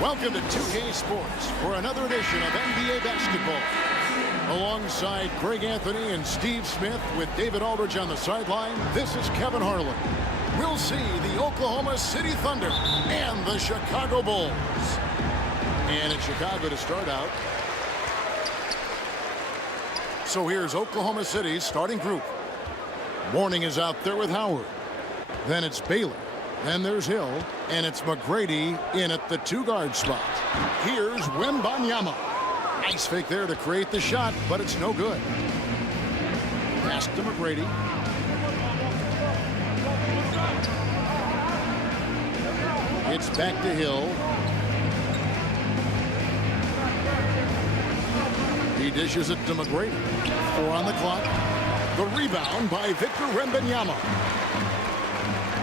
Welcome to 2K Sports for another edition of NBA basketball. Alongside Greg Anthony and Steve Smith with David Aldridge on the sideline, this is Kevin Harlan. We'll see the Oklahoma City Thunder and the Chicago Bulls. And it's Chicago to start out. So here's Oklahoma City's starting group. Mourning is out there with Howard. Then it's Baylor. Then there's Hill, and it's McGrady in at the two-guard spot. Here's Wembanyama. Nice fake there to create the shot, but it's no good. Pass to McGrady. It's back to Hill. He dishes it to McGrady. 4 on the clock. The rebound by Victor Wembanyama.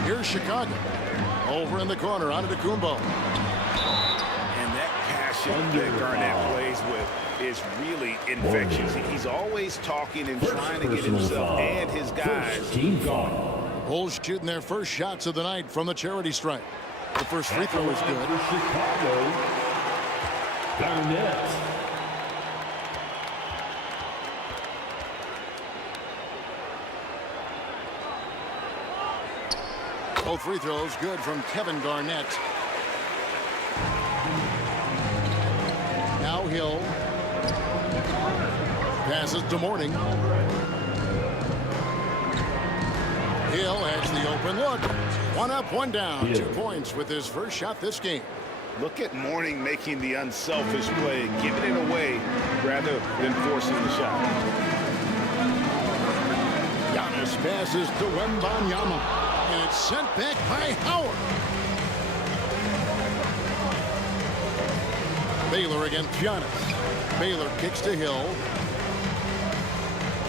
Here's Chicago. Over in the corner, onto Kumbo. And that passion that Garnett plays with is really infectious. He's always talking and trying to get himself and his guys going. Bulls shooting their first shots of the night from the charity stripe. The first free throw is good. Chicago, Garnett. Both free throws good from Kevin Garnett. Now Hill. Passes to Mourning. Hill has the open look. 1 up, 1 down. 2 points with his first shot this game. Look at Mourning making the unselfish play, giving it away rather than forcing the shot. Giannis passes to Wembanyama. And it's sent back by Howard. Baylor against Giannis. Baylor kicks to Hill.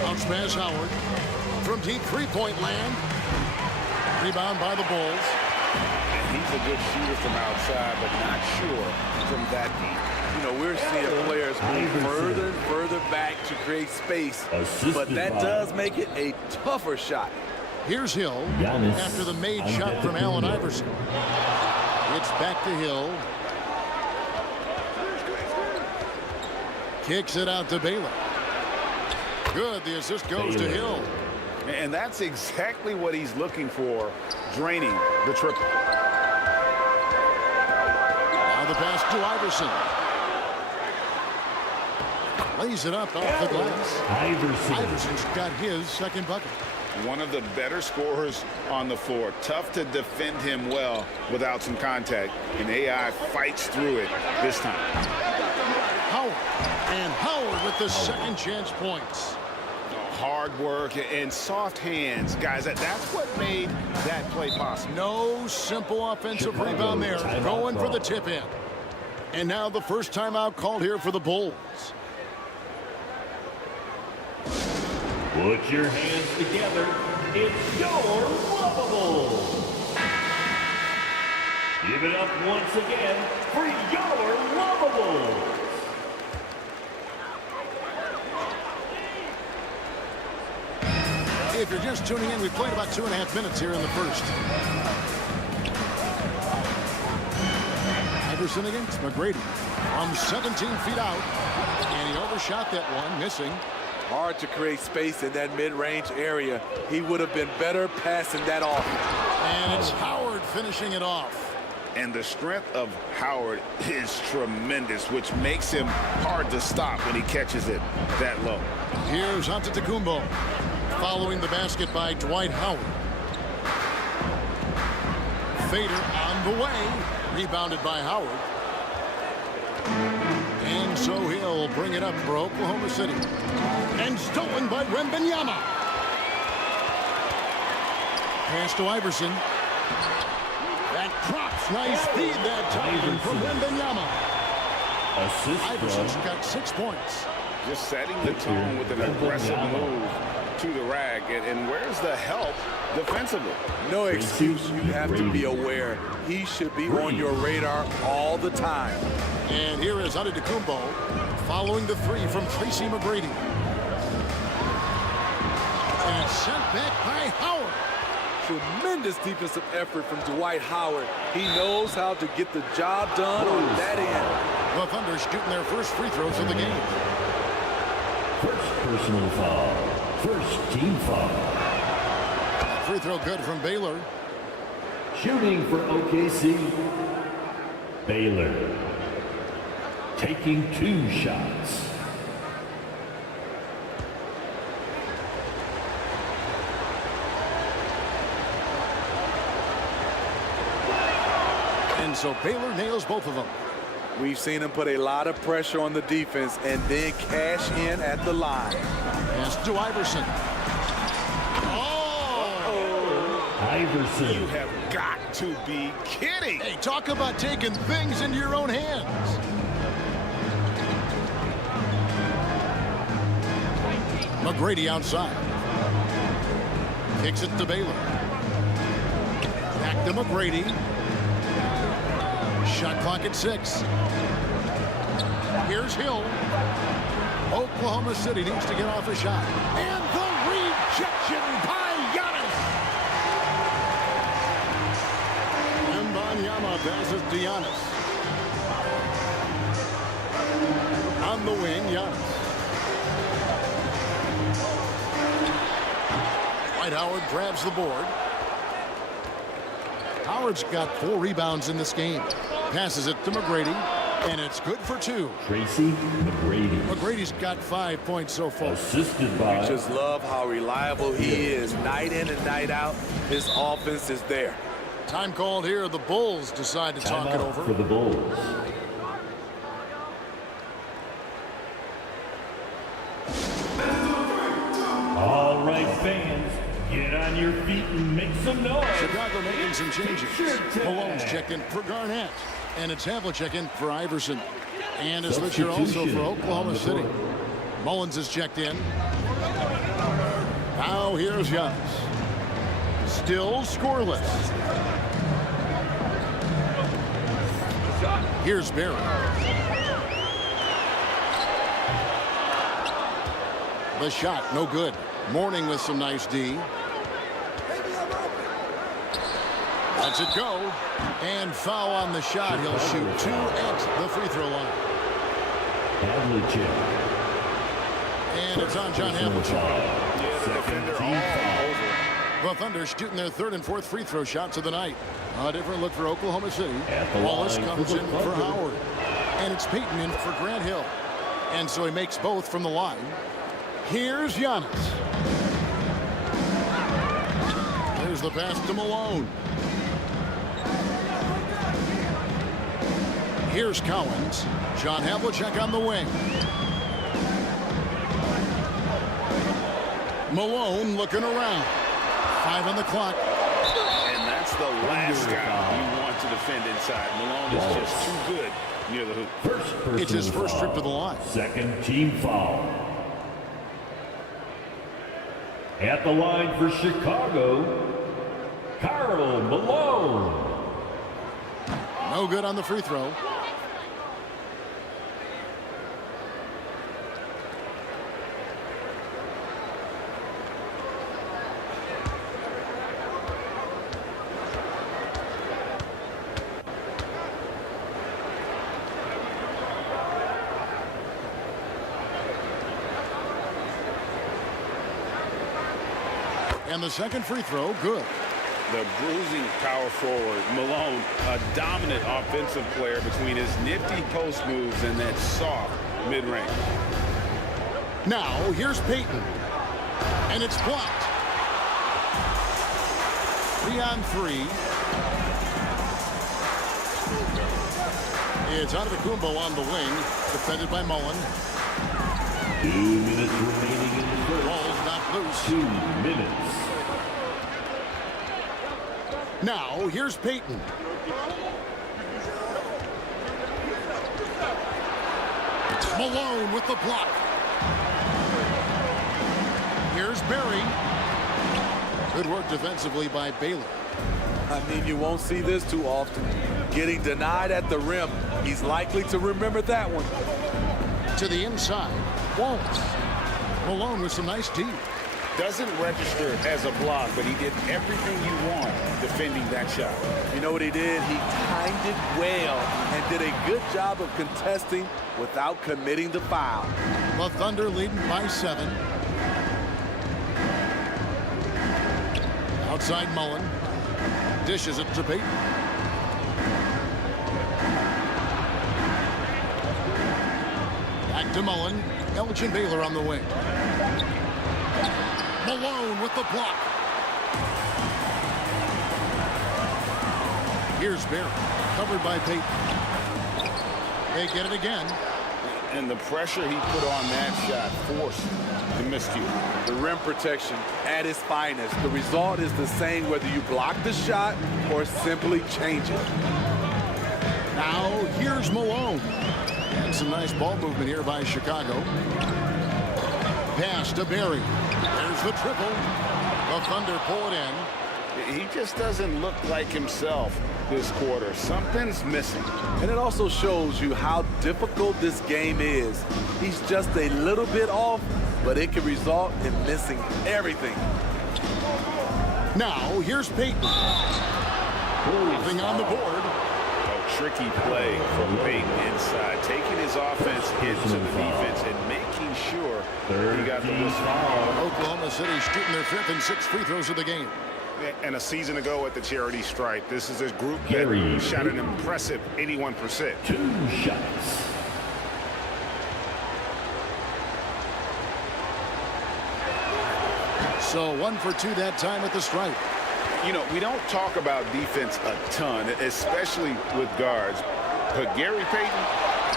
Bounce pass Howard. From deep three-point land. Rebound by the Bulls. And he's a good shooter from outside, but not sure from that deep. You know, we're seeing players move further and further back to create space, but that does make it a tougher shot. Here's Hill Giannis after the made shot from Allen Iverson. It's back to Hill. Kicks it out to Baylor. Good. The assist goes to Hill. And that's exactly what he's looking for, draining the triple. Now the pass to Iverson. Lays it up off the glass. Iverson's got his second bucket. One of the better scorers on the floor. Tough to defend him well without some contact. And AI fights through it this time. Howard. And Howard with the second chance points. Hard work and soft hands. Guys, that's what made that play possible. No simple offensive rebound there. Going for the tip in. And now the first timeout called here for the Bulls. Put your hands together. It's your lovable. Give it up once again for your lovable. If you're just tuning in, we played about 2.5 minutes here in the first. Iverson against McGrady from 17 feet out. And he overshot that one, missing. Hard to create space in that mid-range area. He would have been better passing that off. And it's Howard finishing it off. And the strength of Howard is tremendous, which makes him hard to stop when he catches it that low. Here's Antetokounmpo. Following the basket by Dwight Howard. Fader on the way. Rebounded by Howard. And so he'll bring it up for Oklahoma City. And stolen by Wembanyama. Pass to Iverson. That drops. Nice feed that time from Wembanyama. Iverson's got 6 points. Just setting the tone with an aggressive move to the rack. And where's the help defensively? No excuse. You have to be aware. He should be on your radar all the time. And here is Antetokounmpo following the 3 from Tracy McGrady. And sent back by Howard. Tremendous defensive effort from Dwight Howard. He knows how to get the job done on that end. The Thunder shooting their first free throws of the game. First personal foul. First team foul. Free throw good from Baylor. Shooting for OKC. Baylor. Taking 2 shots. And so Baylor nails both of them. We've seen him put a lot of pressure on the defense and then cash in at the line. Pass to Iverson. Iverson. You have got to be kidding. Hey, talk about taking things into your own hands. McGrady outside. Kicks it to Baylor. Back to McGrady. Shot clock at 6. Here's Hill. Oklahoma City needs to get off a shot. And the rejection by Giannis. Wembanyama passes to Giannis. On the wing, Giannis. Dwight Howard grabs the board. Howard's got 4 rebounds in this game. Passes it to McGrady, and it's good for 2. Tracy McGrady. McGrady's got 5 points so far. Assisted by. We just love how reliable he is. Night in and night out, his offense is there. Time called here. The Bulls decide to talk it over. For the Bulls. All right, fans. Get on your feet and make some noise. Chicago making some changes. Malone's checked in for Garnett. And it's Havlicek in for Iverson. And a switcher also for Oklahoma City. Mullins is checked in. Now here's Giannis. Still scoreless. Here's Barry. The shot, no good. Mourning with some nice D. Lets it go. And foul on the shot. He'll shoot 2 at the free throw line. Havlicek. And it's on John Havlicek. Yeah, the defender all over. The Thunder shooting their 3rd and 4th free throw shots of the night. A different look for Oklahoma City. Wallace comes in for Howard. And it's Payton in for Grant Hill. And so he makes both from the line. Here's Giannis. There's the pass to Malone. Here's Cowens. John Havlicek on the wing. Malone looking around. 5 on the clock. And that's the last guy you want to defend inside. Malone is just too good near the hoop. It's his first trip to the line. Second team foul. At the line for Chicago, Karl Malone. No good on the free throw. And the second free throw, good. The bruising power forward, Malone, a dominant offensive player between his nifty post moves and that soft mid-range. Now, here's Payton. And it's blocked. 3 on 3. It's Antetokounmpo on the wing, defended by Mullen. 2 minutes remaining in the first. Ball's not loose. 2 minutes. Now, here's Peyton. Malone with the block. Here's Barry. Good work defensively by Baylor. I mean, you won't see this too often. Getting denied at the rim. He's likely to remember that one. To the inside. Wallace. Malone with some nice D. Doesn't register as a block, but he did everything you want defending that shot. You know what he did? He timed it well and did a good job of contesting without committing the foul. The Thunder leading by 7. Outside Mullen. Dishes it to Peyton. Back to Mullen. Elgin Baylor on the wing. Malone with the block. Here's Barry. Covered by Peyton. They get it again. And the pressure he put on that shot forced the miscue. The rim protection at its finest. The result is the same whether you block the shot or simply change it. Now here's Malone. And some nice ball movement here by Chicago. Pass to Barry. There's the triple. The Thunder pull it in. He just doesn't look like himself this quarter. Something's missing. And it also shows you how difficult this game is. He's just a little bit off, but it can result in missing everything. Now, here's Peyton. Nothing on the board. A tricky play from Peyton inside, taking his offense into the defense and making sure he got the whistle. Oklahoma City shooting their 5th and 6th free throws of the game. And a season ago at the charity stripe, this is a group that shot an impressive 81%. 2 shots. So 1 for 2 that time at the stripe. You know, we don't talk about defense a ton, especially with guards. But Gary Payton,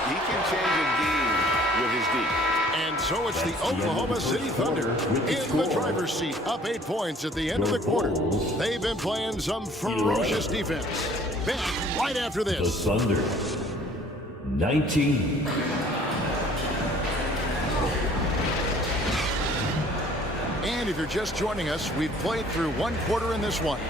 he can change a game with his D. And so it's the Oklahoma City Thunder in the driver's seat, up 8 points at the end of the quarter. They've been playing some ferocious defense. Back right after The this. Thunder, 19. And if you're just joining us, we've played through 1 quarter in this one.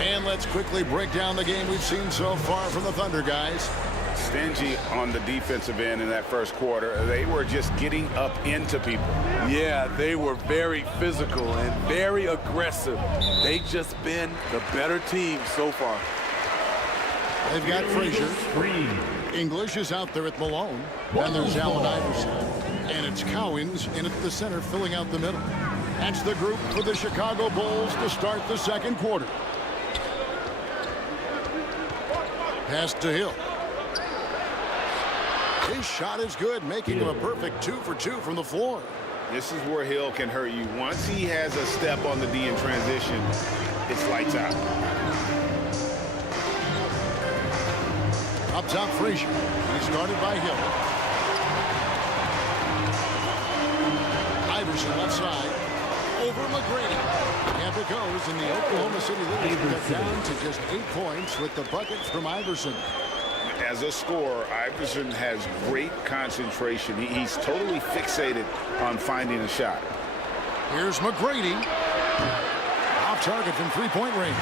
And let's quickly break down the game we've seen so far from the Thunder, guys. Stingy on the defensive end in that first quarter. They were just getting up into people. Yeah, they were very physical and very aggressive. They've just been the better team so far. They've got Frazier. English is out there at Malone. And there's Allen Iverson. And it's Cowens in at the center, filling out the middle. That's the group for the Chicago Bulls to start the second quarter. Pass to Hill. His shot is good, making him a perfect 2 for 2 from the floor. This is where Hill can hurt you. Once he has a step on the D in transition, it's lights out. Up top, Frazier. He's guarded by Hill. Iverson left side. Over McGrady. And it goes, and the Oklahoma City Lakers cut down to just 8 points with the bucket from Iverson. As a scorer, Iverson has great concentration. He's totally fixated on finding a shot. Here's McGrady. Off target from three-point range.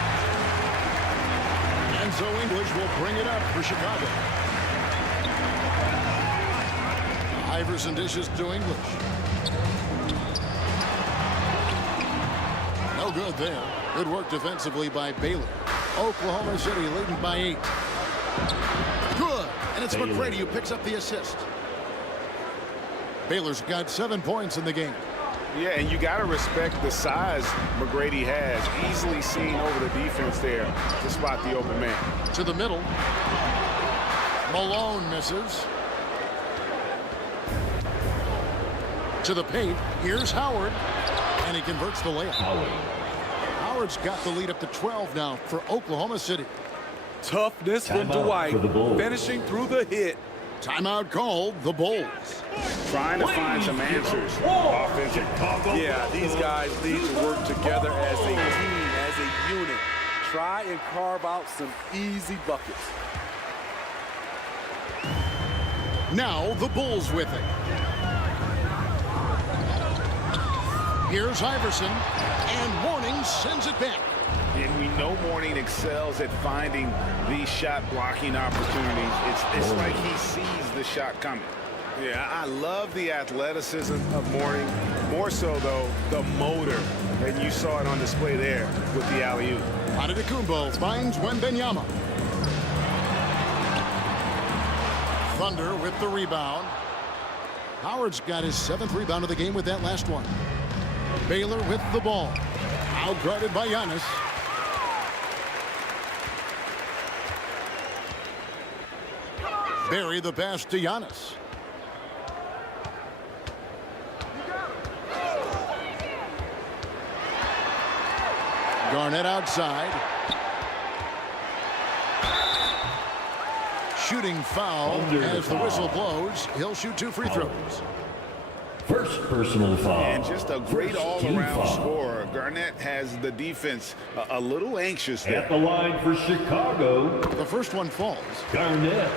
And so English will bring it up for Chicago. Iverson dishes to English. No good there. Good work defensively by Baylor. Oklahoma City leading by 8. Good. And it's McGrady who picks up the assist. Baylor's got 7 points in the game. Yeah, and you got to respect the size McGrady has. Easily seen over the defense there to spot the open man. To the middle. Malone misses. To the paint. Here's Howard. And he converts the layup. Howard's got the lead up to 12 now for Oklahoma City. Toughness from Dwight, finishing through the hit. Timeout called, the Bulls. Trying to find some answers offensively. Yeah, these guys need to work together as a team, as a unit. try and carve out some easy buckets. Now the Bulls with it. Here's Iverson, and Mourning sends it back. And we know Mourning excels at finding these shot blocking opportunities. It's like he sees the shot coming. Yeah, I love the athleticism of Mourning. More so, though, the motor. And you saw it on display there with the alley-oop. Antetokounmpo finds Wembanyama. Thunder with the rebound. Howard's got his 7th rebound of the game with that last one. Baylor with the ball. Out-guarded by Giannis. Bury the pass to Giannis. Garnett outside. Shooting foul as the whistle blows. He'll shoot 2 free throws. First personal foul. And just a great all-around scorer. Garnett has the defense a little anxious there. At the line for Chicago. The first one falls. Garnett.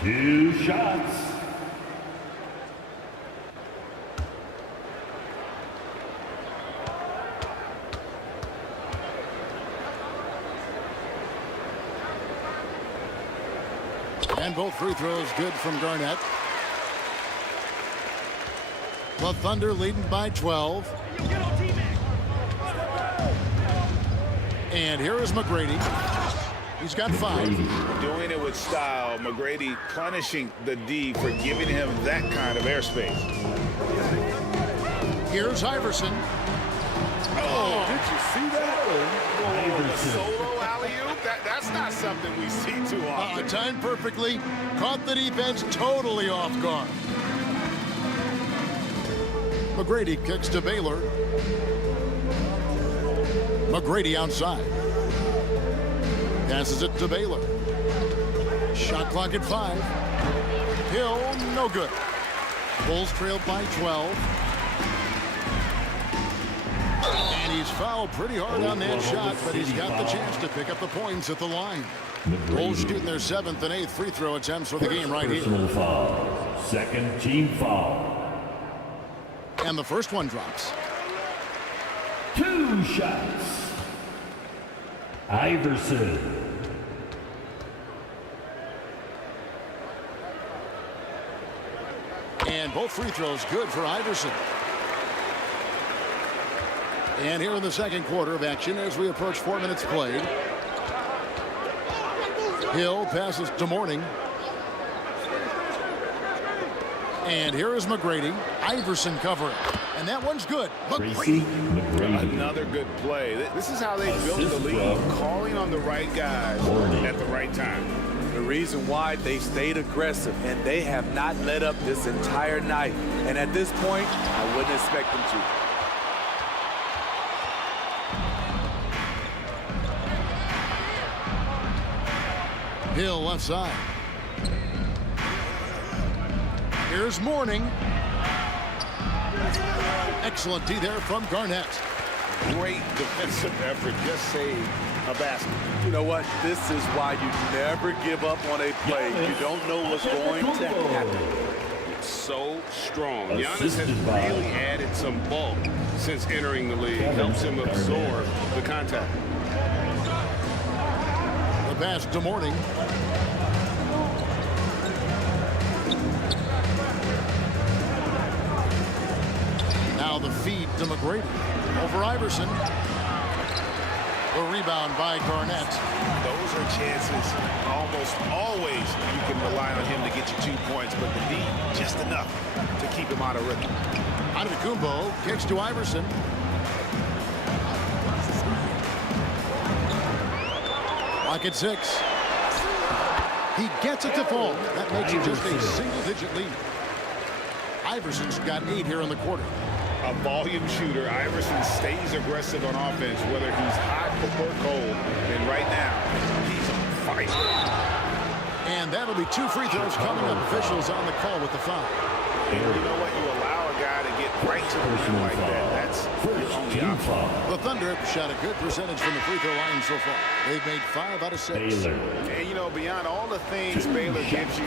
2 shots. And both free throws good from Garnett. The Thunder leading by 12. And here is McGrady. He's got 5. Doing it with style. McGrady punishing the D for giving him that kind of airspace. Here's Iverson. Oh, Did you see that? a solo alley-oop? That's not something we see too often. Timed perfectly. Caught the defense totally off guard. McGrady kicks to Baylor. McGrady outside. Passes it to Baylor. Shot clock at 5. Hill, no good. Bulls trailed by 12. And he's fouled pretty hard on that shot, but he's got the chance to pick up the points at the line. Bulls shooting their 7th and 8th free throw attempts for the game right here. Personal foul. Second team foul. And the first one drops. 2 shots. Iverson. And both free throws good for Iverson. And here in the second quarter of action as we approach 4 minutes played. Hill passes to Mourning. And here is McGrady. Iverson covering. And that one's good. McGrady. Another good play. This is how they built the lead. Calling on the right guys at the right time. The reason why they stayed aggressive, and they have not let up this entire night. And at this point, I wouldn't expect them to. Hill left side. Here's Mourning. Excellent D there from Garnett. Great defensive effort. Just saved a basket. You know what? This is why you never give up on a play. You don't know what's going to happen. So strong. Giannis has really added some bulk since entering the league. Helps him absorb the contact. The pass to Mourning. Now the feed to McGrady. Over Iverson. The rebound by Garnett. Those are chances almost always you can rely on him to get you 2 points, but the D just enough to keep him out of rhythm. Antetokounmpo kicks to Iverson. Clock at 6. He gets it to fall. That makes it just a single-digit lead. Iverson's got 8 here in the quarter. A volume shooter. Iverson stays aggressive on offense, whether he's hot or cold. And right now, he's on fire. And And that'll be 2 free throws coming up. Officials on the call with the foul. You know what? You allow a guy to get right to the rim like that. That's your only option. The Thunder have shot a good percentage from the free throw line so far. They've made 5 out of 6. Baylor. And, you know, beyond all the things Baylor gives you,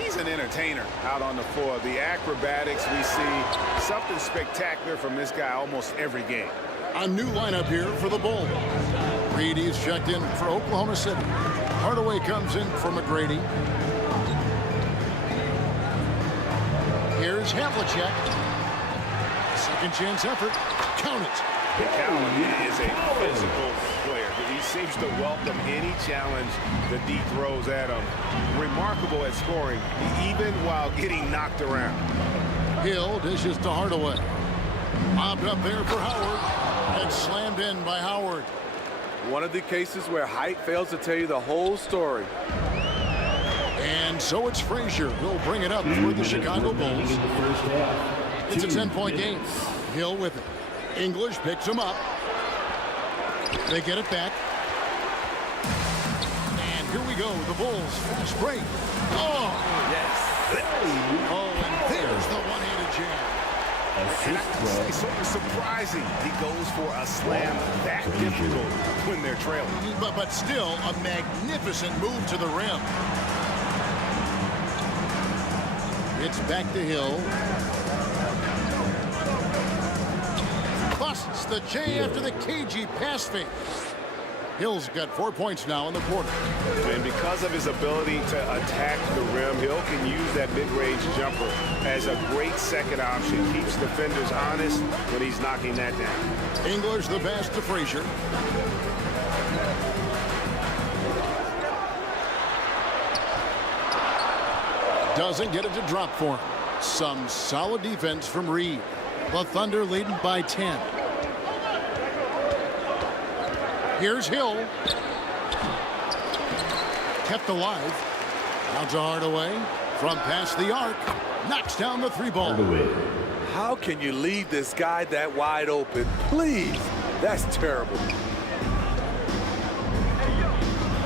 he's an entertainer out on the floor. The acrobatics we see, something spectacular from this guy almost every game. A new lineup here for the Bulls. Reedy's checked in for Oklahoma City. Hardaway comes in for McGrady. Here's Havlicek. Second chance effort. Count it. Calvin is a physical player. He seems to welcome any challenge that D throws at him. Remarkable at scoring, even while getting knocked around. Hill dishes to Hardaway. Mobbed up there for Howard. And slammed in by Howard. One of the cases where height fails to tell you the whole story. And so it's Frazier who'll bring it up for the Chicago Bulls. It's a 10-point game. Hill with it. English picks him up. They get it back. And here we go. The Bulls fast break. Oh, Yes. oh, and there's the one-handed jam. And I can say something surprising. He goes for a slam that difficult when they're trailing. But still a magnificent move to the rim. It's back to Hill. Busts the J after the cagey pass fake. Hill's got 4 points now in the quarter. And because of his ability to attack the rim, Hill can use that mid-range jumper as a great second option. Keeps defenders honest when he's knocking that down. English the pass to Frazier. Doesn't get it to drop for him. Some solid defense from Reed. The Thunder leading by 10. Here's Hill. Kept alive. Now to Hardaway. From past the arc. Knocks down the 3-ball. How can you leave this guy that wide open? Please. That's terrible.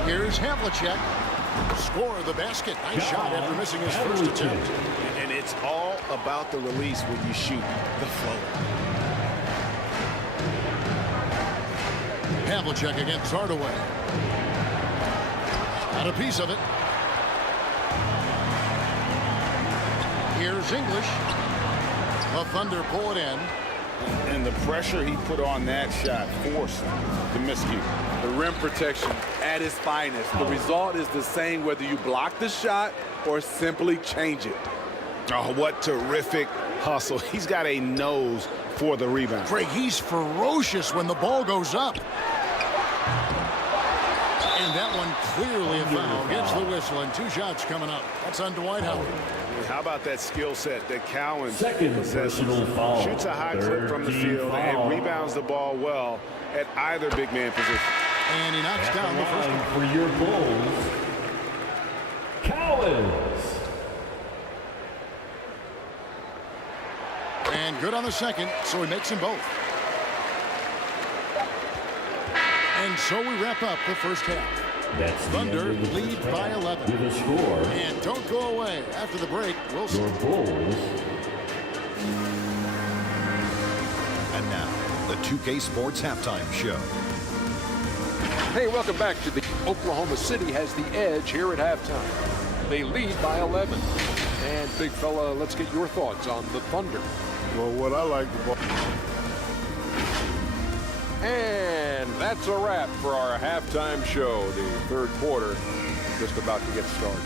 Here's Havlicek. Score the basket. Nice shot after missing his first attempt. And it's all about the release when you shoot the floater. Havlicek against Hardaway. Got a piece of it. Here's English. The Thunder pull it in. And the pressure he put on that shot forced the miscue. The rim protection at its finest. The result is the same whether you block the shot or simply change it. Oh, what terrific hustle. He's got a nose for the rebound. Craig, he's ferocious when the ball goes up. And that one clearly a foul. Gets the whistle and 2 shots coming up. That's on Dwight Howard. How about that skill set that Cowan Second possesses? personal foul. Shoots a high clip from the field and rebounds the ball well at either big man position. And he knocks down the first one. For your Bulls, Cowens. And good on the second, so he makes them both. And so we wrap up the first half. That's the Thunder end of the lead first by half 11. With a score, And don't go away. After the break, we'll see. your Bulls. And now, the 2K Sports Halftime Show. Hey, welcome back to the Oklahoma City has the edge here at halftime. They lead by 11. And big fella, let's get your thoughts on the Thunder. Well, what I like the ball. And that's a wrap for our halftime show. The third quarter just about to get started.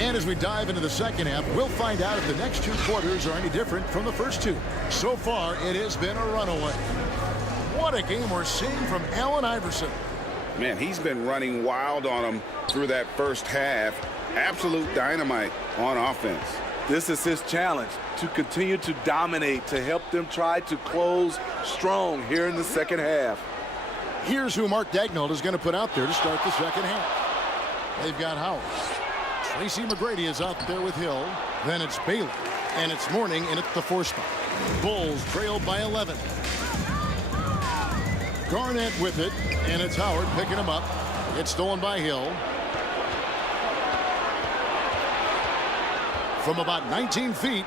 And as we dive into the second half, we'll find out if the next 2 quarters are any different from the first 2. So far, it has been a runaway. What a game we're seeing from Allen Iverson. Man, he's been running wild on him through that first half. Absolute dynamite on offense. This is his challenge, to continue to dominate, to help them try to close strong here in the second half. Here's who Mark Daigneault is going to put out there to start the second half. They've got Howard. Tracy McGrady is out there with Hill. Then it's Bailey. And it's Mourning in at the 4 spot. Bulls trailed by 11. Garnett with it, and it's Howard picking him up. It's stolen by Hill. From about 19 feet.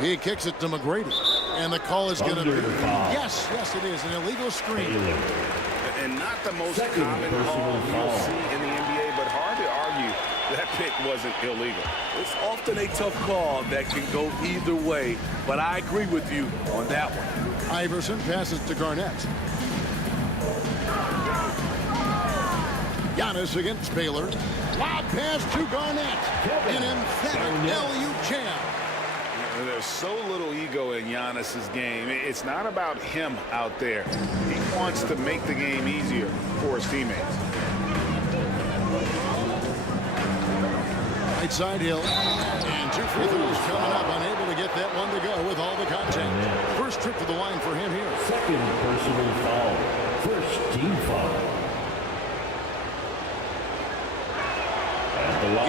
He kicks it to McGrady. And the call is going to be... Yes, it is. An illegal screen. And not the most common call you'll see in the NBA, but hard to argue that pick wasn't illegal. It's often a tough call that can go either way, but I agree with you on that one. Iverson passes to Garnett. Giannis against Baylor. Lob pass to Garnett. An emphatic LU jam. There's so little ego in Giannis's game. It's not about him out there. He wants to make the game easier for his teammates. Right side Hill. And 2 free throws coming up. Unable to get that one to go with all the contact. First trip to the line for him here. Second personal foul. First team foul.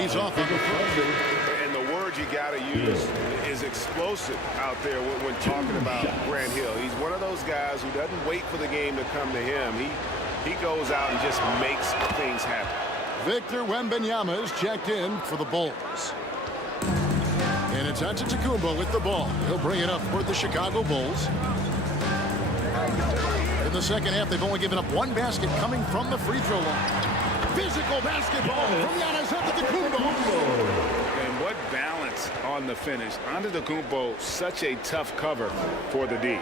He's off of the front. And the word you got to use is explosive out there when talking about Grant Hill. He's one of those guys who doesn't wait for the game to come to him. He goes out and just makes things happen. Victor Wembanyama is checked in for the Bulls. And it's Antetokounmpo with the ball. He'll bring it up for the Chicago Bulls. In the second half, they've only given up 1 basket coming from the free throw line. Physical basketball from Giannis Antetokounmpo. And what balance on the finish. Antetokounmpo, such a tough cover for the D.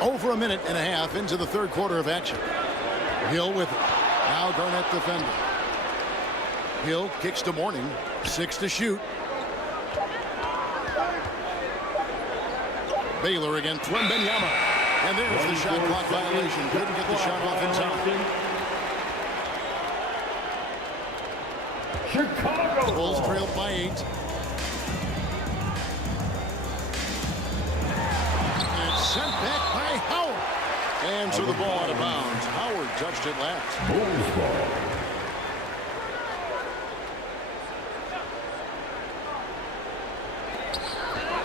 Over a minute and a half into the third quarter of action. Hill with it. Now Garnett defending. Hill kicks to Mourning. 6 to shoot. Baylor against Wembanyama. And there's the shot clock violation. Couldn't get the shot off in time. Chicago. Bulls trailed by 8. And sent back by Howard. And so the ball out of bounds. Howard touched it last. Bulls ball.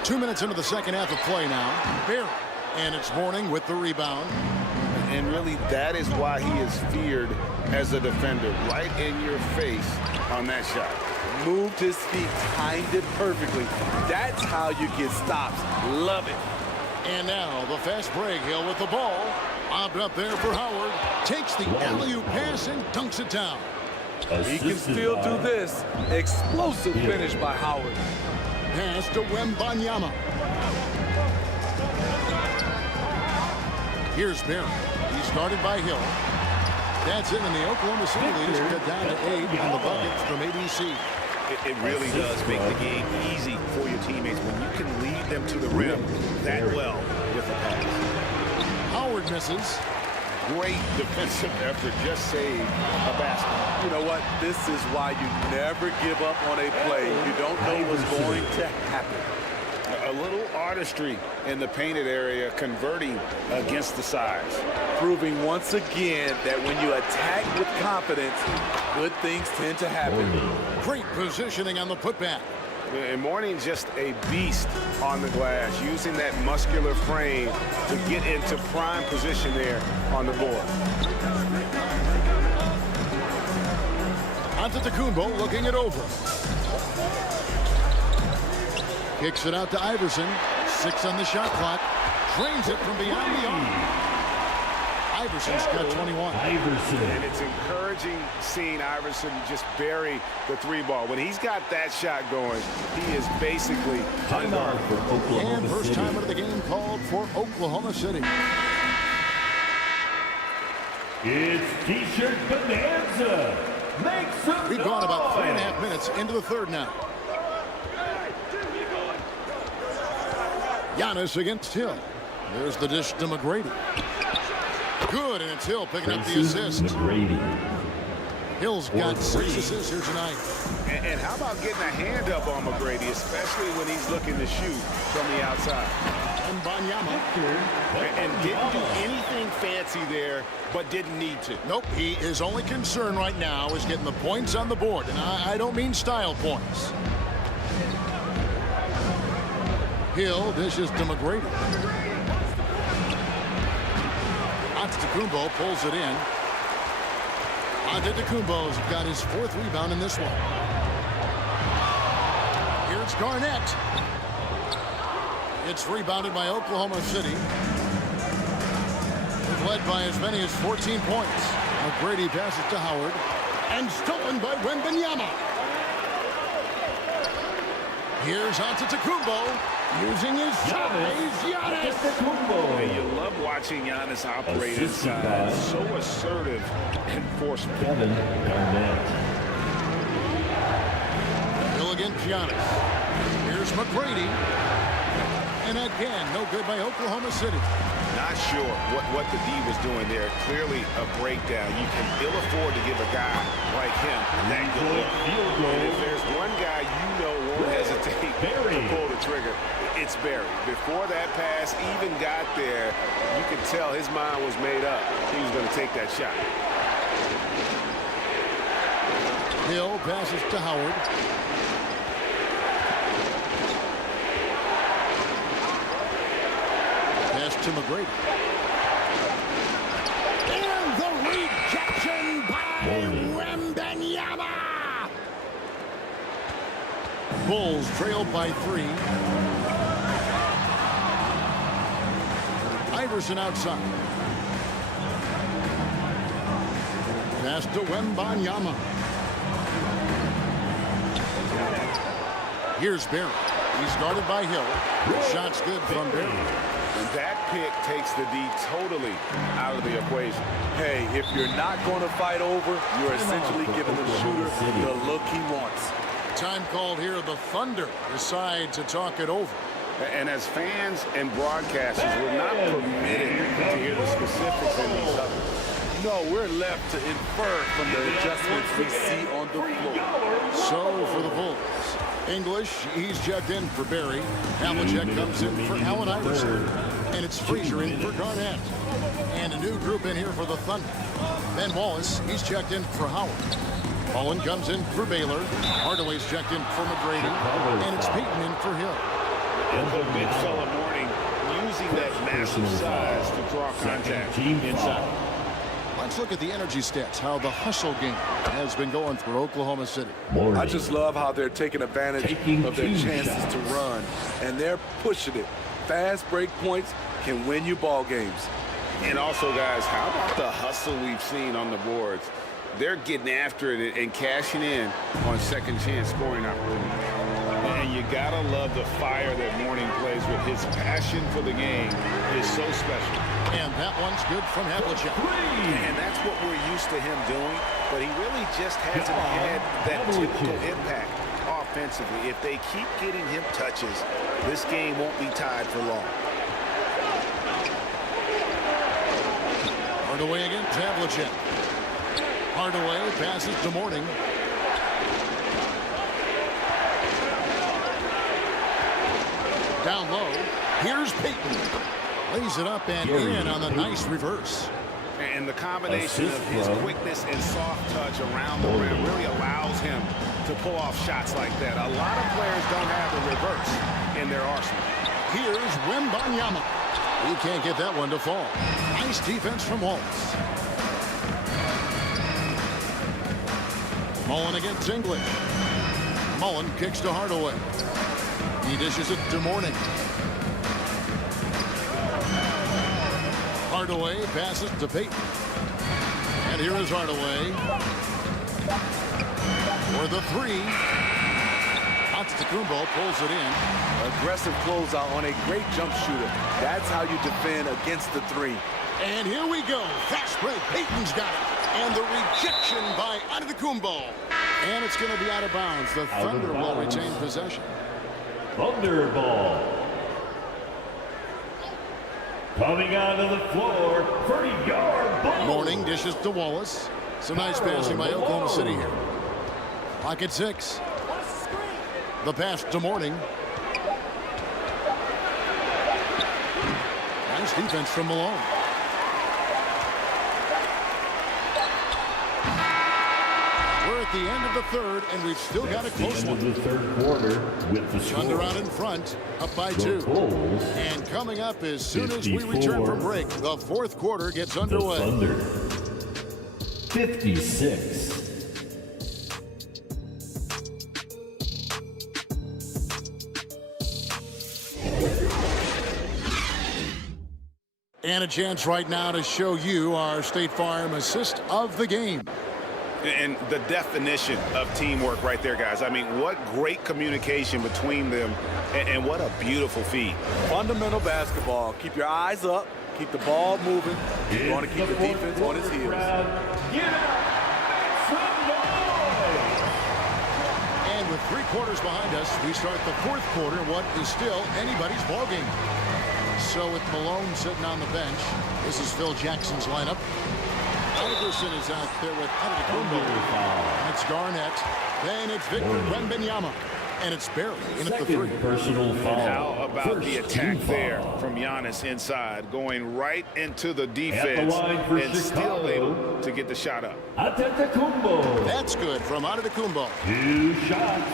Two minutes into the second half of play now. Barry. And it's Mourning with the rebound. And really, that is why he is feared as a defender. Right in your face on that shot. Moved his feet, timed it perfectly. That's how you get stops. Love it. And now the fast break. Hill with the ball. Lobbed up there for Howard. Takes the alley-oop pass and dunks it down. He can still do this. Explosive finish by Howard. Pass to Wembanyama. Here's Barry. He started by Hill. That's it, and the Oklahoma City leaders cut down to 8 on the bucket from ABC. It really does make the game easy for your teammates when you can lead them to the rim that well with the pass. Howard misses. Great defensive effort, just saved a basket. You know what? This is why you never give up on a play. You don't know what's going to happen. A little artistry in the painted area, converting against the size. Proving once again that when you attack with confidence, good things tend to happen. Great positioning on the putback. And Mourning just a beast on the glass, using that muscular frame to get into prime position there on the board. Antetokounmpo looking it over. Kicks it out to Iverson. 6 on the shot clock. Drains it from beyond the arc. Iverson's got 21. And it's encouraging seeing Iverson just bury the 3-ball. When he's got that shot going, he is basically unguarded. And first time of the game called for Oklahoma City. It's T-shirt bonanza. Make some We've gone about 3.5 minutes into the third now. Giannis against Hill. There's the dish to McGrady. Good, and it's Hill picking up the assist. Hill's got 6 assists here tonight. And how about getting a hand up on McGrady, especially when he's looking to shoot from the outside. And Banyama. And didn't do anything fancy there, but didn't need to. Nope, his only concern right now is getting the points on the board. And I don't mean style points. Hill dishes to McGrady. Antetokounmpo pulls it in. Antetokounmpo's got his 4th rebound in this one. Here it's Garnett. It's rebounded by Oklahoma City. They've led by as many as 14 points. McGrady passes to Howard. And stolen by Wembanyama. Here's Antetokounmpo using his size. Giannis. Hey, you love watching Giannis operate inside. So assertive and forceful. Hill against Giannis. Here's McGrady. And again, no good by Oklahoma City. Not sure what the D was doing there. Clearly a breakdown. You can ill afford to give a guy like him that good look. And if there's one guy you know won't hesitate to pull the trigger, it's Barry. Before that pass even got there, you could tell his mind was made up. He was going to take that shot. Hill passes to Howard. Pass to McGrady. And the rejection by Wembanyama. Bulls trail by 3. Iverson outside. Pass to Wembanyama. Here's Barry. He's guarded by Hill. The shot's good from Barry. And that pick takes the D totally out of the equation. Hey, if you're not going to fight over, you're essentially giving the shooter the look he wants. Time called here. The Thunder decide to talk it over. And as fans and broadcasters, we're not permitted to hear the specifics in these others. No, we're left to infer from the adjustments we see on the floor. So for the Bulls, English, he's checked in for Barry. Havlicek comes in for Allen Iverson. And it's Frazier in for Garnett. And a new group in here for the Thunder. Ben Wallace, he's checked in for Howard. Mullen comes in for Baylor. Hardaway's checked in for McGrady. And it's Payton in for Hill. And the big fella Morning using that massive size to draw contact inside. Let's look at the energy stats, how the hustle game has been going for Oklahoma City. I just love how they're taking advantage of their chances to run, and they're pushing it. Fast break points can win you ball games. And also, guys, how about the hustle we've seen on the boards? They're getting after it and cashing in on second chance scoring opportunities. And you gotta love the fire that Morning plays with. His passion for the game is so special. And that one's good from Havlicek. And that's what we're used to him doing, but he really just hasn't had that typical impact offensively. If they keep getting him touches, this game won't be tied for long. Hardaway against Havlicek. Hardaway passes to Morning. Down low. Here's Payton. Lays it up and in on the nice reverse. And the combination of his quickness and soft touch around the rim really allows him to pull off shots like that. A lot of players don't have the reverse in their arsenal. Here's Wembanyama. He can't get that one to fall. Nice defense from Wallace. Mullen against English. Mullen kicks to Hardaway. He dishes it to Morning. Hardaway passes to Payton. And here is Hardaway for the 3. Antetokounmpo pulls it in. Aggressive closeout on a great jump shooter. That's how you defend against the 3. And here we go. Fast break. Payton's got it. And the rejection by Antetokounmpo. And it's going to be out of bounds. The Thunder will retain possession. Thunder ball. Coming onto the floor, 30-yard ball. Morning dishes to Wallace. Some nice passing by Oklahoma City here. Pocket 6. The pass to Mourning. Nice defense from Malone. We're at the end of the third, and we've still got a close one. The third quarter with the score. Thunder out in front, up by 2. Bulls, and coming up as soon as we return from break, the fourth quarter gets underway. Thunder 56. And a chance right now to show you our State Farm assist of the game. And the definition of teamwork right there, guys. I mean, what great communication between them, and what a beautiful feed. Fundamental basketball. Keep your eyes up. Keep the ball moving. You want to keep the defense on its heels. And with 3 quarters behind us, we start the fourth quarter, what is still anybody's ballgame. So with Malone sitting on the bench, this is Phil Jackson's lineup. Iverson is out there with Antetokounmpo. And it's Garnett. Then it's Victor Wembanyama. And it's Barry in at the 3. Personal foul. And how about First the attack there foul. from Giannis inside, going right into the defense At the line for and still Chicago, able to get the shot up. Antetokounmpo. That's good from Antetokounmpo. 2 shots.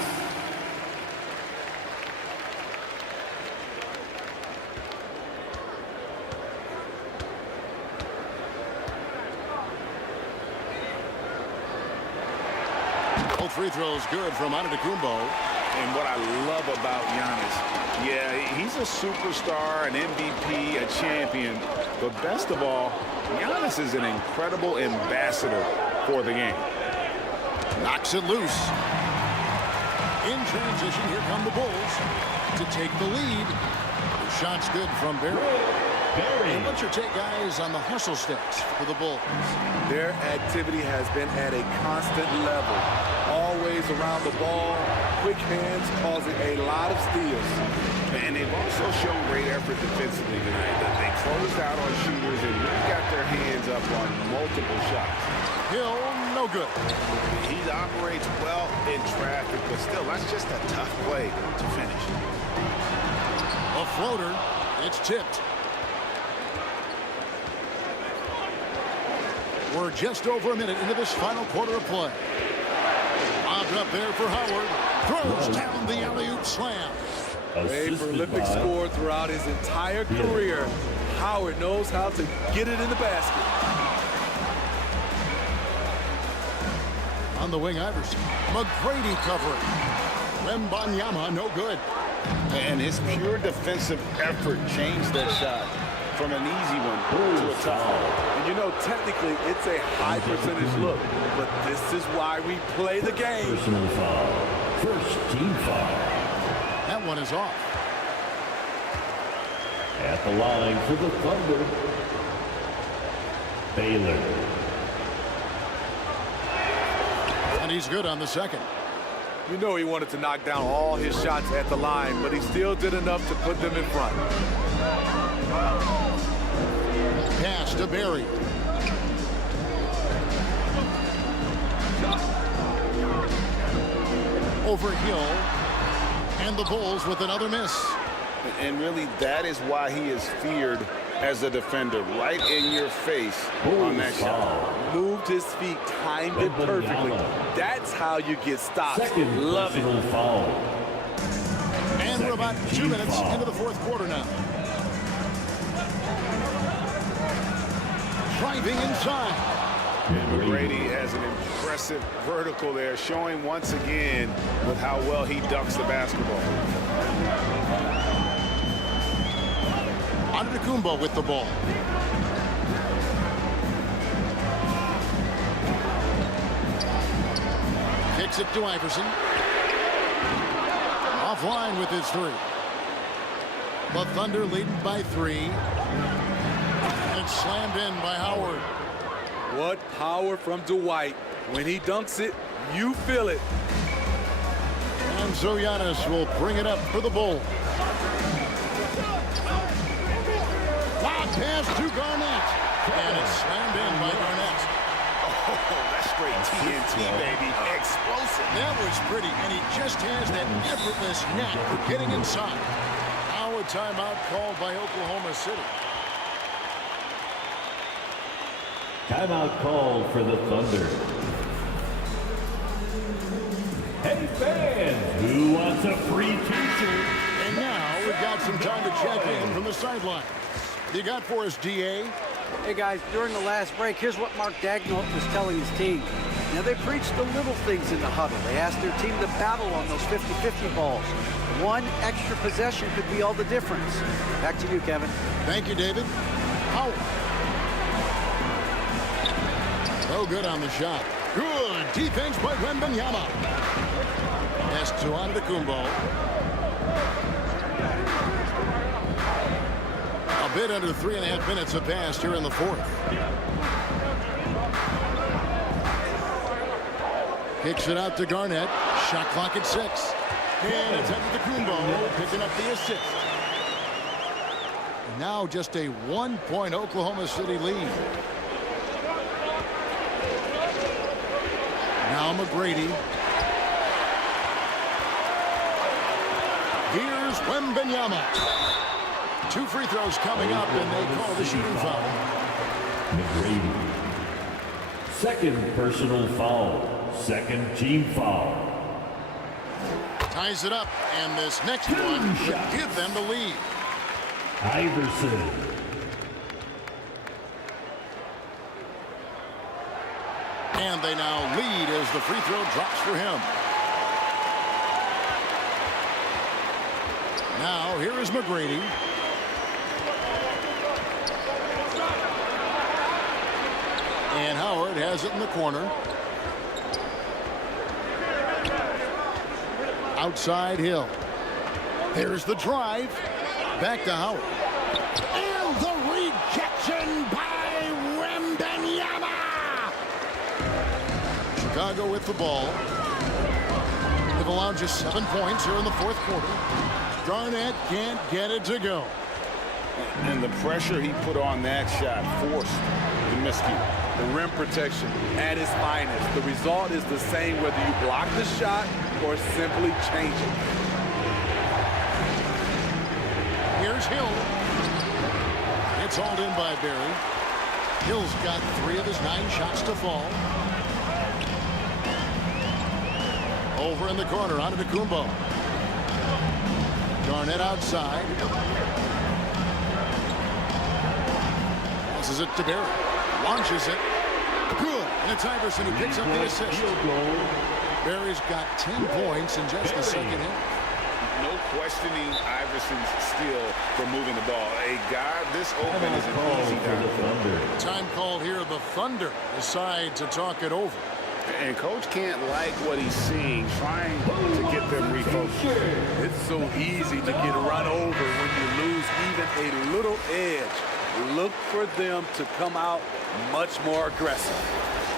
Both free throws good from Antetokounmpo. And what I love about Giannis, yeah, he's a superstar, an MVP, a champion, but best of all, Giannis is an incredible ambassador for the game. Knocks it loose. In transition, here come the Bulls to take the lead. The shot's good from Barry. And what's your take, guys, on the hustle sticks for the Bulls? Their activity has been at a constant level. Always around the ball, quick hands causing a lot of steals. And they've also shown great effort defensively tonight. They closed out on shooters and really got their hands up on multiple shots. Hill, no good. He operates well in traffic, but still, that's just a tough play to finish. A floater, it's tipped. We're just over a minute into this final quarter of play. Lobbed up there for Howard. Throws down the alley-oop slam. A prolific scorer throughout his entire career. Howard knows how to get it in the basket. On the wing, Iverson. McGrady covering. Wembanyama, no good. And his pure defensive effort changed that shot from an easy one to a tough one. And you know, technically, it's a high percentage look, but this is why we play the game. Personal foul. First team foul. That one is off. At the line for the Thunder, Baylor. And he's good on the second. You know he wanted to knock down all his shots at the line, but he still did enough to put them in front. Pass to Barry. Over Hill. And the Bulls with another miss. And really, that is why he is feared as a defender, right in your face on that shot. Moved his feet, timed it perfectly. That's how you get stops. Second Love personal it. foul. And we're about 2 minutes into the fourth quarter now. Driving inside. Brady has an impressive vertical there, showing once again with how well he dunks the basketball. Antetokounmpo with the ball. Kicks it to Iverson. Offline with his 3. The Thunder leading by 3. And it's slammed in by Howard. What power from Dwight. When he dunks it, you feel it. And so Giannis will bring it up for the Bulls. Lob pass to Garnett. And it's slammed in by Garnett. Oh, that straight TNT, baby. Explosive. That was pretty, and he just has that effortless knack for getting inside. Now a timeout called by Oklahoma City. Timeout called for the Thunder. Hey fans, who wants a free t-shirt? And now we've got some time to check in from the sideline. You got for us, DA? Hey guys, during the last break, here's what Mark Dagnall was telling his team. Now they preached the little things in the huddle. They asked their team to battle on those 50-50 balls. One extra possession could be all the difference. Back to you, Kevin. Thank you, David. Howard. Oh, good on the shot. Good defense by Wembanyama. Pass to Antetokounmpo. A bit under 3.5 minutes have passed here in the fourth. Kicks it out to Garnett. Shot clock at 6. And it's Antetokounmpo picking up the assist. Now just a 1-point Oklahoma City lead. Now McGrady. Here's Wembanyama. 2 free throws coming up, and they call the shooting foul. McGrady. Second personal foul. Second team foul. Ties it up, and this next one could give them the lead. Iverson. And they now lead as the free throw drops for him. Now here is McGrady. And Howard has it in the corner. Outside Hill. There's the drive. Back to Howard. And the rejection by Wembanyama. Chicago with the ball. They've allowed just 7 points here in the fourth quarter. Garnett can't get it to go. And the pressure he put on that shot forced the miscue. The rim protection at its finest. The result is the same whether you block the shot or simply change it. Here's Hill. It's hauled in by Barry. Hill's got 3 of his 9 shots to fall. Over in the corner, Antetokounmpo. Garnett outside. Passes it to Barry. Launches it. Good. And it's Iverson who picks up the assist. Barry's got 10 points in just the second half. No questioning Iverson's skill for moving the ball. A guy this open is an easy down. Time called here. The Thunder decide to talk it over. And coach can't like what he's seeing, trying to get them refocused. It's so easy to get run over when you lose even a little edge. Look for them to come out much more aggressive.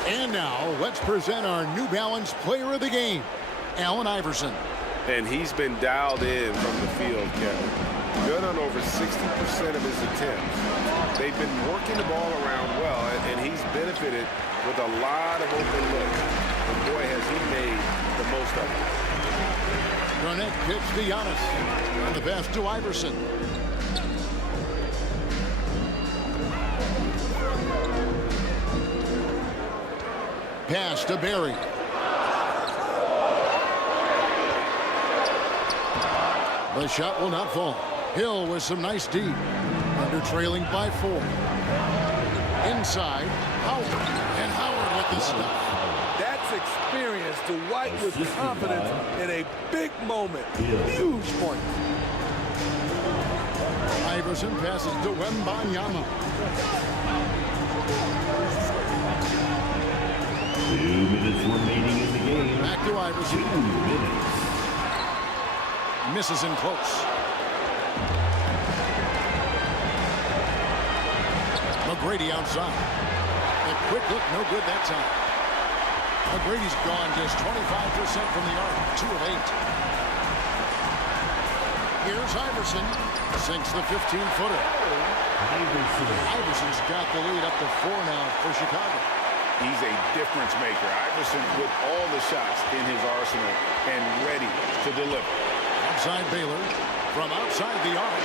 And now let's present our New Balance player of the game, Allen Iverson. And he's been dialed in from the field, Kevin. Good on over 60% of his attempts. They've been working the ball around well, and he's benefited with a lot of open looks. And boy, has he made the most of it. Garnett kicks to Giannis. And the pass to Iverson. Pass to Barry. The shot will not fall. Hill with some nice deep. Under trailing by 4. Inside, Howard. And Howard with the stuff. That's experience to wipe with confidence in a big moment. Huge point. Iverson passes to Wembanyama. 2 minutes remaining in the game. Back to Iverson. 2 minutes. Misses in close. McGrady outside. A quick look, no good that time. McGrady's gone just 25% from the arc, 2 of 8. Here's Iverson. Sinks the 15-footer. Iverson's got the lead up to 4 now for Chicago. He's a difference maker. Iverson with all the shots in his arsenal and ready to deliver. Outside Baylor from outside the arc.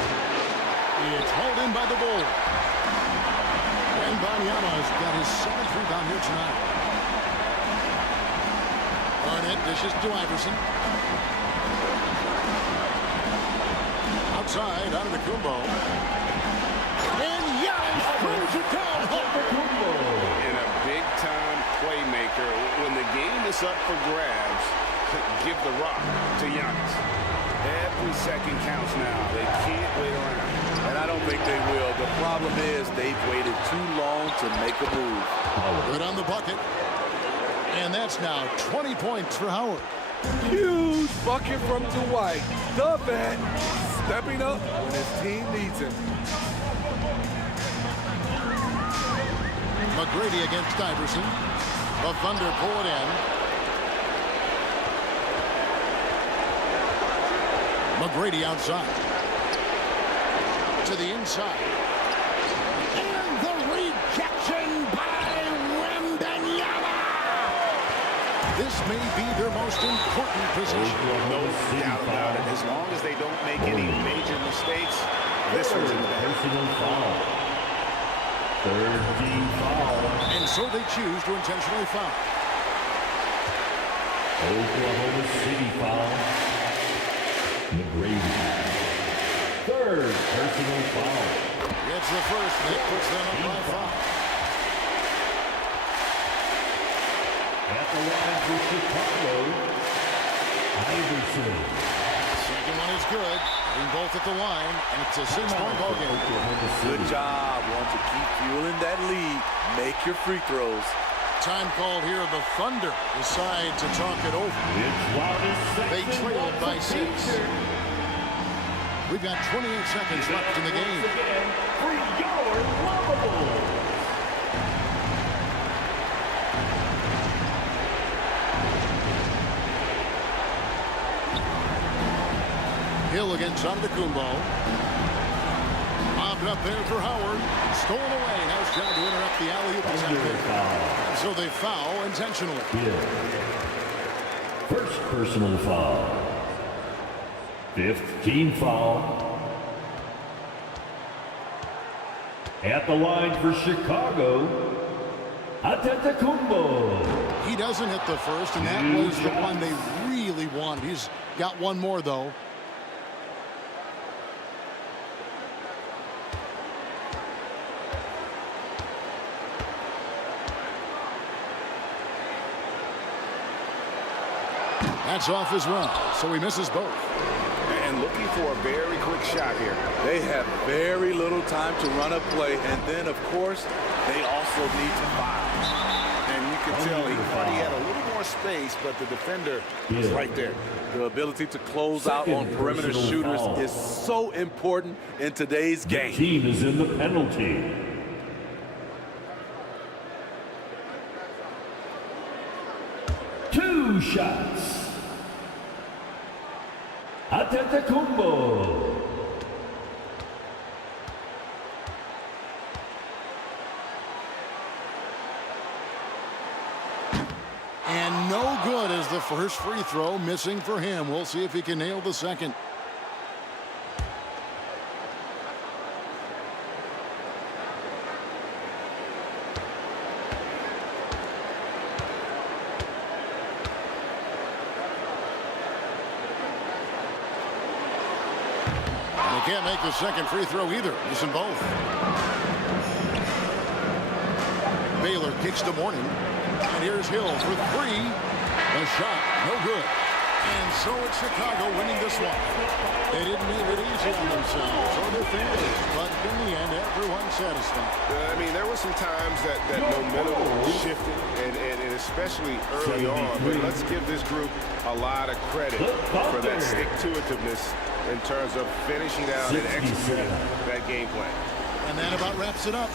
It's hauled in by the Bulls. And Banyama's got his 7th rebound here tonight. Barnett dishes to Iverson. Outside, out of the Kumbo. And Giannis throws it down home. And a big-time playmaker. When the game is up for grabs, give the rock to Giannis. Every second counts now. They can't wait around. And I don't think they will. The problem is they've waited too long to make a move. Good on the bucket. And that's now 20 points for Howard. Huge bucket from Dwight. The vet stepping up when his team needs him. McGrady against Iverson. The Thunder pull it in. McGrady outside. To the inside. And the rejection by Wembanyama. This may be their most important position. No doubt about it. As long as they don't make any major mistakes, this one's in the bag. Personal foul. Third team foul. And so they choose to intentionally foul. Oklahoma City foul. McGrady. Third personal foul. Gets the first, and it puts them up by 5. At the line for Chicago, Iverson. Second one is good. Being both at the line, and it's a 6-point ball game. Good job. Want to keep fueling that lead. Make your free throws. Time called here. The Thunder decide to talk it over. They trailed by 6. We've got 28 seconds left in the game. For your lovable. Hill against Antetokounmpo. Mobbed up there for Howard. Stolen away. Now it's trying to interrupt the alley-oop attempt. So they foul intentionally. First personal foul. 5th team foul. At the line for Chicago, Antetokounmpo. He doesn't hit the first, and that was the one they really wanted. He's got one more, though. That's off as well, so he misses both. And looking for a very quick shot here. They have very little time to run a play, and then, of course, they also need to foul. And you can tell he thought he had a little more space, but the defender was right there. The ability to close out on perimeter shooters is so important in today's game. The team is in the penalty. Two shots. Antetokounmpo. And no good as the first free throw missing for him. We'll see if he can nail the second. They can't make the second free throw either. Missing both. Baylor kicks to Mourning. And here's Hill for 3. The shot, no good. And so it's Chicago winning this one. They didn't make it easy on themselves or their fans, but in the end, everyone's satisfied. I mean, there were some times that momentum shifted, and especially early on. But let's give this group a lot of credit for that stick-to-itiveness in terms of finishing out and executing that game plan. And that about wraps it up.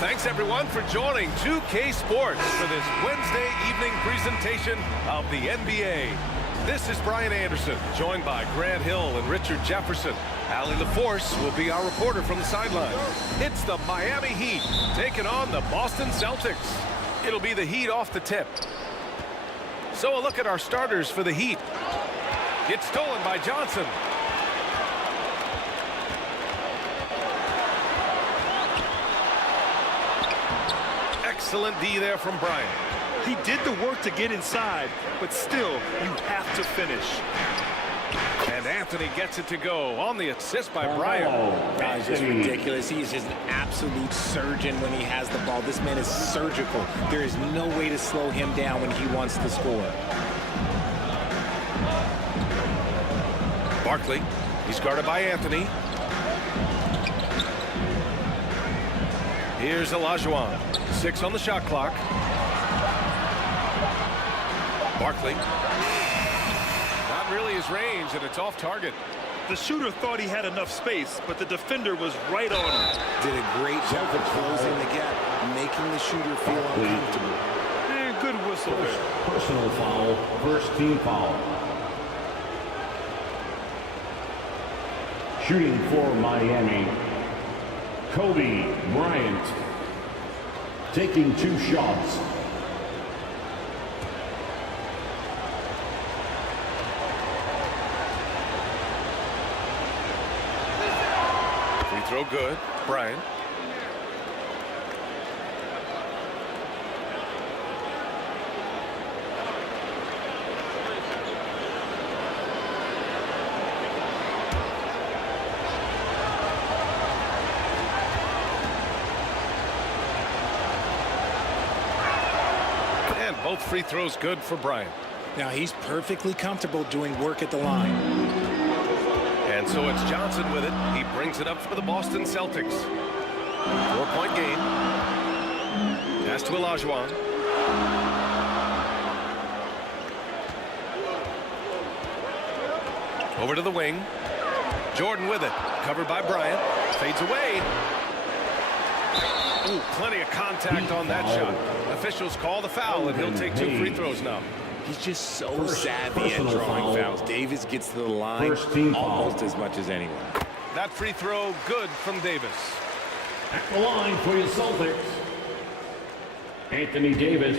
Thanks, everyone, for joining 2K Sports for this Wednesday evening presentation of the NBA. This is Brian Anderson, joined by Grant Hill and Richard Jefferson. Allie LaForce will be our reporter from the sideline. It's the Miami Heat taking on the Boston Celtics. It'll be the Heat off the tip. So a look at our starters for the Heat. It's stolen by Johnson. Excellent D there from Bryant. He did the work to get inside, but still, you have to finish. And Anthony gets it to go on the assist by Bryant. That is just ridiculous. He is just an absolute surgeon when he has the ball. This man is surgical. There is no way to slow him down when he wants to score. Barkley, he's guarded by Anthony. Here's Olajuwon. 6 on the shot clock. Barkley. Not really his range, and it's off target. The shooter thought he had enough space, but the defender was right on him. Did a great job of closing the gap, making the shooter feel uncomfortable. And good whistle there. Personal foul, first team foul. Shooting for Miami, Kobe Bryant, taking 2 shots. Free throw good. Bryant. Both free throws good for Bryant. Now he's perfectly comfortable doing work at the line. And so it's Johnson with it. He brings it up for the Boston Celtics. 4-point game. Pass to Olajuwon. Over to the wing. Jordan with it. Covered by Bryant. Fades away. Ooh, plenty of contact on that shot. Officials call the foul, and he'll take 2 free throws now. He's just so savvy at drawing fouls. Davis gets to the line almost as much as anyone. That free throw good from Davis. At the line for your Celtics. Anthony Davis.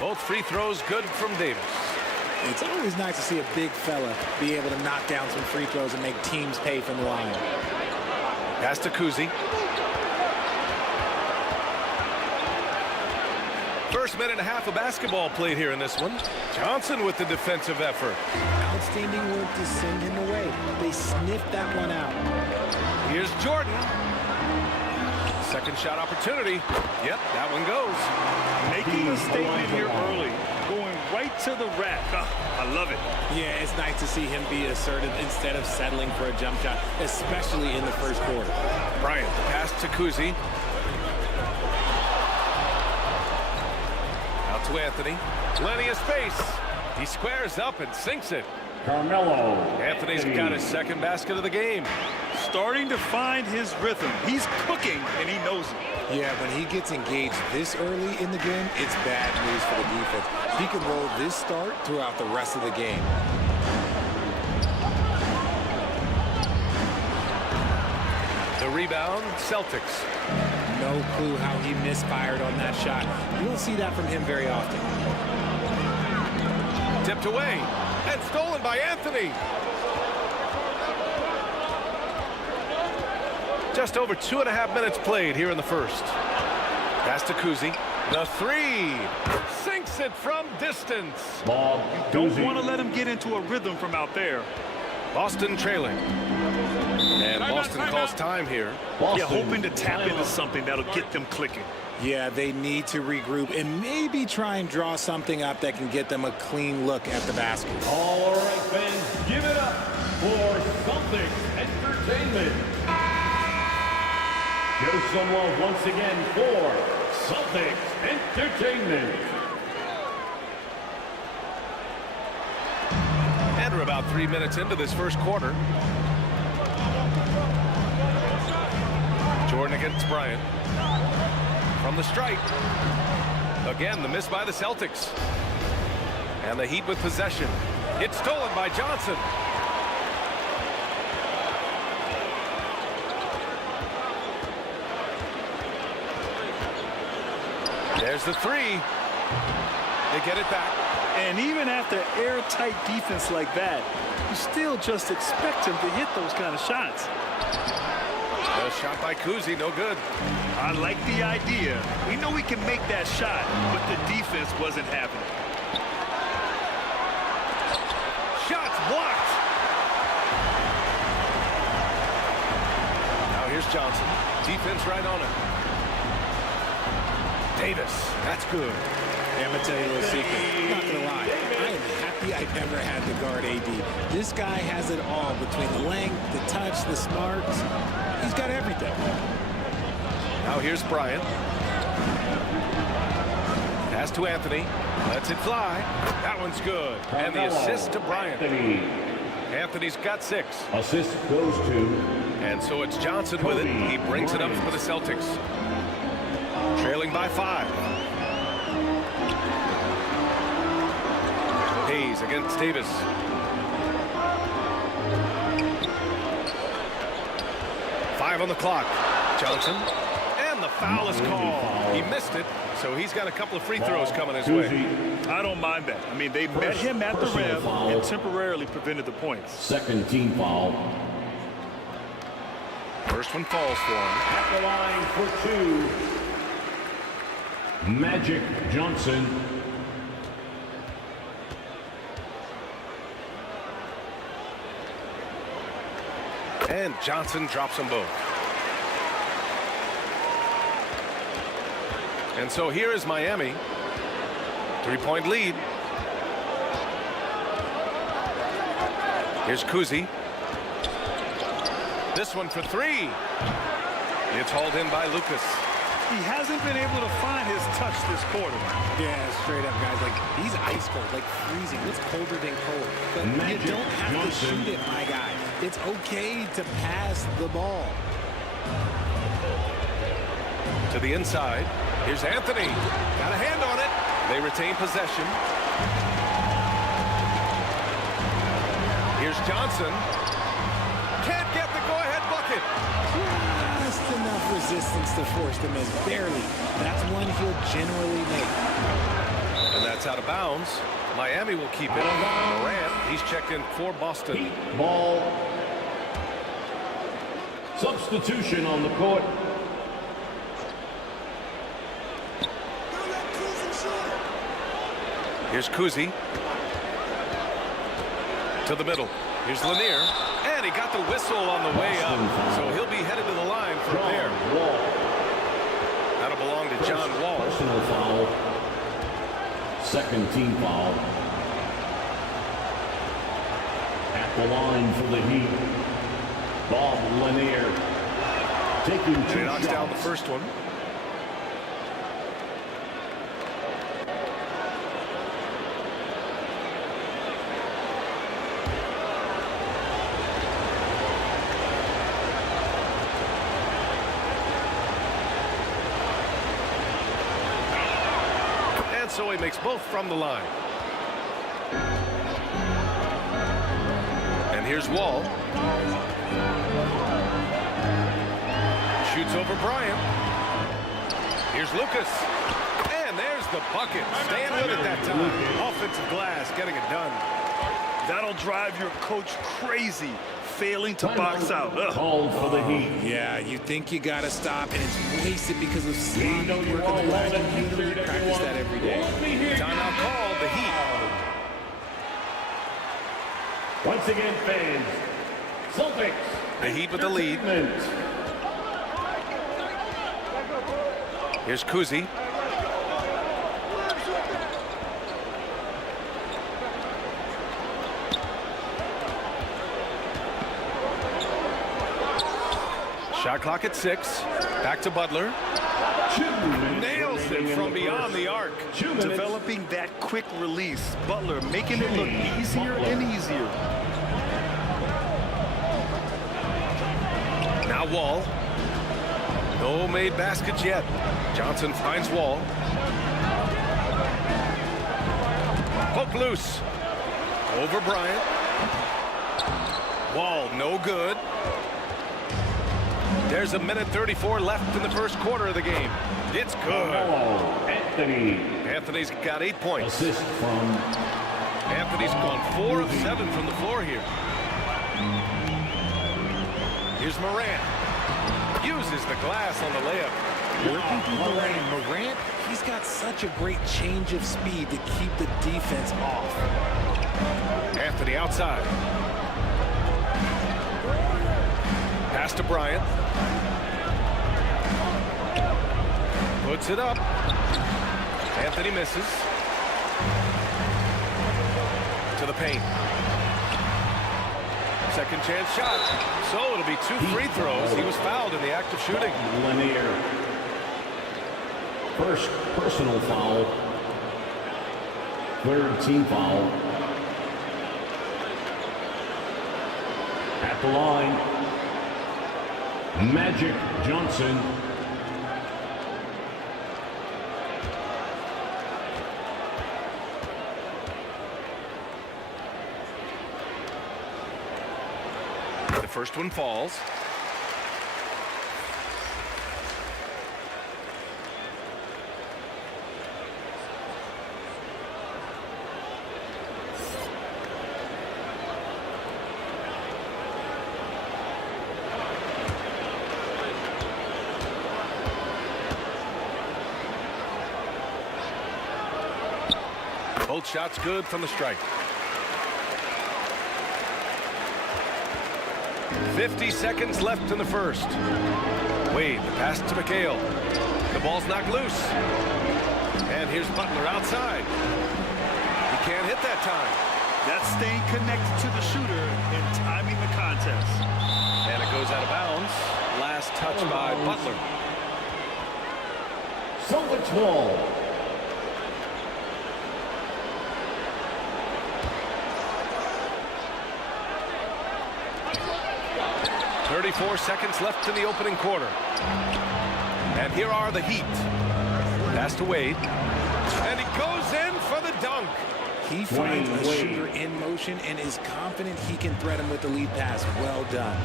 Both free throws good from Davis. It's always nice to see a big fella be able to knock down some free throws and make teams pay from the line. Pass to Kuzi. First minute and a half of basketball played here in this one. Johnson with the defensive effort. Outstanding work to send him away. They sniffed that one out. Here's Jordan. Second shot opportunity. Yep, that one goes. Making a statement here early. Going right to the rack. I love it. Yeah, it's nice to see him be assertive instead of settling for a jump shot, especially in the first quarter. Bryant, pass to Kuzi. Out to Anthony. Plenty of space. He squares up and sinks it. Carmelo. Anthony's got his second basket of the game. Starting to find his rhythm. He's cooking, and he knows it. Yeah, when he gets engaged this early in the game, it's bad news for the defense. He can roll this start throughout the rest of the game. The rebound, Celtics. No clue how he misfired on that shot. You don't see that from him very often. Tipped away and stolen by Anthony. Just over 2.5 minutes played here in the first. Pass to Kuzi. The three. Sinks it from distance. Ball. Don't want to let him get into a rhythm from out there. Boston trailing. And Boston calls time here. Yeah, hoping to tap into something that'll get them clicking. Yeah, they need to regroup and maybe try and draw something up that can get them a clean look at the basket. All right, fans, give it up for Celtics Entertainment. Show some love once again for Celtics Entertainment. And we're about 3 minutes into this first quarter. Jordan against Bryant. From the strike. Again, the miss by the Celtics. And the Heat with possession. It's stolen by Johnson. There's the three. They get it back. And even after airtight defense like that, you still just expect him to hit those kind of shots. A shot by Kuzi, no good. I like the idea. We know we can make that shot, but the defense wasn't having it. Shots blocked. Now here's Johnson. Defense right on him. Davis, that's good. I'm going to tell you a little secret. I'm not going to lie. I am happy I never had to guard AD. This guy has it all between the length, the touch, the smarts. He's got everything. Now here's Bryant. Pass to Anthony. Lets it fly. That one's good. And the assist to Bryant. Anthony's got 6. Assist goes to. And so it's Johnson with it. He brings it up for the Celtics. Trailing by 5. Hayes against Davis. Five on the clock. Johnson. And the foul is called. He missed it, so he's got a couple of free throws coming his way. I don't mind that. I mean, they met him at the rim and temporarily prevented the points. Second team foul. First one falls for him. At the line for 2. Magic Johnson. And Johnson drops them both. And so here is Miami. 3-point lead. Here's Kuzi. This one for 3. It's hauled in by Lucas. He hasn't been able to find his touch this quarter. Yeah, straight up, guys. Like, he's ice cold, like freezing. What's colder than cold? But Magic you don't have Johnson. to shoot it, my guy. It's okay to pass the ball. To the inside. Here's Anthony. Got a hand on it. They retain possession. Here's Johnson. Can't get the go-ahead bucket. Just enough resistance to force the miss. Barely. That's one he'll generally make. And that's out of bounds. Miami will keep it. Morant, he's checked in for Boston. Heat ball. Substitution on the court. Here's Kuzi. To the middle. Here's Lanier. And he got the whistle on the way up. So he'll be headed to the line from there. That'll belong to John Wall. Personal foul. Second team foul. At the line for the Heat, Bob Lanier. Taking two He knocks shots. down the first one. And so he makes both from the line. And here's Wall. Shoots over Bryant. Here's Lucas. And there's the bucket. Staying with it that time. Offensive glass, getting it done. That'll drive your coach crazy, failing to box out. Called for the Heat. Yeah, you think you got to stop, and it's wasted because of sloppy know you work all on the glass. want You to literally keep practice that every day. Timeout called, the Heat. Once again, fans, Celtics. The Heat with the lead. Here's Kuzi. Shot clock at 6. Back to Butler. Nails it from beyond the arc. Developing that quick release. Butler making it look easier and easier. Now Wall. No made baskets yet. Johnson finds Wall. Poke loose. Over Bryant. Wall, no good. There's a minute 34 left in the first quarter of the game. It's good. Anthony. Anthony's got 8 points. Assist from Anthony's gone 4 of 7 from the floor here. Here's Morant. Uses the glass on the layup. Working through the lane, Morant, he's got such a great change of speed to keep the defense off. Anthony outside. Pass to Bryant. Puts it up. Anthony misses. To the paint. Second chance shot. So it'll be 2 free throws. He was fouled in the act of shooting. Lanier. First personal foul. Third team foul. At the line, Magic Johnson. The first one falls. Both shots good from the strike. 50 seconds left in the first. Wade, the pass to McHale. The ball's knocked loose. And here's Butler outside. He can't hit that time. That's staying connected to the shooter and timing the contest. And it goes out of bounds. Last touch by Butler. Celtics ball. .34 seconds left in the opening quarter. And here are the Heat. Pass to Wade. And he goes in for the dunk. He finds a shooter in motion and is confident he can thread him with the lead pass. Well done.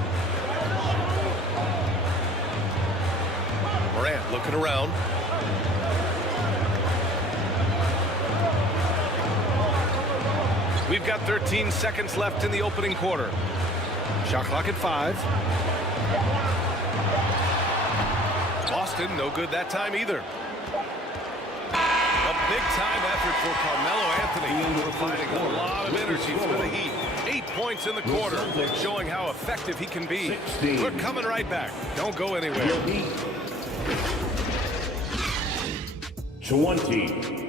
Morant looking around. We've got 13 seconds left in the opening quarter. Shot clock at 5. Boston, no good that time either. A big-time effort for Carmelo Anthony, providing a lot of energy for the Heat. 8 points in the quarter, showing how effective he can be. We're coming right back. Don't go anywhere. 20.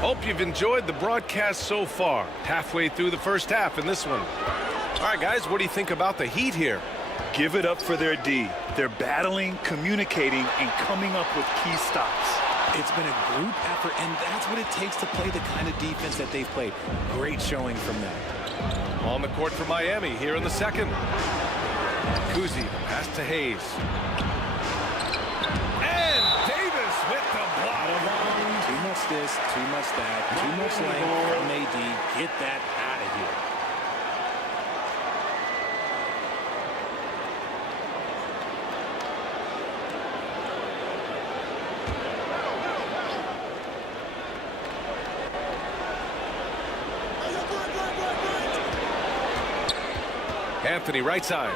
Hope you've enjoyed the broadcast so far. Halfway through the first half in this one. All right, guys, what do you think about the Heat here? Give it up for their D. They're battling, communicating, and coming up with key stops. It's been a group effort, and that's what it takes to play the kind of defense that they've played. Great showing from them. On the court for Miami here in the second. Kuzi, the pass to Hayes. And Davis with the block. Too much this, too much that, too much length from AD. Get that out of here. Anthony right side.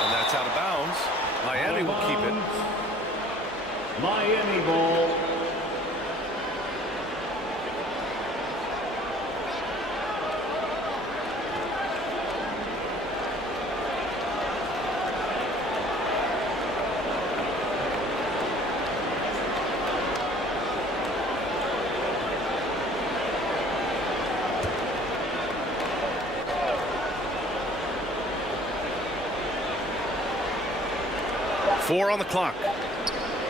And that's out of bounds. Miami will keep it. Miami ball. Four on the clock.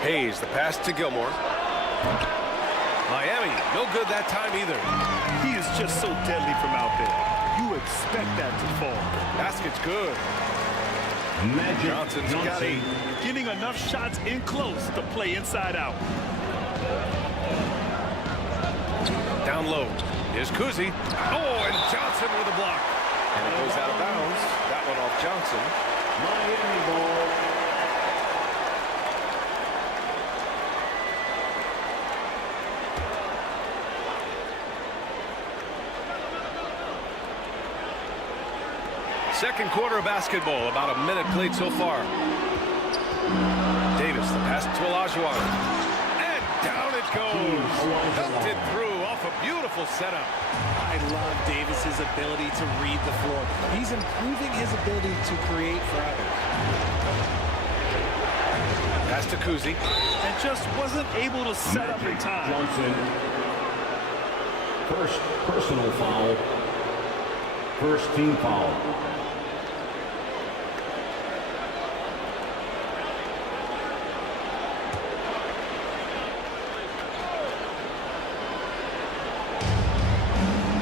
Hayes, the pass to Gilmore. Miami, no good that time either. He is just so deadly from out there. You expect that to fall. Basket's good. Johnson's got 8. Getting enough shots in close to play inside out. Down low. Here's Kuzi. Oh, and Johnson with a block. And it goes out of bounds. That one off Johnson. Miami ball. Second quarter of basketball, about a minute played so far. Davis, the pass to Olajuwon. And down it goes. Dunked it through off a beautiful setup. I love Davis's ability to read the floor. He's improving his ability to create for others. Pass to Kuzi. And just wasn't able to set up in time. Johnson. First personal foul. First team foul.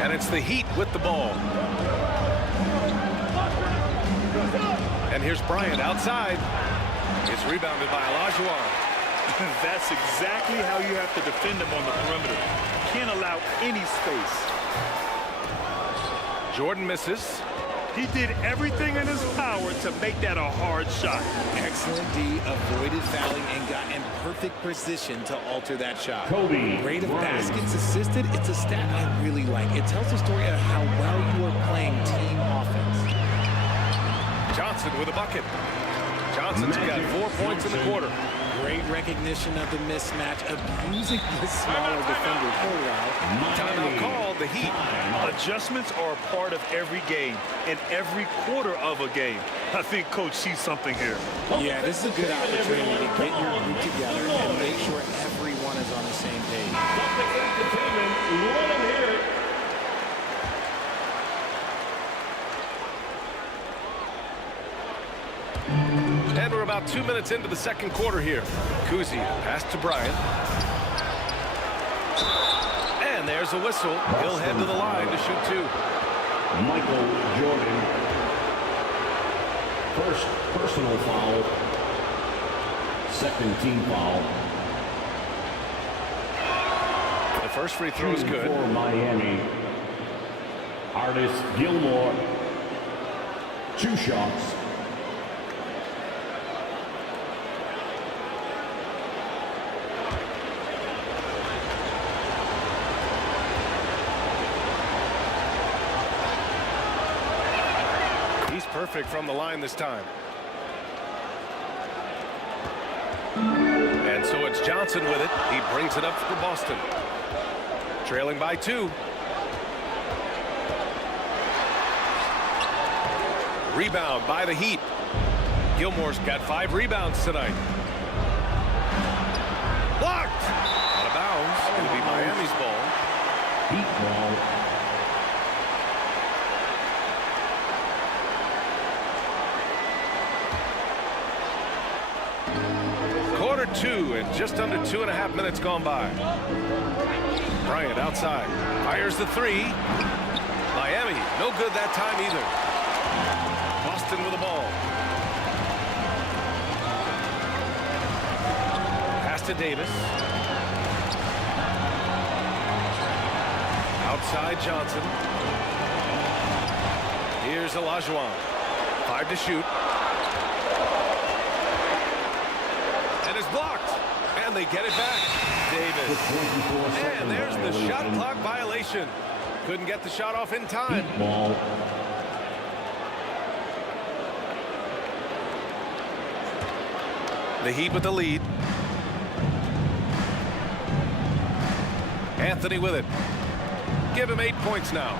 And it's the Heat with the ball. And here's Bryant outside. It's rebounded by Olajuwon. That's exactly how you have to defend him on the perimeter. Can't allow any space. Jordan misses. He did everything in his power to make that a hard shot. Excellent D, avoided fouling and got in perfect position to alter that shot. Kobe Rate of Bryant. baskets assisted, it's a stat I really like. It tells the story of how well you are playing team offense. Johnson with a bucket. Johnson's got 4 points in the quarter. Great recognition of the mismatch, abusing the smaller defender for a while. Timeout called, the Heat. Adjustments are a part of every game and every quarter of a game. I think Coach sees something here. Yeah, this is a good opportunity to get your group together and make sure everyone is on the same page. And we're about 2 minutes into the second quarter here. Kuzi pass to Bryant. And there's a whistle. He'll head to the line to shoot 2. Michael Jordan. First personal foul. Second team foul. The first free throw is good. For Miami. Artis Gilmore. 2 shots. Perfect from the line this time. And so it's Johnson with it. He brings it up for Boston. Trailing by 2. Rebound by the Heat. Gilmore's got 5 rebounds tonight. Blocked. Out of bounds. It'll be Miami's ball. Heat ball. Quarter 2 and just under 2.5 minutes gone by. Bryant outside. Fires the 3. Miami, no good that time either. Boston with the ball. Pass to Davis. Outside Johnson. Here's Olajuwon. 5 to shoot. Blocked, and they get it back. Davis. And there's the shot clock violation. Couldn't get the shot off in time. Ball. The Heat with the lead. Anthony with it. Give him 8 points now.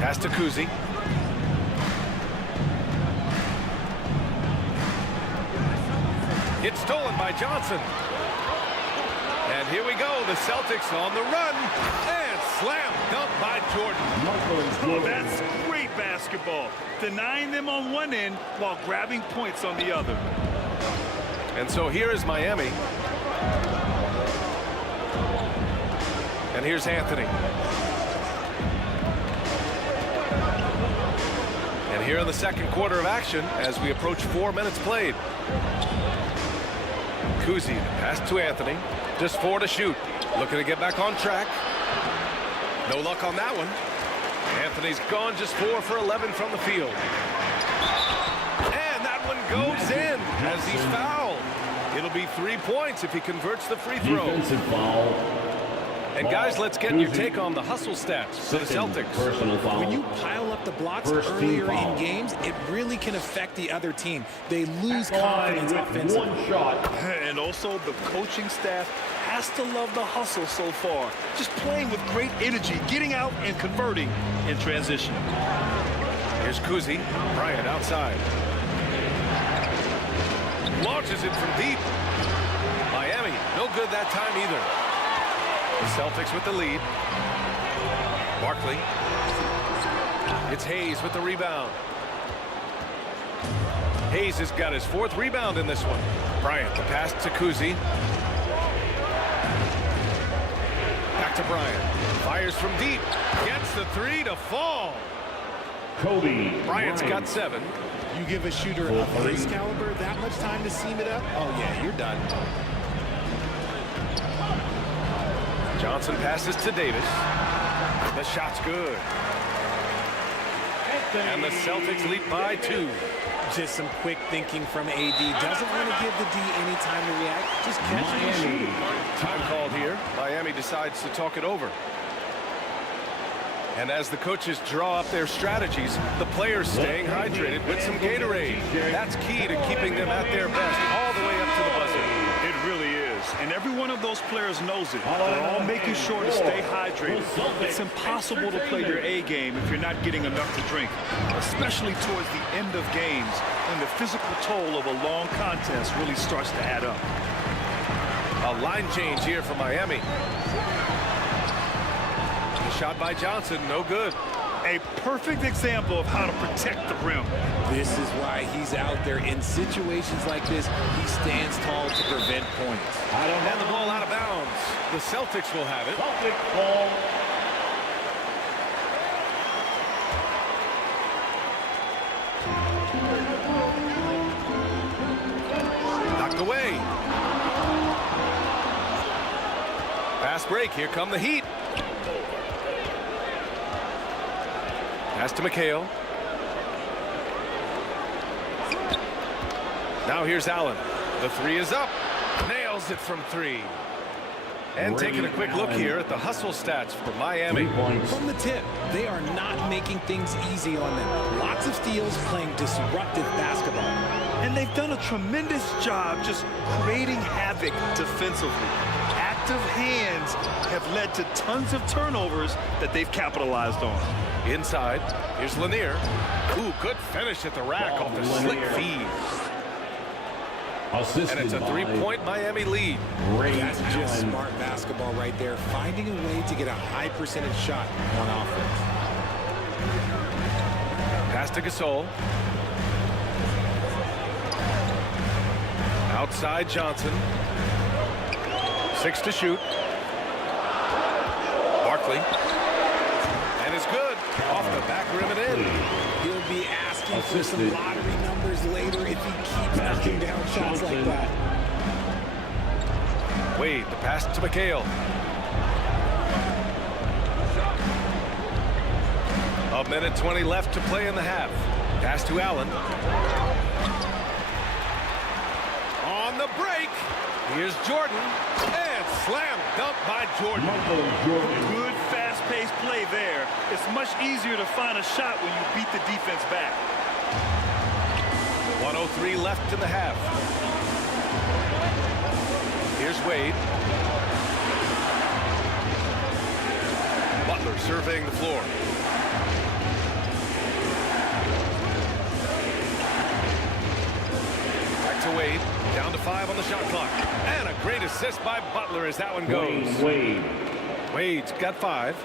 Pass to Kuzi. It's stolen by Johnson. And here we go. The Celtics on the run. And slam dunk by Jordan. Oh, that's great basketball. Denying them on one end while grabbing points on the other. And so here is Miami. And here's Anthony. And here in the second quarter of action as we approach 4 minutes played. Kuzi, pass to Anthony. Just 4 to shoot. Looking to get back on track. No luck on that one. Anthony's gone just 4 for 11 from the field. And that one goes in as he's fouled. It'll be 3 points if he converts the free throw. Defensive foul. And guys, let's get your take on the hustle stats for the Celtics. When you pile up the blocks earlier in games, it really can affect the other team. They lose confidence offensively. 1 shot. And also the coaching staff has to love the hustle so far. Just playing with great energy, getting out and converting in transition. Here's Kuzi. Bryant outside. Launches it from deep. Miami, no good that time either. The Celtics with the lead. Barkley. It's Hayes with the rebound. Hayes has got his 4th rebound in this one. Bryant, the pass to Kuzi. Back to Bryant. Fires from deep. Gets the 3 to fall. Kobe Bryant's got 7. You give a shooter of this caliber that much time to seam it up, oh yeah, you're done. Johnson passes to Davis. The shot's good. And the Celtics lead by 2. Just some quick thinking from AD. Doesn't want to give the D any time to react. Just catch it and shoot. Time called here. Miami decides to talk it over. And as the coaches draw up their strategies, the players staying hydrated with some Gatorade. That's key to keeping them at their best all the way up to the buzzer. It really is. And every one of those players knows it. They're all making sure to stay hydrated. It's impossible to play your A game if you're not getting enough to drink, especially towards the end of games when the physical toll of a long contest really starts to add up. A line change here for Miami. The shot by Johnson, no good. A perfect example of how to protect the rim. This is why he's out there in situations like this. He stands tall to prevent points. And the ball out of bounds. The Celtics will have it. Celtics ball. Knocked away. Fast break. Here come the Heat. Pass to McHale. Now here's Allen. The three is up. Nails it from three. And taking a quick look here at the hustle stats for Miami. From the tip, they are not making things easy on them. Lots of steals, playing disruptive basketball. And they've done a tremendous job just creating havoc defensively. Active hands have led to tons of turnovers that they've capitalized on. Inside, here's Lanier. Ooh, good finish at the rack off the slick feed. And it's a three-point Miami lead. That's just smart basketball right there, finding a way to get a high percentage shot on offense. Pass to Gasol. Outside Johnson. 6 to shoot. Barkley. And it's good. Off the back rim and in. He'll be asking for some lottery numbers later if he keeps knocking down shots like that. Wade, the pass to McHale. A minute 20 left to play in the half. Pass to Allen. On the break. Here's Jordan. And slam dunk by Jordan. Good fast-paced play there. It's much easier to find a shot when you beat the defense back. 1:03 left in the half. Here's Wade. Butler surveying the floor. Back to Wade. Down to 5 on the shot clock. And a great assist by Butler as that one goes. Wade's got 5.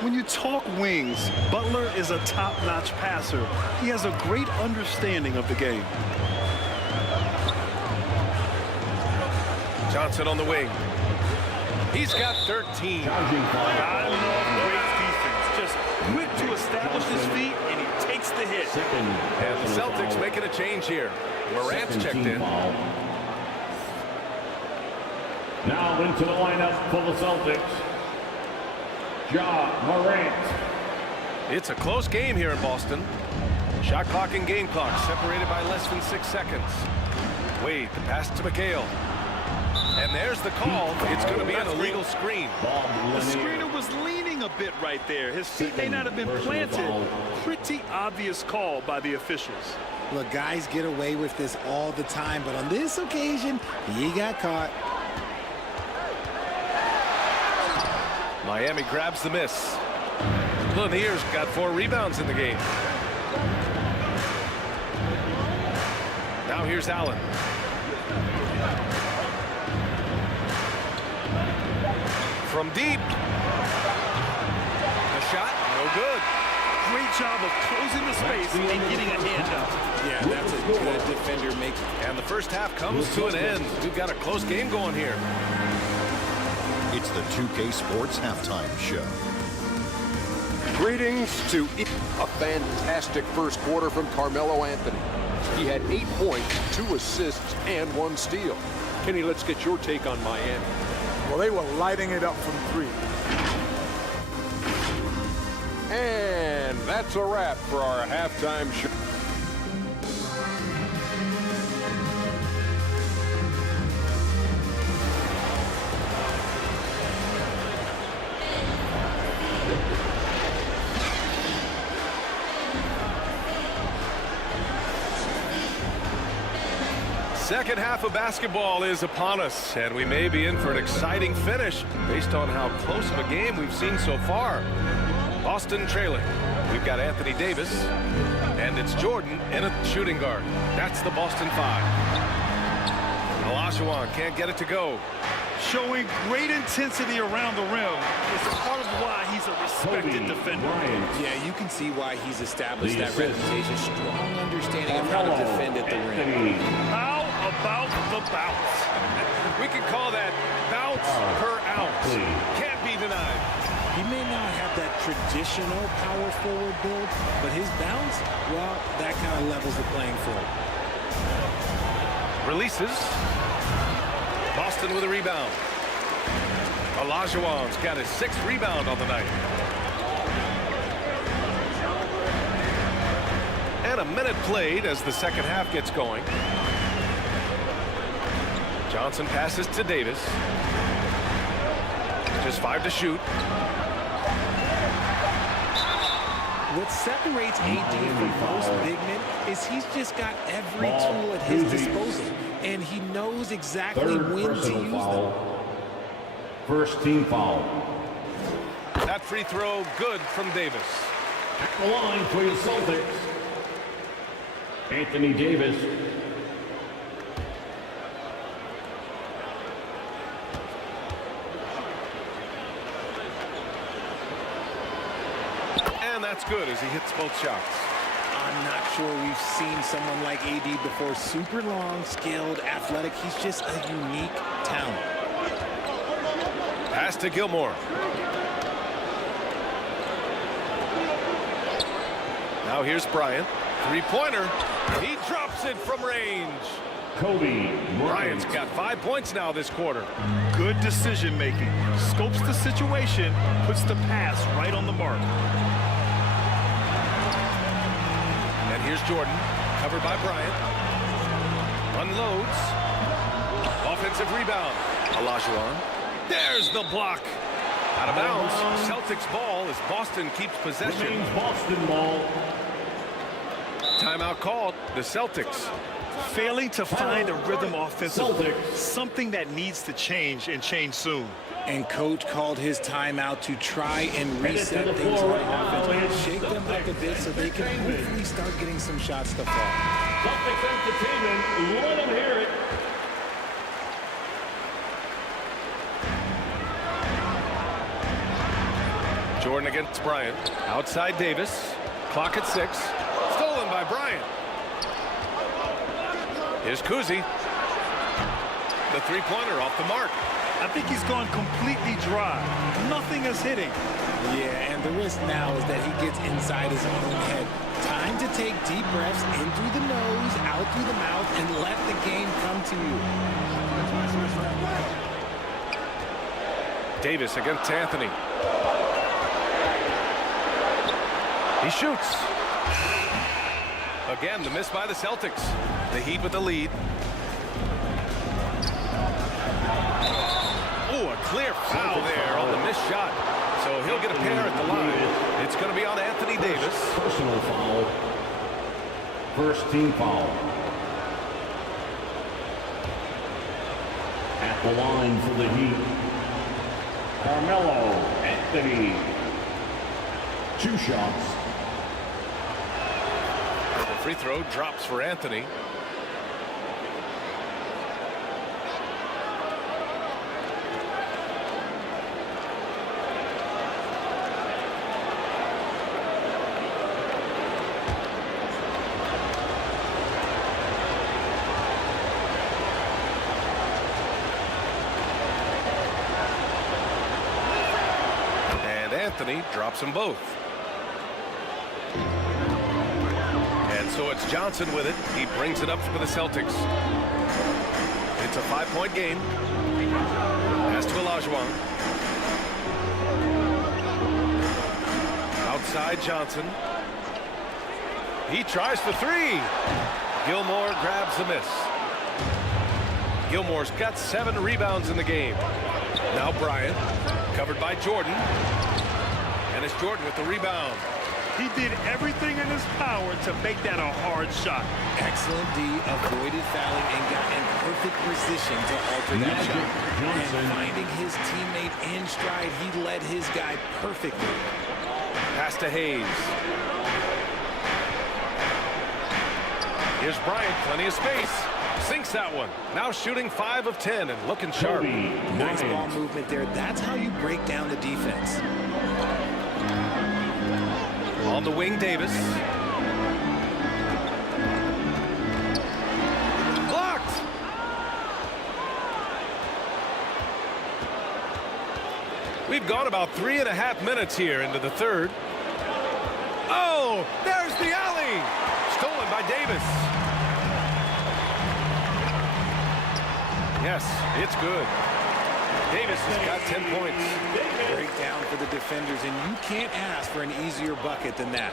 When you talk wings, Butler is a top-notch passer. He has a great understanding of the game. Johnson on the wing. He's got 13. I love great defense. Just quick to establish his feet, and he takes the hit. And the Celtics making a change here. Morant's checked in. Now into the lineup for the Celtics. Ja Morant. It's a close game here in Boston. Shot clock and game clock separated by less than 6 seconds. Wade, the pass to McHale. And there's the call. It's going to be an illegal screen. The screener was leaning a bit right there. His feet may not have been planted. Pretty obvious call by the officials. Look, guys get away with this all the time, but on this occasion, he got caught. Miami grabs the miss. Lanier's got 4 rebounds in the game. Now here's Allen. From deep. The shot, no good. Great job of closing the space and getting a hand up. Yeah, that's a good defender making. And the first half comes to an end. We've got a close game going here. It's the 2K Sports Halftime Show. Greetings to a fantastic first quarter from Carmelo Anthony. He had 8 points, 2 assists, and 1 steal. Kenny, let's get your take on Miami. Well, they were lighting it up from 3. And that's a wrap for our halftime show. Second half of basketball is upon us, and we may be in for an exciting finish based on how close of a game we've seen so far. Boston trailing. We've got Anthony Davis, and it's Jordan in a shooting guard. That's the Boston 5. Olajuwon can't get it to go. Showing great intensity around the rim is part of why he's a respected defender. Yeah, you can see why he's established that reputation. Strong understanding of how to defend at the rim. How about the bounce? We can call that bounce per ounce. Can't be denied. He may not have that traditional power forward build, but his bounce, well, that kind of levels the playing field. Releases. Boston with a rebound. Olajuwon's got his 6th rebound on the night. And a minute played as the second half gets going. Johnson passes to Davis. Just 5 to shoot. What separates AD from most big men is he's just got every tool at his disposal, and he knows exactly when to use them. First team foul. That free throw good from Davis. At the line for the Celtics, Anthony Davis. And that's good as he hits both shots. I'm not sure we've seen someone like AD before. Super long, skilled, athletic. He's just a unique talent. Pass to Gilmore. Now here's Bryant. Three-pointer. He drops it from range. Kobe Bryant's got 5 points now this quarter. Good decision making. Scopes the situation, puts the pass right on the mark. And here's Jordan, covered by Bryant. Unloads. Offensive rebound. Olajuwon. There's the block. Out of bounds. Celtics ball as Boston keeps possession. Boston ball. Timeout called. The Celtics. Failing to find a rhythm offensively. Something that needs to change and change soon. And coach called his timeout to try and reset things on offense. Shake them up a bit so they can hopefully start getting some shots to fall. Celtics entertainment, let them hear it. Jordan against Bryant. Outside Davis. Clock at 6. Stolen by Bryant. Here's Kuzi. The three-pointer off the mark. I think he's gone completely dry. Nothing is hitting. Yeah, and the risk now is that he gets inside his own head. Time to take deep breaths in through the nose, out through the mouth, and let the game come to you. Davis against Anthony. He shoots. Again, the miss by the Celtics. The Heat with the lead. Oh, a clear foul there on the missed shot. So he'll get a pair at the line. It's going to be on Anthony Davis. Personal foul. First team foul. At the line for the Heat, Carmelo Anthony. 2 shots. The free throw drops for Anthony. And Anthony drops them both. So it's Johnson with it. He brings it up for the Celtics. It's a 5-point game. Pass to Olajuwon. Outside Johnson. He tries for 3. Gilmore grabs the miss. Gilmore's got 7 rebounds in the game. Now Bryant, covered by Jordan. And it's Jordan with the rebound. He did everything in his power to make that a hard shot. Excellent D, avoided fouling and got in perfect position to alter that shot. And finding his teammate in stride, he led his guy perfectly. Pass to Hayes. Here's Bryant, plenty of space. Sinks that one. Now shooting 5 of 10 and looking sharp. Nice ball movement there. That's how you break down the defense. On the wing, Davis. Blocked. We've gone about 3.5 minutes here into the third. Oh, there's the alley. Stolen by Davis. Yes, it's good. Davis has got 10 points. Breakdown for the defenders, and you can't ask for an easier bucket than that.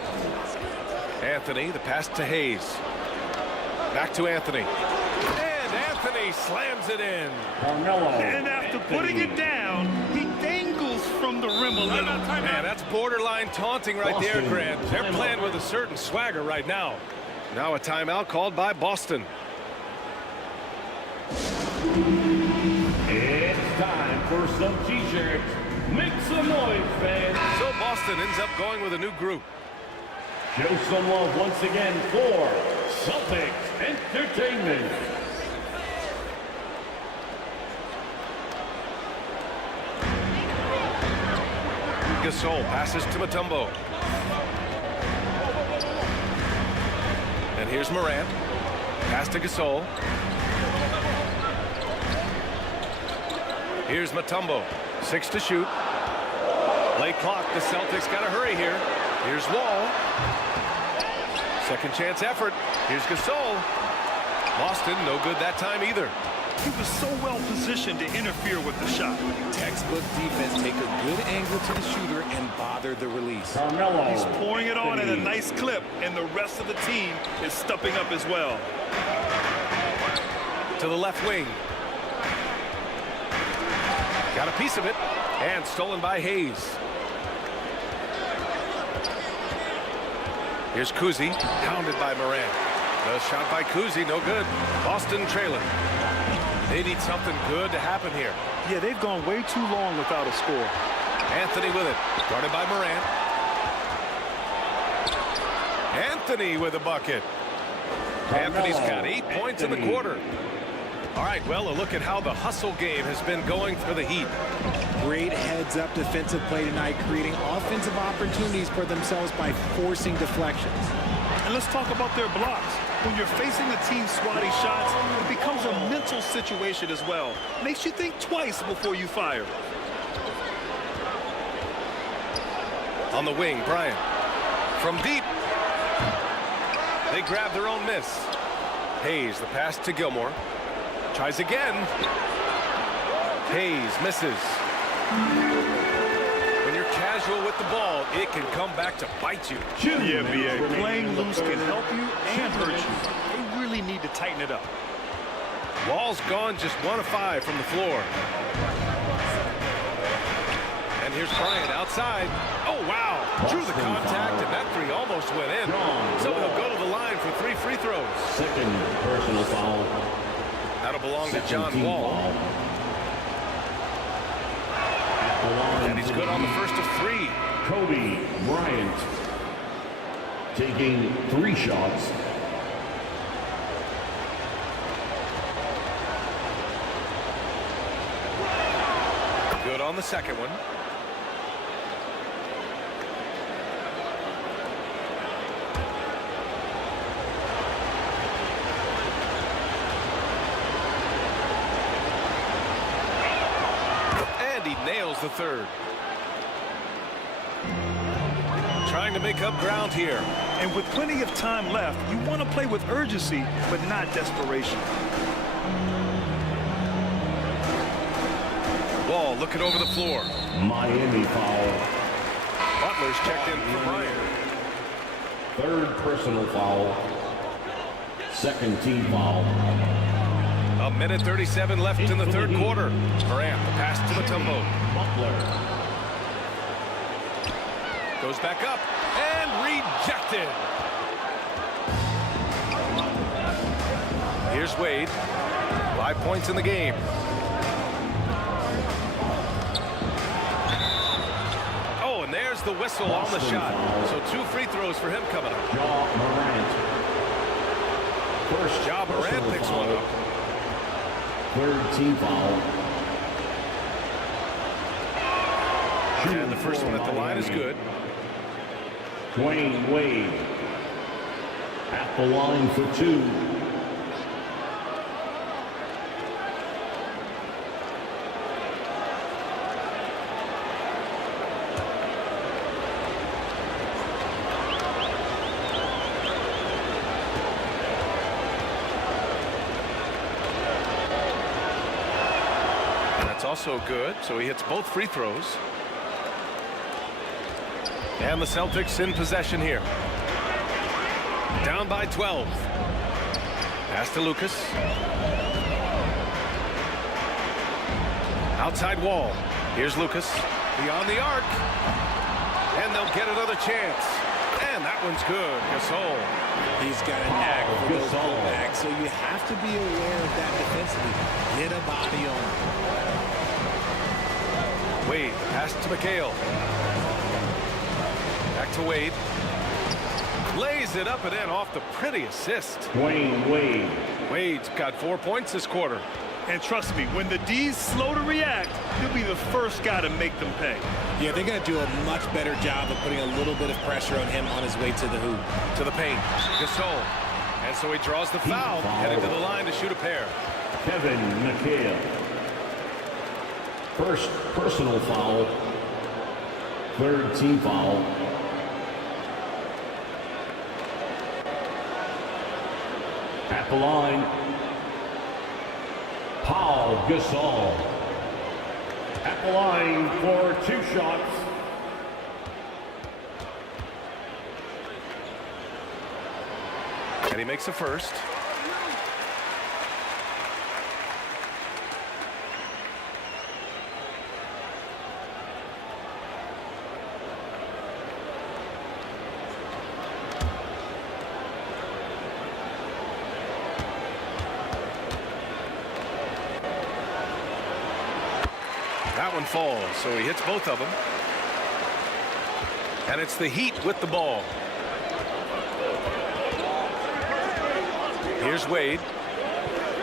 Anthony, the pass to Hayes. Back to Anthony. And Anthony slams it in. And after putting it down, he dangles from the rim a little. Man, that's borderline taunting right there, Grant. They're playing with a certain swagger right now. Now a timeout called by Boston. It's time for some T-shirts. Make some noise, fans. So Boston ends up going with a new group. Show some love once again for Celtics Entertainment. Gasol passes to Mutombo. And here's Morant. Pass to Gasol. Here's Mutombo. 6 to shoot. Late clock. The Celtics got to hurry here. Here's Wall. Second chance effort. Here's Gasol. Boston, no good that time either. He was so well positioned to interfere with the shot. Textbook defense, take a good angle to the shooter and bother the release. He's pouring it on at a nice clip, and the rest of the team is stepping up as well. To the left wing. Got a piece of it, and stolen by Hayes. Here's Kuzi, pounded by Morant. The shot by Kuzi, no good. Boston trailing. They need something good to happen here. Yeah, they've gone way too long without a score. Anthony with it, guarded by Morant. Anthony with a bucket. Anthony's got 8 points in the quarter. All right, well, a look at how the hustle game has been going for the Heat. Great heads-up defensive play tonight, creating offensive opportunities for themselves by forcing deflections. And let's talk about their blocks. When you're facing a team swatting shots, it becomes a mental situation as well. Makes you think twice before you fire. On the wing, Bryant. From deep. They grab their own miss. Hayes, the pass to Gilmore. Tries again. Hayes misses. When you're casual with the ball, it can come back to bite you. Yeah, B.A. Playing loose can help you and hurt you. They really need to tighten it up. Wall's gone just 1 of 5 from the floor. And here's Bryant outside. Oh, wow. Drew the contact, and that three almost went in. So he'll go to the line for 3 free throws. Second personal foul. That'll belong to John Wall. And he's good on the first of 3. Kobe Bryant taking 3 shots. Good on the second one. And he nails the third. Trying to make up ground here. And with plenty of time left, you want to play with urgency, but not desperation. Wall looking over the floor. Miami foul. Butler's checked in for Bryant. Third personal foul. Second team foul. A minute 37 left in the third quarter. Morant, the pass to Mutombo. Butler. Goes back up and rejected. Here's Wade. 5 points in the game. Oh, and there's the whistle on the shot. So 2 free throws for him coming up. Morant. First Moran picks one up. Third team foul. And the first one at the line is good. Dwayne Wade at the line for 2. That's also good, so he hits both free throws. And the Celtics in possession here. Down by 12. Pass to Lucas. Outside wall. Here's Lucas. Beyond the arc. And they'll get another chance. And that one's good. Gasol. He's got a knack for those pullbacks, so you have to be aware of that defensively. Get a body on him. Wade. Pass to McHale. Back to Wade. Lays it up and in off the pretty assist. Dwayne Wade. Wade's got 4 points this quarter. And trust me, when the D's slow to react, he'll be the first guy to make them pay. Yeah, they're going to do a much better job of putting a little bit of pressure on him on his way to the hoop. To the paint. Gasol. And so he draws the foul, heading to the line to shoot a pair. Kevin McHale. First personal foul. Third team foul. At the line, Paul Gasol. At the line for 2 shots. And he makes a first. That one falls, so he hits both of them. And it's the Heat with the ball. Here's Wade.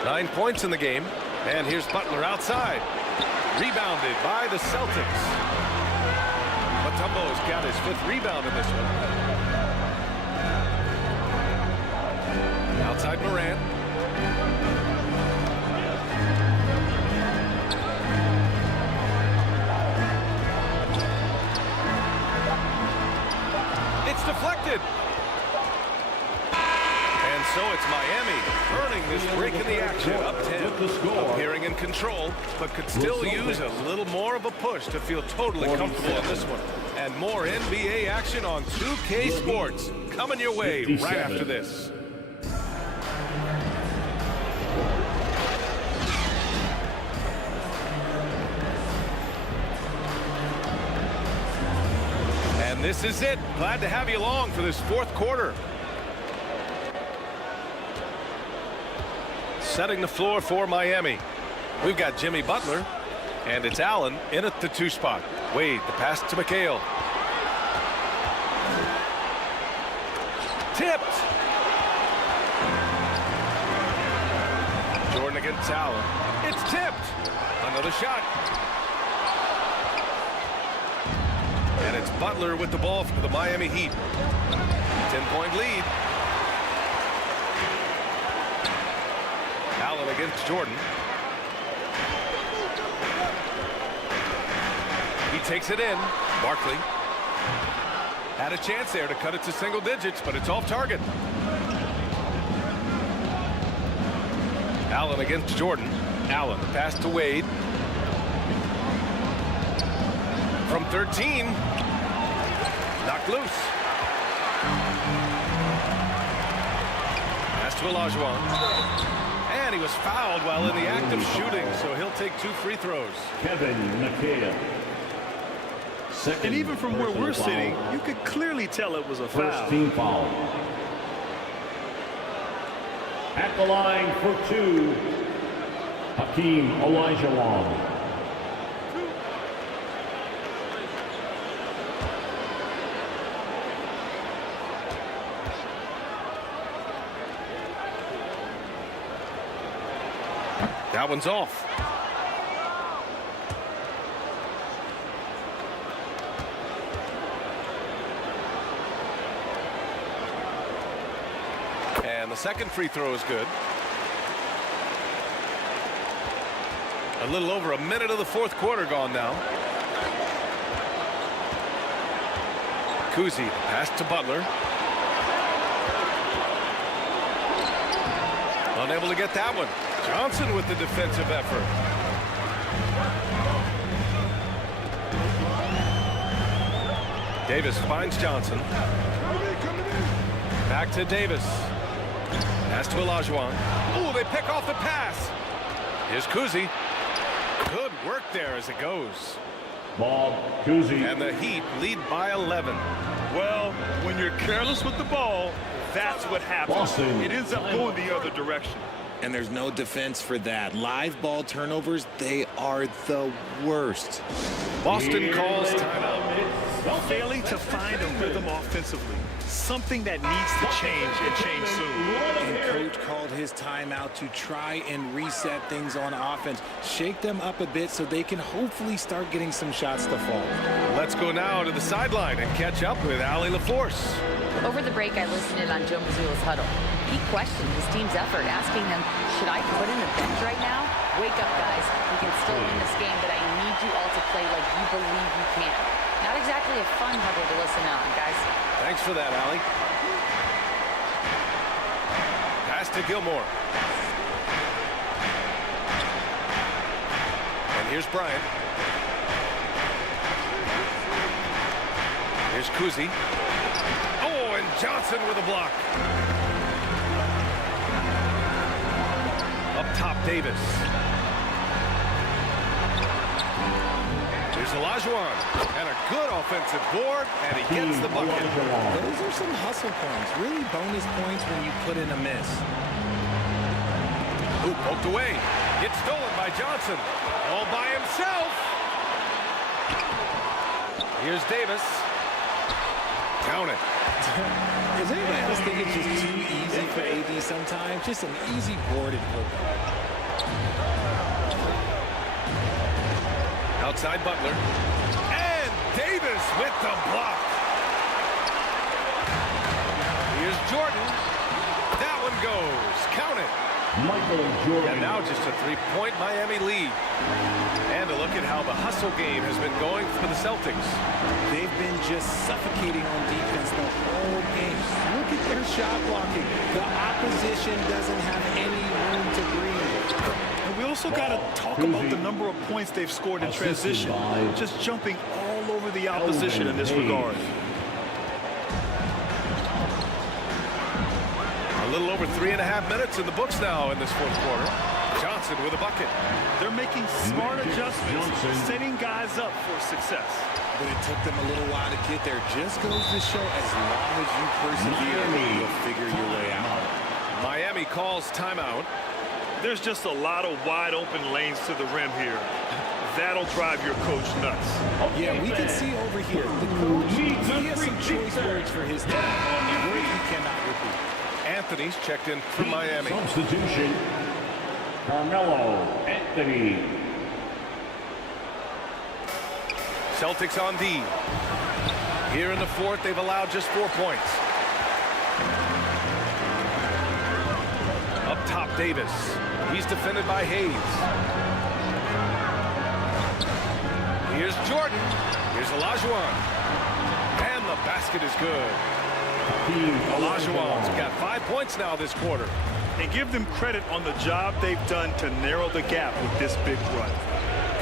9 points in the game. And here's Butler outside. Rebounded by the Celtics. Mutombo's got his 5th rebound in this one. Outside Morant. Deflected. And so it's Miami earning this break in the action. Up 10. Appearing in control, but could still use a little more of a push to feel totally comfortable in this one. And more NBA action on 2K Sports coming your way right after this. This is it. Glad to have you along for this 4th quarter. Setting the floor for Miami. We've got Jimmy Butler, and it's Allen in at the 2 spot. Wade, the pass to McHale. Tipped. Jordan against Allen. It's tipped. Another shot. And it's Butler with the ball for the Miami Heat. 10-point lead. Allen against Jordan. He takes it in. Barkley had a chance there to cut it to single digits, but it's off target. Allen against Jordan. Allen, the pass to Wade. From 13. Knocked loose. Pass to Olajuwon. And he was fouled while in the act of shooting, so he'll take 2 free throws. Kevin McHale. And even from where we're sitting, you could clearly tell it was a foul. First team foul. At the line for 2, Hakeem Olajuwon. That one's off. And the second free throw is good. A little over a minute of the fourth quarter gone now. Kuzi pass to Butler. Unable to get that one. Johnson with the defensive effort. Davis finds Johnson. Back to Davis. Pass to Olajuwon. Oh, they pick off the pass. Here's Kuzi. Good work there as it goes. Ball, Kuzi. And the Heat lead by 11. Well, when you're careless with the ball, that's what happens. Boston. It ends up going the other direction. And there's no defense for that. Live ball turnovers, they are the worst. Boston calls timeout. Failing to find a rhythm offensively. Something that needs to change and change soon. And coach called his timeout to try and reset things on offense. Shake them up a bit so they can hopefully start getting some shots to fall. Let's go now to the sideline and catch up with Allie LaForce. Over the break, I listened in on Joe Mazzulla's huddle. He questioned his team's effort, asking them, should I put in the bench right now? Wake up, guys. We can still win this game, but I need you all to play like you believe you can. Not exactly a fun huddle to listen on, guys. Thanks for that, Allie. Pass to Gilmore. And here's Bryant. Here's Kuzi. Oh, and Johnson with a block. Up top, Davis. Here's Olajuwon. And a good offensive board, and he gets the bucket. Those are some hustle points. Really bonus points when you put in a miss. Ooh, poked away. Gets stolen by Johnson. All by himself. Here's Davis. Count it. Does anybody else think it's just too easy for AD sometimes? Just an easy board and put. Outside Butler. And Davis with the block. Here's Jordan. That one goes. Count it. Michael Jordan. And now just a three-point Miami lead. And a look at how the hustle game has been going for the Celtics. They've been just suffocating on defense the whole game. Look at their shot blocking. The opposition doesn't have any room to breathe. And we also got to talk about the number of points they've scored in transition. Just jumping all over the opposition in this regard. A little over 3.5 minutes in the books now in this fourth quarter. Johnson with a bucket. They're making smart adjustments, setting guys up for success. But it took them a little while to get there. Just goes to show as long as you persevere, you'll figure your way out. Miami calls timeout. There's just a lot of wide open lanes to the rim here. That'll drive your coach nuts. Yeah, we can see over here. The coach, he has some choice words for his team. Word he cannot repeat. Anthony's checked in for Miami. Substitution. Carmelo Anthony. Celtics on D. Here in the fourth, they've allowed just 4 points. Up top, Davis. He's defended by Hayes. Here's Jordan. Here's Olajuwon. And the basket is good. Olajuwon's got 5 points now this quarter. And give them credit on the job they've done to narrow the gap with this big run.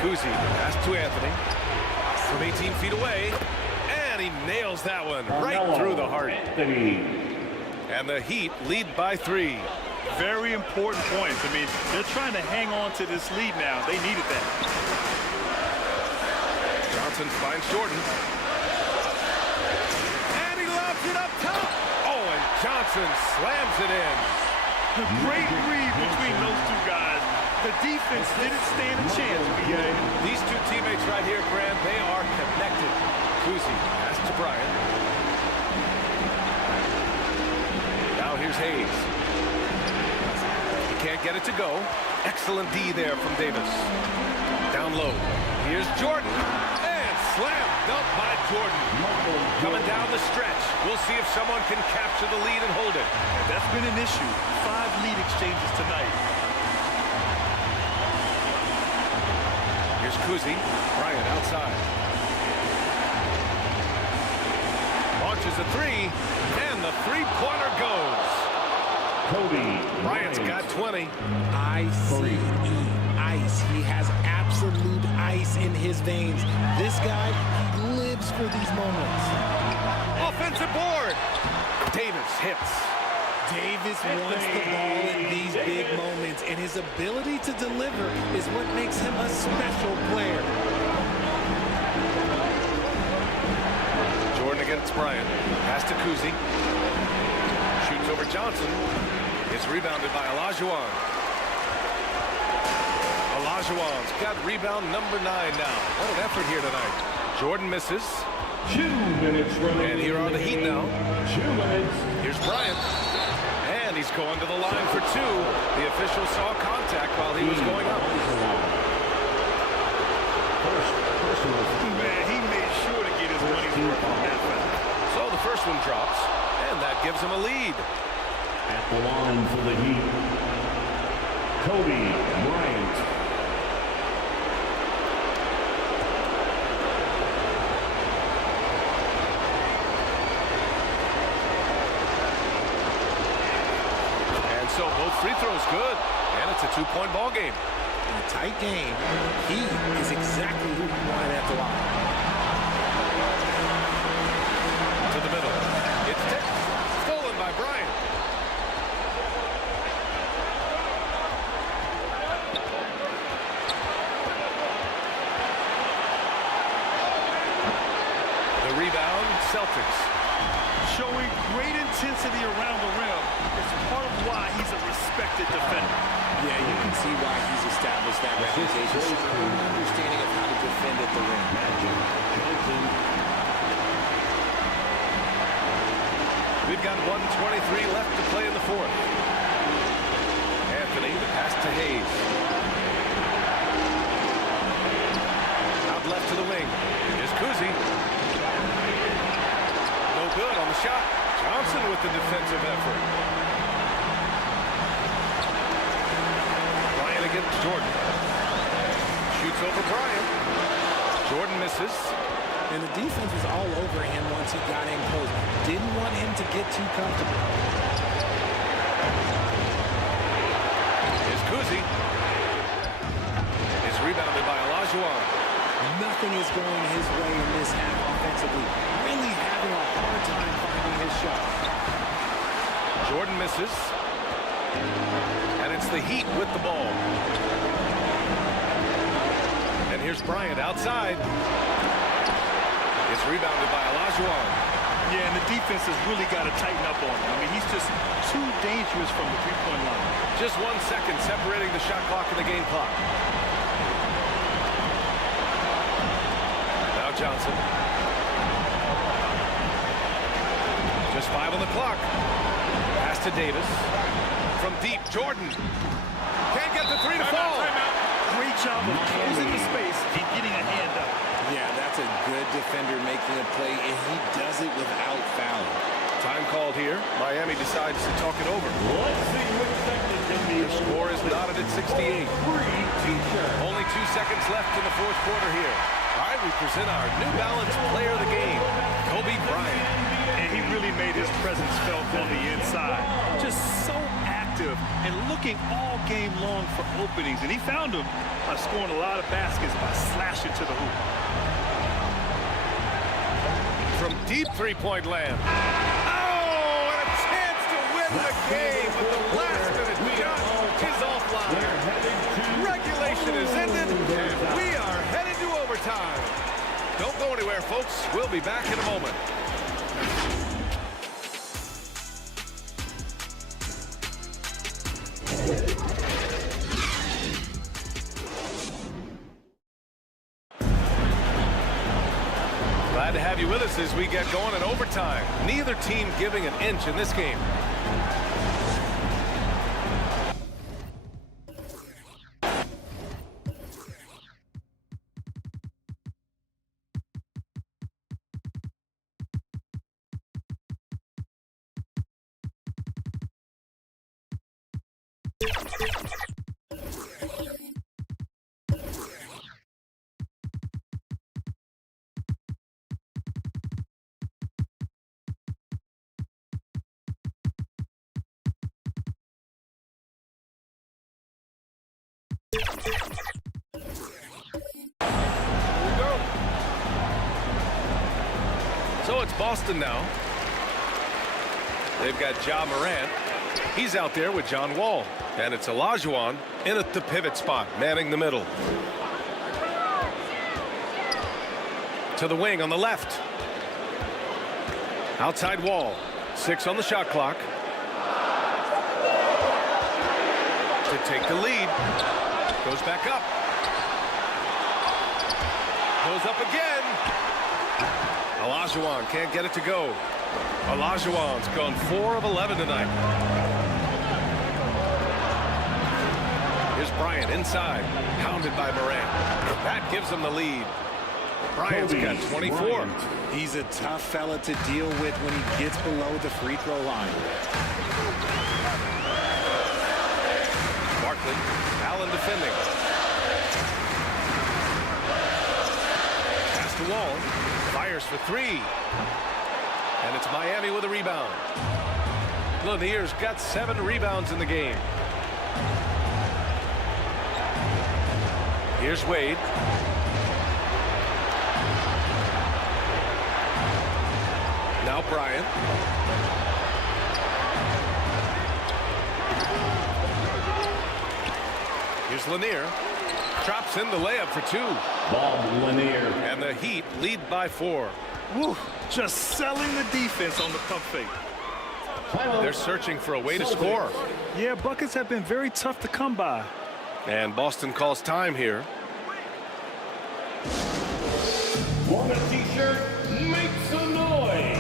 Kuzi pass to Anthony from 18 feet away, and he nails that one right through the heart. And the Heat lead by 3. Very important points. I mean, they're trying to hang on to this lead now. They needed that. Johnson finds Jordan. And he lobs it up top. Oh, and Johnson slams it in. A great read between those two guys. The defense didn't stand a chance, BA. These two teammates right here, Grant, they are connected. Kuzi pass to Bryant. Now here's Hayes. He can't get it to go. Excellent D there from Davis. Down low. Here's Jordan. And slam dunk by Jordan. Coming down the stretch. We'll see if someone can capture the lead and hold it. And that's been an issue. 5 lead exchanges tonight. Here's Kuzi. Bryant outside. Launches a three. And the three-pointer goes. Bryant's got 20. I-C-E, ice. He has absolute ice in his veins. This guy, he lives for these moments. Offensive board. Davis hits. Davis wants the ball in these big moments, and his ability to deliver is what makes him a special player. Jordan against Bryant. Pass to Kuzi. Shoots over Johnson. It's rebounded by Olajuwon. Olajuwon's got rebound number 9 now. What an effort here tonight. Jordan misses. 2 minutes remaining. And here are the Heat now. 2 minutes. Here's Bryant. And he's going to the line for 2. The official saw contact while he was going up. Man, he made sure to get his money's worth on that foul. So the first one drops, and that gives him a lead. At the line for the Heat, Kobe Bryant. And so both free throws good, and it's a 2-point ball game. In a tight game, he is exactly who you wanted at the line. To the middle. It's tipped. Stolen by Bryant. The rebound, Celtics. Showing great intensity around the rim is part of why he's a respected defender. Yeah, you can see why he's established that reputation. Strong understanding of how to defend at the rim. We've got 1:23 left to play in the 4th. Anthony, the pass to Hayes. Out left to the wing. Here's Kuzi. No good on the shot. Johnson with the defensive effort. Bryant against Jordan. Shoots over Bryant. Jordan misses. And the defense was all over him once he got in close. Didn't want him to get too comfortable. Here's Kuzi. It's rebounded by Olajuwon. Nothing is going his way in this half offensively. Really having a hard time finding his shot. Jordan misses. And it's the Heat with the ball. And here's Bryant outside. It's rebounded by Olajuwon. Yeah, and the defense has really got to tighten up on him. I mean, he's just too dangerous from the three-point line. Just 1 second separating the shot clock and the game clock. Now Johnson. Just 5 on the clock. Pass to Davis. From deep, Jordan. Can't get the 3 to fall. Great job of closing the space and getting a hand up. Yeah, that's a good defender making a play, and he does it without fouling. Time called here. Miami decides to talk it over. Let's see which second can be. The score is knotted at 68. Only 2 seconds left in the 4th quarter here. All right, we present our New Balance player of the game, Kobe Bryant. And he really made his presence felt on the inside. Just so active and looking all game long for openings. And he found them by scoring a lot of baskets by slashing to the hoop. From deep 3-point land. Oh, and a chance to win the game, but the last minute shot is offline. Regulation is ended, and we are headed to overtime. Don't go anywhere, folks. We'll be back in a moment. Glad to have you with us as we get going in overtime. Neither team giving an inch in this game. So it's Boston now. They've got Ja Morant. He's out there with John Wall. And it's Olajuwon in at the pivot spot, manning the middle. To the wing on the left. Outside Wall. 6 on the shot clock. To take the lead. Goes back up. Goes up again. Olajuwon can't get it to go. Olajuwon's gone 4 of 11 tonight. Here's Bryant inside, pounded by Morant. That gives him the lead. Bryant's got 24. He's a tough fella to deal with when he gets below the free throw line. Barkley, Allen defending. Pass to Wall, fires for 3. And it's Miami with a rebound. Lanier's got 7 rebounds in the game. Here's Wade. Now Bryant. Here's Lanier. Drops in the layup for 2. Bob Lanier. And the Heat lead by 4. Woo, just selling the defense on the pump fake. They're searching for a way to score. Yeah, buckets have been very tough to come by. And Boston calls time here. On the t-shirt, make some noise.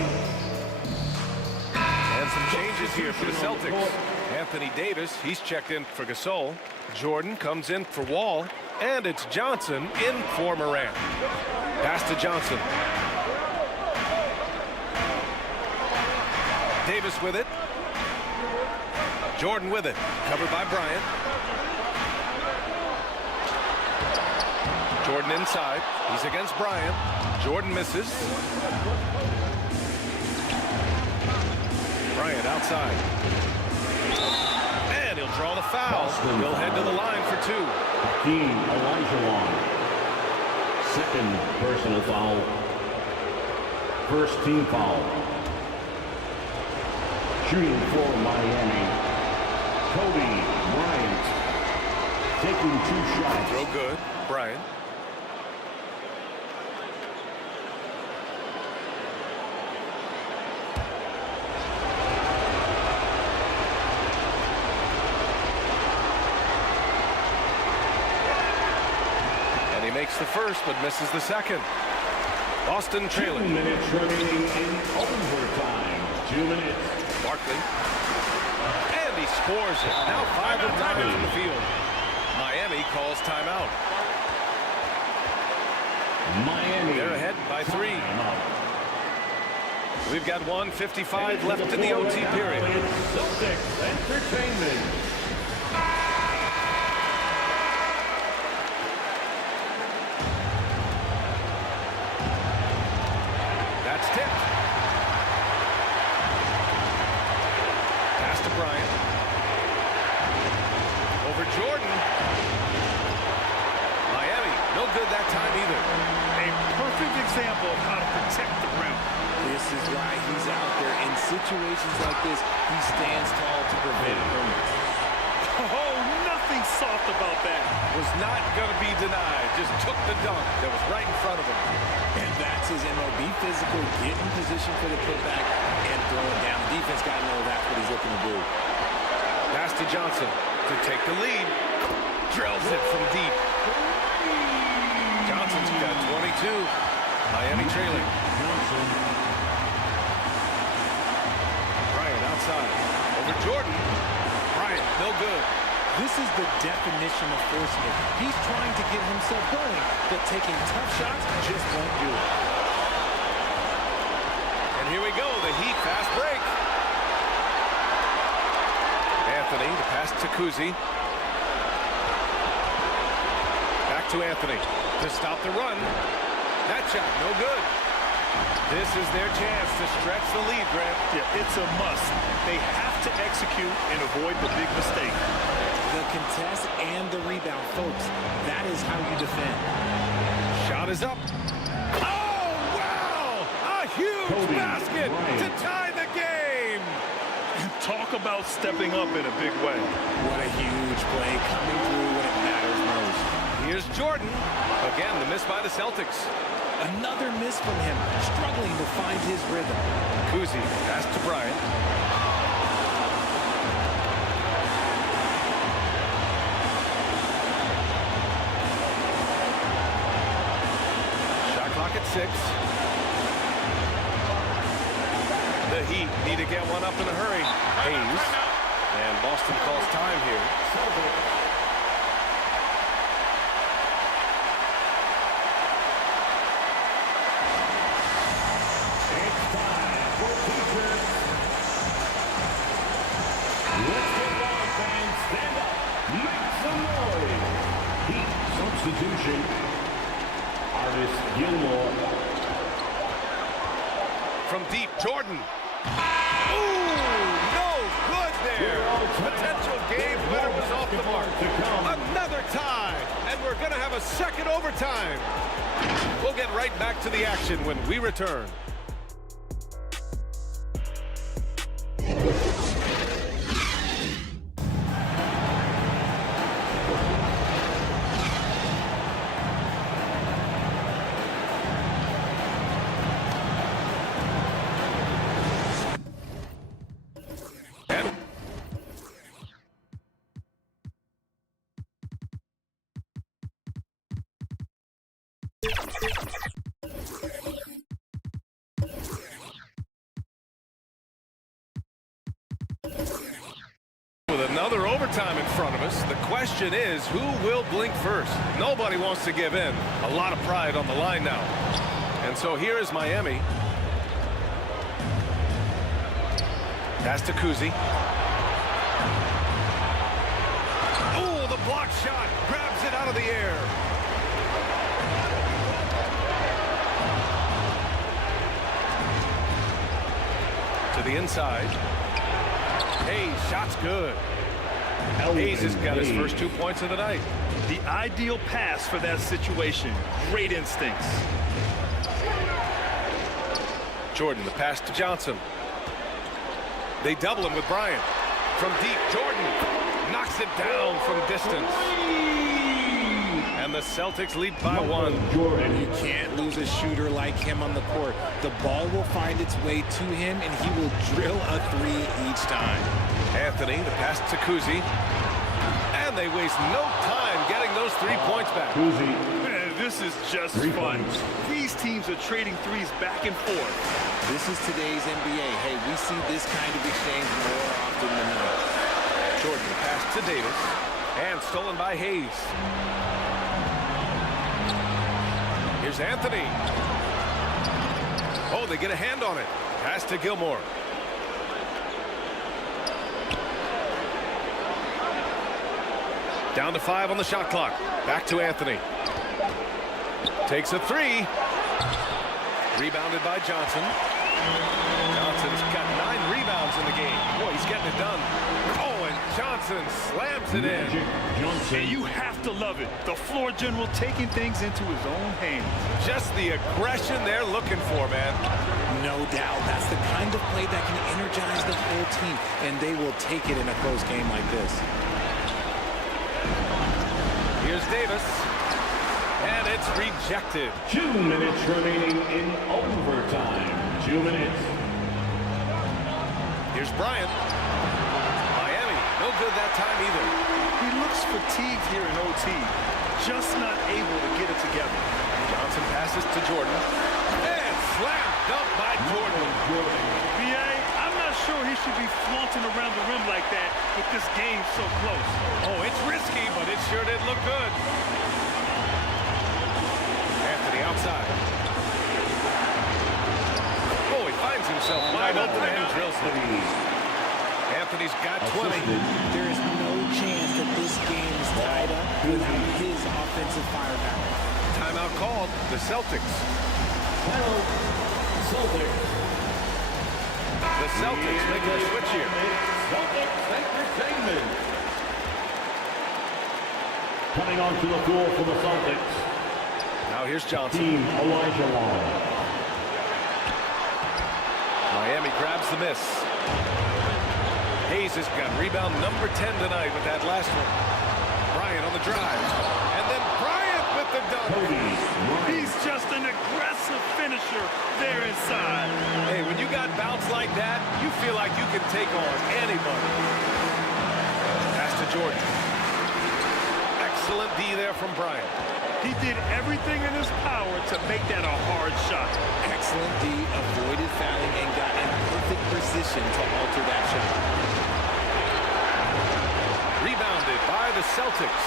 And some changes here for the Celtics. Anthony Davis, he's checked in for Gasol. Jordan comes in for Wall. And it's Johnson in for Morant. Pass to Johnson. Davis with it. Jordan with it. Covered by Bryant. Jordan inside. He's against Bryant. Jordan misses. Bryant outside. And he'll draw the foul. He'll head to the line for 2. Team Olajuwon. Second personal foul. First team foul. Shooting for Miami. Kobe Bryant. Taking 2 shots. Throw good. Bryant. Makes the first, but misses the second. Boston trailing. 2 minutes remaining in overtime. 2 minutes. Barkley. And he scores it. Now 5 of 9 in the field. Miami calls timeout. Miami. They're ahead by 3. We've got 1:55 left in the OT period. Celtics Entertainment. Situations like this, he stands tall to prevent opponents. Oh, nothing soft about that. Was not going to be denied. Just took the dunk that was right in front of him. And that's his MO. Be physical, get in position for the putback, and throw it down. The defense got to know that's what he's looking to do. Pass to Johnson to take the lead. Drills it from deep. Johnson's got 22. Miami trailing. Outside. Over Jordan. Bryant, no good. This is the definition of forcing it. He's trying to get himself going, but taking tough shots just won't do it. And here we go, the Heat fast break. Anthony, the pass to Kuzi. to Anthony to stop the run. That shot, no good. This is their chance to stretch the lead, Grant. Yeah, it's a must. They have to execute and avoid the big mistake. The contest and the rebound, folks. That is how you defend. Shot is up. Oh, wow! A huge basket to tie the game. Talk about stepping up in a big way. What a huge play coming through when it matters most. Here's Jordan. Again, the miss by the Celtics. Another miss from him, struggling to find his rhythm. Kuzi pass to Bryant. Shot clock at 6. The Heat need to get one up in a hurry. Hayes. And Boston calls time here. Substitution. Artist Gilmore. From deep, Jordan. Ooh, no good there. Potential game winner was off the mark. Another tie, and we're going to have a second overtime. We'll get right back to the action when we return. With another overtime in front of us, the question is, who will blink first? Nobody wants to give in. A lot of pride on the line now. And so here is Miami. Pass to Kuzi. Oh, the block shot. Grabs it out of the air. To the inside. Hayes, shot's good. Hayes has got his first 2 points of the night. The ideal pass for that situation. Great instincts. Jordan, the pass to Johnson. They double him with Bryant. From deep, Jordan knocks it down from distance. And the Celtics lead by 1. You can't lose a shooter like him on the court. The ball will find its way to him, and he will drill a 3 each time. Anthony, the pass to Kuzi. And they waste no time getting those 3 points back. Kuzi. Man, this is just fun. These teams are trading threes back and forth. This is today's NBA. Hey, we see this kind of exchange more often than not. Jordan, the pass to Davis. And stolen by Hayes. Here's Anthony. Oh, they get a hand on it. Pass to Gilmore. Down to 5 on the shot clock. Back to Anthony. Takes a 3. Rebounded by Johnson. Johnson's got 9 rebounds in the game. Boy, he's getting it done. Oh, and Johnson slams it in. And you have to love it. The floor general taking things into his own hands. Just the aggression they're looking for, man. No doubt. That's the kind of play that can energize the whole team, and they will take it in a close game like this. Here's Davis. And it's rejected. 2 minutes remaining in overtime. 2 minutes. Here's Bryant. Miami, no good that time either. He looks fatigued here in OT. Just not able to get it together. Johnson passes to Jordan. And slam dunk by Jordan. B.A., I'm not sure he should be flaunting around the rim like that with this game so close. Oh, it's risky, but it sure did look good. Anthony outside. Oh, he finds himself wide open and drills it. Anthony's got 20. There is no chance that this game is tied up without his offensive firepower. Timeout called. The Celtics. The Celtics making a switch here. Celtics entertainment. Coming onto the floor for the Celtics. Now here's Johnson. Team Elijah Long. Miami grabs the miss. Hayes has got rebound number 10 tonight with that last one. Bryant on the drive. And then Bryant with the dunk. He's just an aggressive finisher there inside. Hey, when you got bounce like that, you feel like you can take on anybody. Pass to Jordan. Excellent D there from Bryant. He did everything in his power to make that a hard shot. Excellent D, avoided fouling and got in perfect position to alter that shot. Rebounded by the Celtics.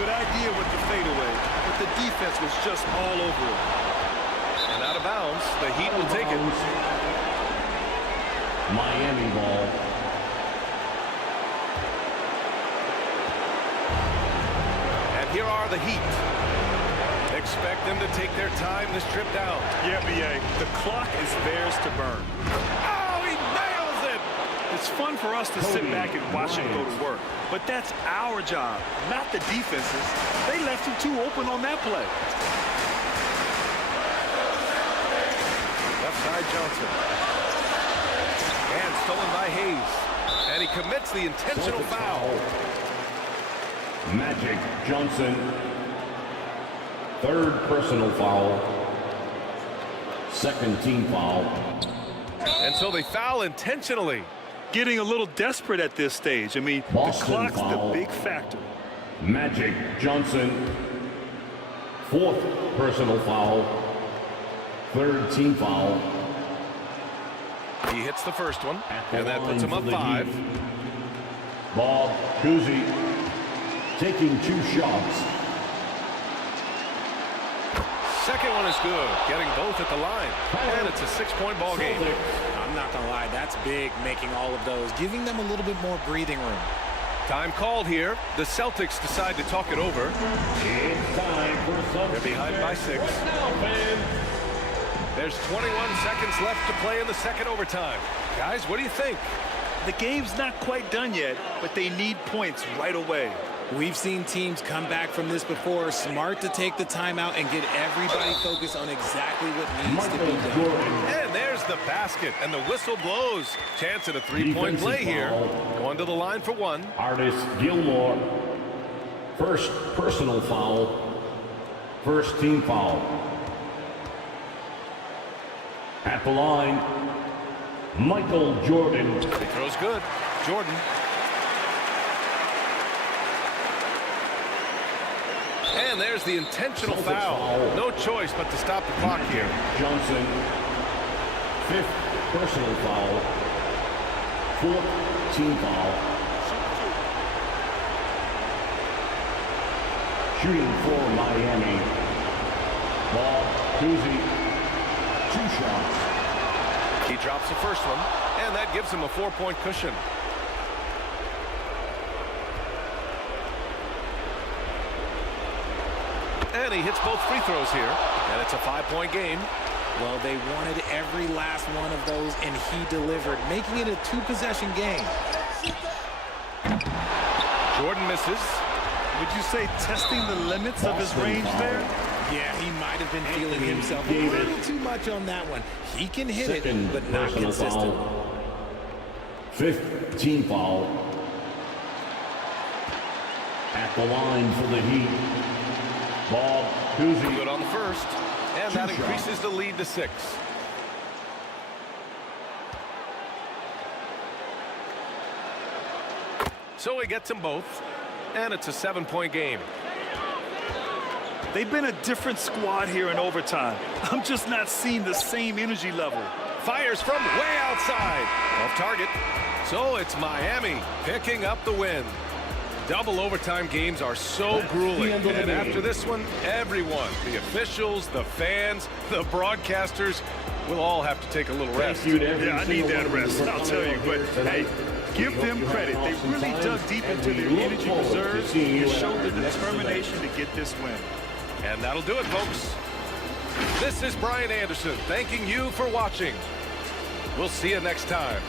Good idea with the fadeaway, but the defense was just all over it. And out of bounds, the Heat will take it. Miami ball. And here are the Heat. Expect them to take their time this trip down. Yeah, B.A., the clock is theirs to burn. Oh, he nails it! It's fun for us to sit back and watch him go to work, but that's our job, not the defense's. They left him too open on that play. Left side Johnson. And stolen by Hayes. And he commits the intentional foul. Magic Johnson. Third personal foul. Second team foul. And so they foul intentionally. Getting a little desperate at this stage. I mean, Boston the clock's foul. the big factor. Magic Johnson. Fourth personal foul. Third team foul. He hits the first one, and that puts him up 5. Bob Cousy taking 2 shots. Second one is good, getting both at the line. And it's a 6-point ball game. I'm not going to lie, that's big, making all of those, giving them a little bit more breathing room. Time called here. The Celtics decide to talk it over. It's time for some. They're behind by 6. There's 21 seconds left to play in the second overtime. Guys, what do you think? The game's not quite done yet, but they need points right away. We've seen teams come back from this before. Smart to take the timeout and get everybody focused on exactly what needs to be done. And there's the basket, and the whistle blows. Chance at a 3-point play here. Going to the line for 1. Artist Gilmore. First personal foul. First team foul. At the line, Michael Jordan. He throws good. Jordan. And there's the intentional foul. No choice but to stop the clock here. Johnson, 5th personal foul. 4th team foul. Shooting for Miami. Bob Cousy, 2 shots. He drops the first one, and that gives him a 4-point cushion. And he hits both free throws here, and it's a 5-point game. Well, they wanted every last one of those, and he delivered, making it a 2-possession game. Jordan misses. Would you say testing the limits of his range there? Yeah, he might have been feeling himself a little too much on that one. He can hit it, but not consistent. 5th team foul. At the line for the Heat, Bob Cousy. Good on the first, and that increases the lead to 6. So he gets them both, and it's a 7-point game. They've been a different squad here in overtime. I'm just not seeing the same energy level. Fires from way outside. Off target. So it's Miami picking up the win. Double overtime games are so grueling. And after this one, everyone, the officials, the fans, the broadcasters, will all have to take a little rest. Yeah, I need that rest, I'll tell you. But, hey, Give them credit. They really dug deep into their energy reserves and showed the determination to get this win. And that'll do it, folks. This is Brian Anderson thanking you for watching. We'll see you next time.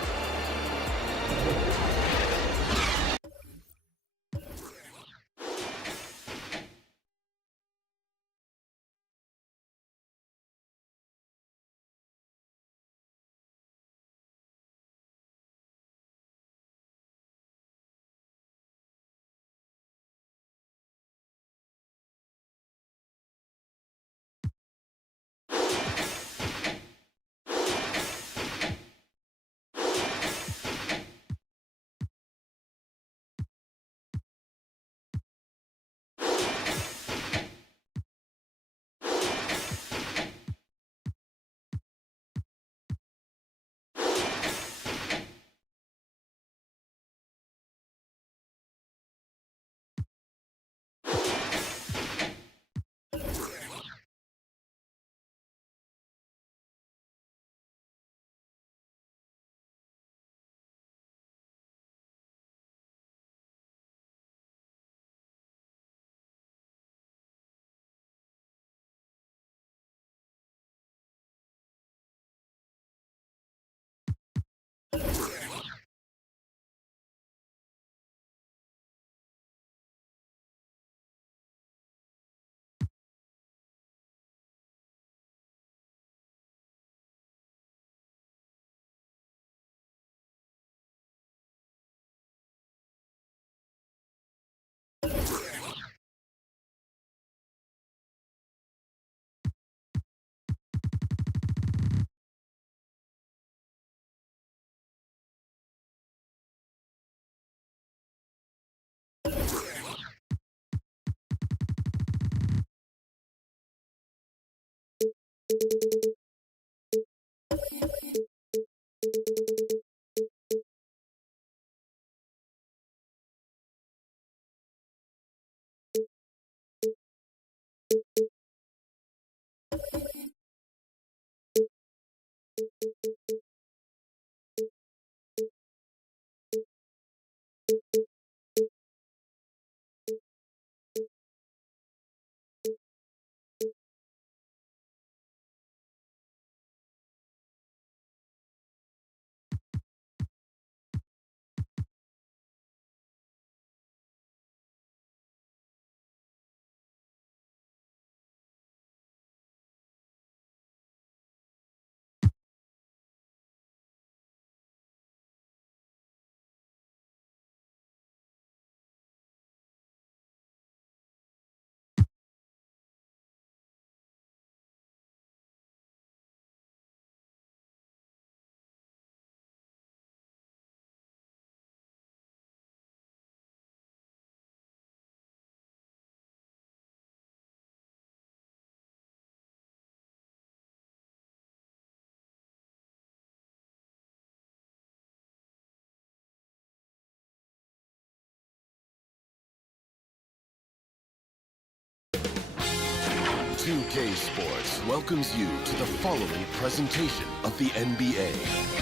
UK Sports welcomes you to the following presentation of the NBA.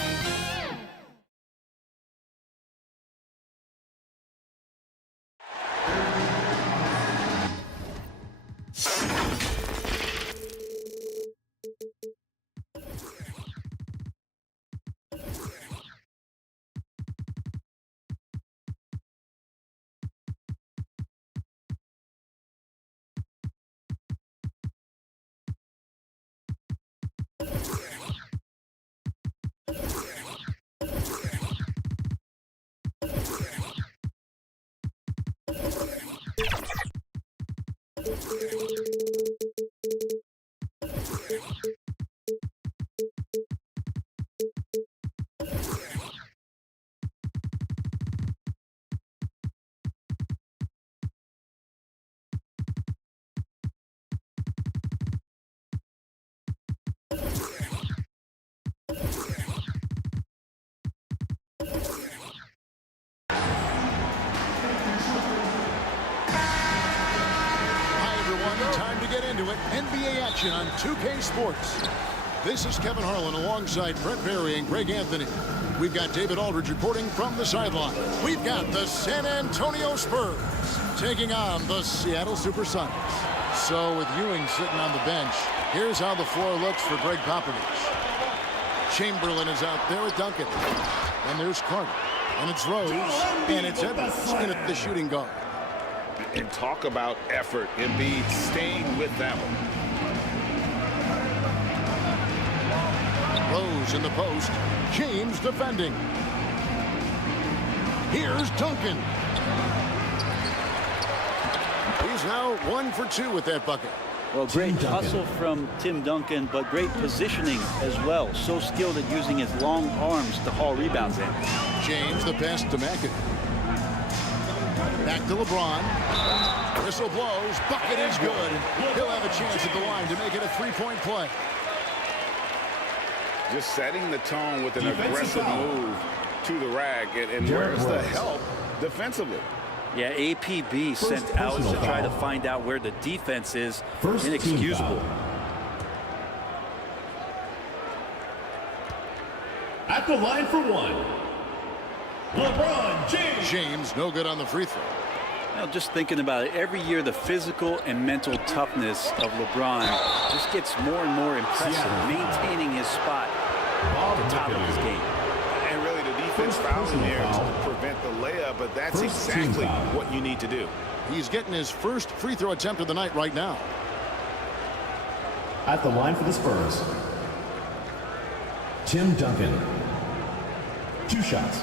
Time to get into it. NBA action on 2K Sports. This is Kevin Harlan alongside Brett Berry and Greg Anthony. We've got David Aldridge reporting from the sideline. We've got the San Antonio Spurs taking on the Seattle Supersonics. So with Ewing sitting on the bench, here's how the floor looks for Greg Popovich. Chamberlain is out there with Duncan. And there's Carter. And it's Rose. And it's Edwards in at the shooting guard. And talk about effort. Embiid staying with that one. Rose in the post. James defending. Here's Duncan. He's now 1 for 2 with that bucket. Well, great hustle from Tim Duncan, but great positioning as well. So skilled at using his long arms to haul rebounds in. James, the pass to McAdoo. Back to LeBron. Whistle blows. Bucket is good. He'll have a chance at the line to make it a three-point play. Just setting the tone with an aggressive move to the rack. And where's the help defensively? Yeah, APB sent out to try to find out where the defense is. Inexcusable. At the line for one, LeBron James. James, no good on the free throw. Well, just thinking about it, every year the physical and mental toughness of LeBron just gets more and more impressive, maintaining his spot at the top of his game. And really the defense fouled in there to prevent the layup, but that's exactly what you need to do. He's getting his first free throw attempt of the night right now. At the line for the Spurs, Tim Duncan. 2 shots.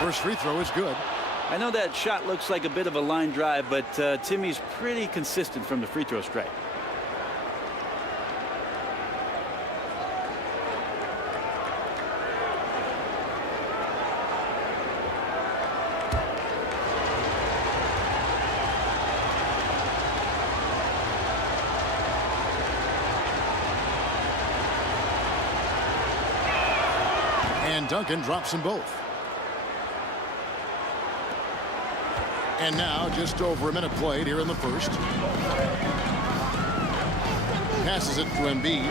First free throw is good. I know that shot looks like a bit of a line drive, but Timmy's pretty consistent from the free throw stripe. And Duncan drops them both. And now just over a minute played here in the first. Passes it to Embiid.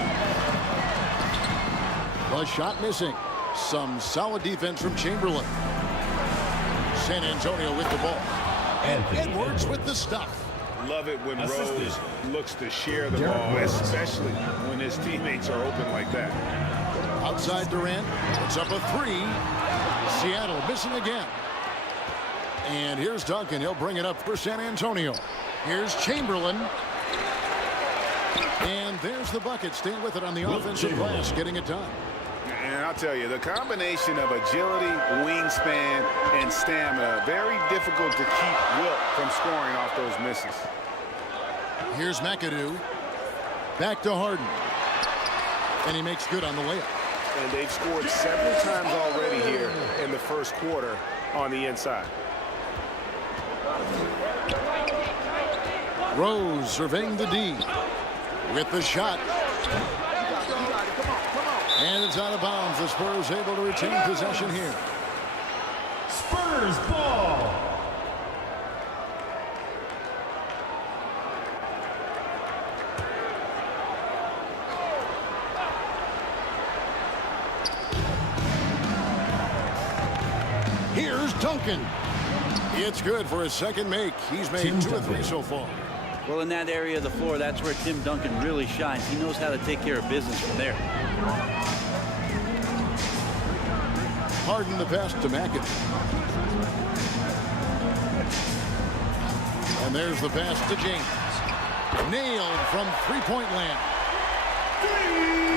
The shot missing. Some solid defense from Chamberlain. San Antonio with the ball. And Edwards with the stuff. Love it when Rose looks to share the ball, especially when his teammates are open like that. Outside Durant. It's up a 3. Seattle missing again. And here's Duncan. He'll bring it up for San Antonio. Here's Chamberlain. And there's the bucket. Staying with it on the offensive glass, getting it done. And I'll tell you, the combination of agility, wingspan, and stamina, very difficult to keep Wilt from scoring off those misses. Here's McAdoo. Back to Harden. And he makes good on the layup. And they've scored several times already here in the first quarter on the inside. Rose surveying the D with the shot. And it's out of bounds. The Spurs able to retain possession here. Spurs ball. Here's Duncan. It's good for his second make. He's made 2 or 3 so far. Well, in that area of the floor, that's where Tim Duncan really shines. He knows how to take care of business from there. Harden the pass to McAdoo. And there's the pass to James. Nailed from three-point land.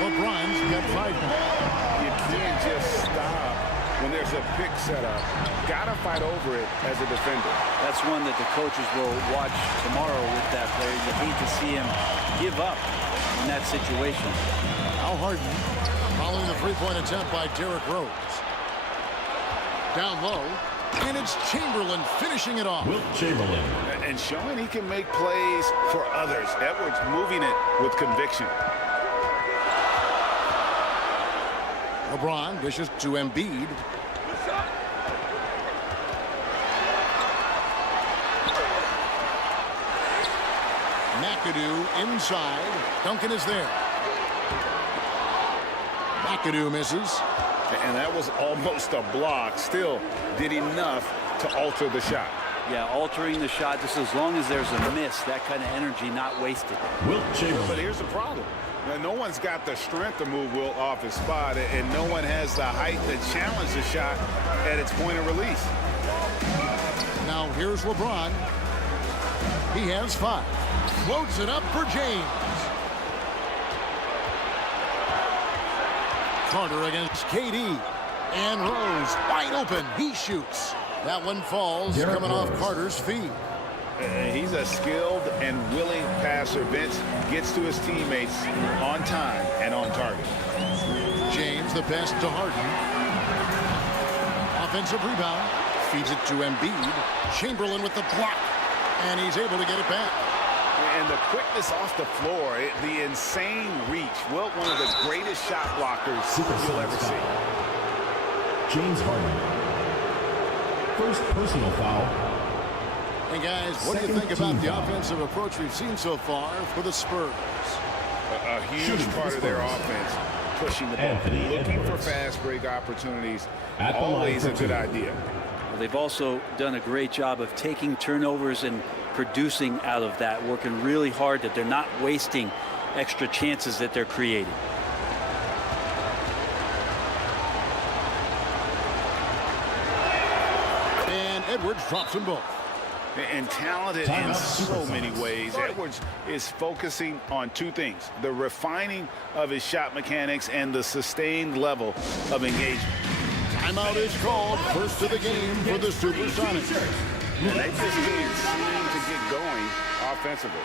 LeBron's got 5 points. You can't just stop when there's a pick set up. Gotta fight over it as a defender. That's one that the coaches will watch tomorrow with that player. You hate to see him give up in that situation. Al Harden following the three-point attempt by Derrick Rose. Down low, and it's Chamberlain finishing it off. Wilt Chamberlain. And showing he can make plays for others. Edwards moving it with conviction. LeBron dishes to Embiid. McAdoo inside. Duncan is there. McAdoo misses. And that was almost a block. Still did enough to alter the shot. Yeah, altering the shot just as long as there's a miss, that kind of energy not wasted. Wilt Chamberlain. But here's the problem. Now, no one's got the strength to move Wilt off his spot, and no one has the height to challenge the shot at its point of release. Now here's LeBron. He has 5. Floats it up for James. Carter against KD. And Rose wide open. He shoots. That one falls, coming off Carter's feet. He's a skilled and willing passer. Vince gets to his teammates on time and on target. James, the pass to Harden. Offensive rebound. Feeds it to Embiid. Chamberlain with the block. And he's able to get it back. And the quickness off the floor, the insane reach. Wilt, one of the greatest shot blockers you'll ever see. James Harden. First personal foul. And guys, what do you think about the offensive approach we've seen so far for the Spurs? A huge part of their offense, pushing the ball, looking for fast break opportunities. Always a good idea. Well, they've also done a great job of taking turnovers and producing out of that, working really hard that they're not wasting extra chances that they're creating. And Edwards drops them both. And talented in so many ways. Edwards is focusing on 2 things: the refining of his shot mechanics and the sustained level of engagement. Timeout is called. First of the game for the Supersonics. And they just can't seem to get going offensively.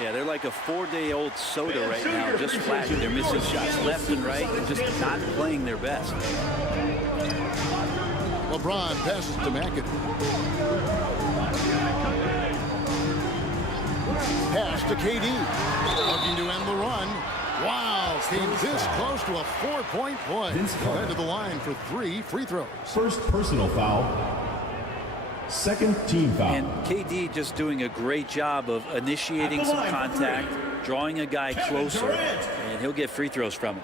Yeah, they're like a 4-day-old soda right now, just flat. They're missing shots left and right and just not playing their best. LeBron passes to McAdoo. Pass to KD. Looking to end the run. Wow, came this close to a 4-point play. Led to the line for 3 free throws. First personal foul. Second team foul. And KD just doing a great job of initiating some contact, drawing a guy closer, and he'll get free throws from it.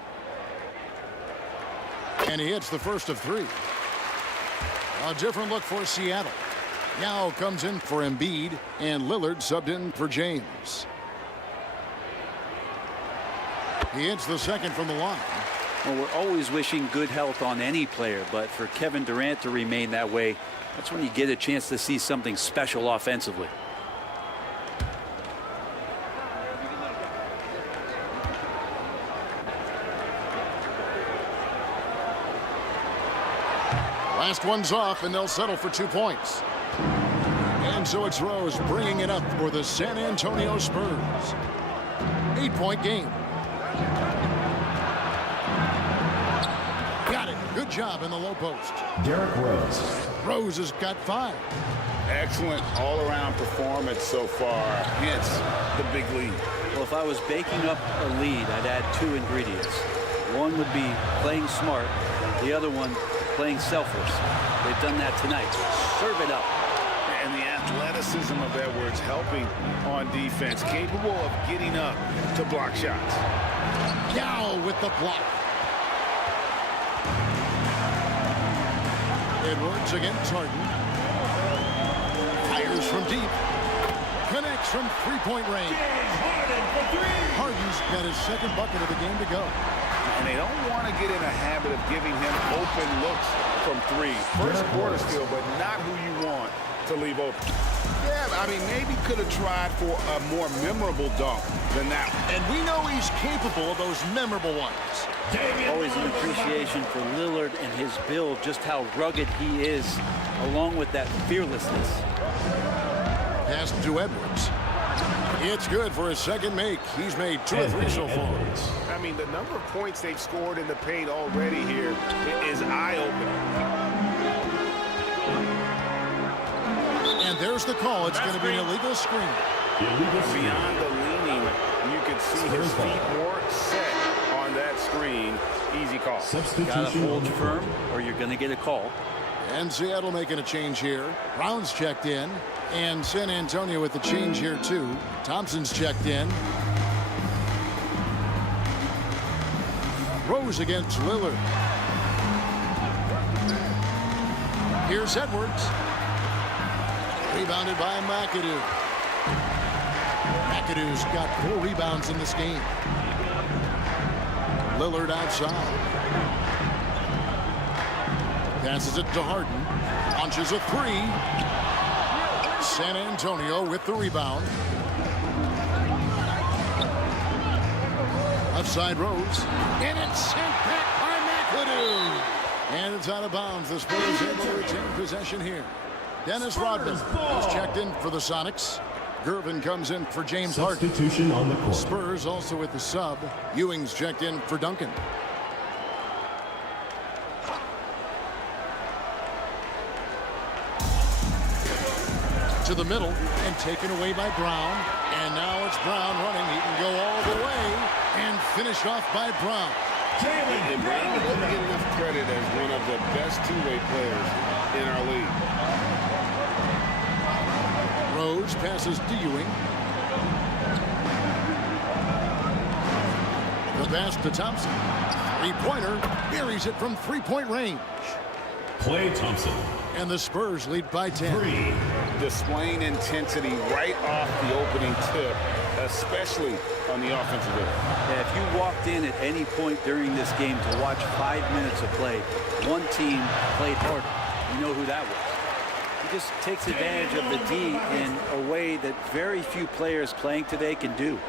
And he hits the first of 3. A different look for Seattle. Now comes in for Embiid, and Lillard subbed in for James. He hits the second from the line. Well, we're always wishing good health on any player, but for Kevin Durant to remain that way, that's when you get a chance to see something special offensively. Last one's off, and they'll settle for 2 points. And so it's Rose bringing it up for the San Antonio Spurs. 8-point game. Got it. Good job in the low post. Derrick Rose. Rose has got 5. Excellent all-around performance so far. Hence the big lead. Well, if I was baking up a lead, I'd add 2 ingredients. One would be playing smart. The other one, playing selfless. They've done that tonight. Serve it up. And the athleticism of Edwards helping on defense, capable of getting up to block shots. Yao with the block. Edwards against Harden. Fires from deep. Connects from 3-point range. Harden's got his second bucket of the game to go. And they don't want to get in a habit of giving him open looks from 3. First quarter still, but not who you want to leave open. Yeah, I mean, maybe could have tried for a more memorable dunk than that one. And we know he's capable of those memorable ones. Always an appreciation for Lillard and his build, just how rugged he is, along with that fearlessness. Pass to Edwards. It's good for his second make. He's made 2 or 3 so far. I mean, the number of points they've scored in the paint already here is eye-opening. And there's the call. It's going to be an illegal screen. Beyond the leaning, you can see his feet more set on that screen. Easy call. Gotta hold firm or you're going to get a call. And Seattle making a change here. Brown's checked in. And San Antonio with the change here, too. Thompson's checked in. Rose against Lillard. Here's Edwards. Rebounded by McAdoo. McAdoo's got 4 rebounds in this game. Lillard outside. Passes it to Harden. Launches a 3. San Antonio with the rebound. Outside Rose. And it's sent back by McAdoo. And it's out of bounds. The Spurs able to retain possession here. Dennis Rodman is checked in for the Sonics. Gervin comes in for James Harden. Substitution on the court. Spurs also with the sub. Ewing's checked in for Duncan. To the middle and taken away by Brown. And now it's Brown running. He can go all the way and finish off by Brown. And Brown doesn't get enough credit as one of the best two-way players in our league. Rose passes to Ewing. The pass to Thompson. Three-pointer. Buries it from three-point range. Klay Thompson. And the Spurs lead by 10. 3. Displaying intensity right off the opening tip, especially on the offensive end. Yeah, if you walked in at any point during this game to watch 5 minutes of play, one team played harder. You know who that was. He just takes advantage of the D in a way that very few players playing today can do.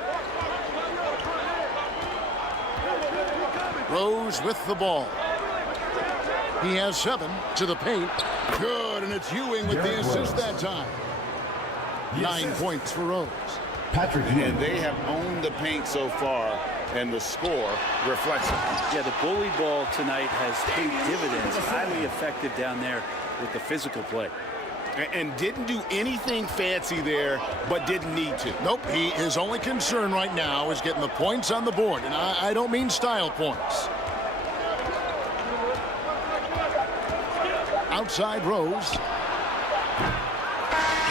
Rose with the ball. He has 7 to the paint. Good, and it's Ewing with the assist that time. 9 points for Rose. Patrick Ewing. And they have owned the paint so far, and the score reflects it. Yeah, the bully ball tonight has paid dividends. Highly effective down there with the physical play. And didn't do anything fancy there, but didn't need to. Nope, his only concern right now is getting the points on the board, and I don't mean style points. Outside Rose.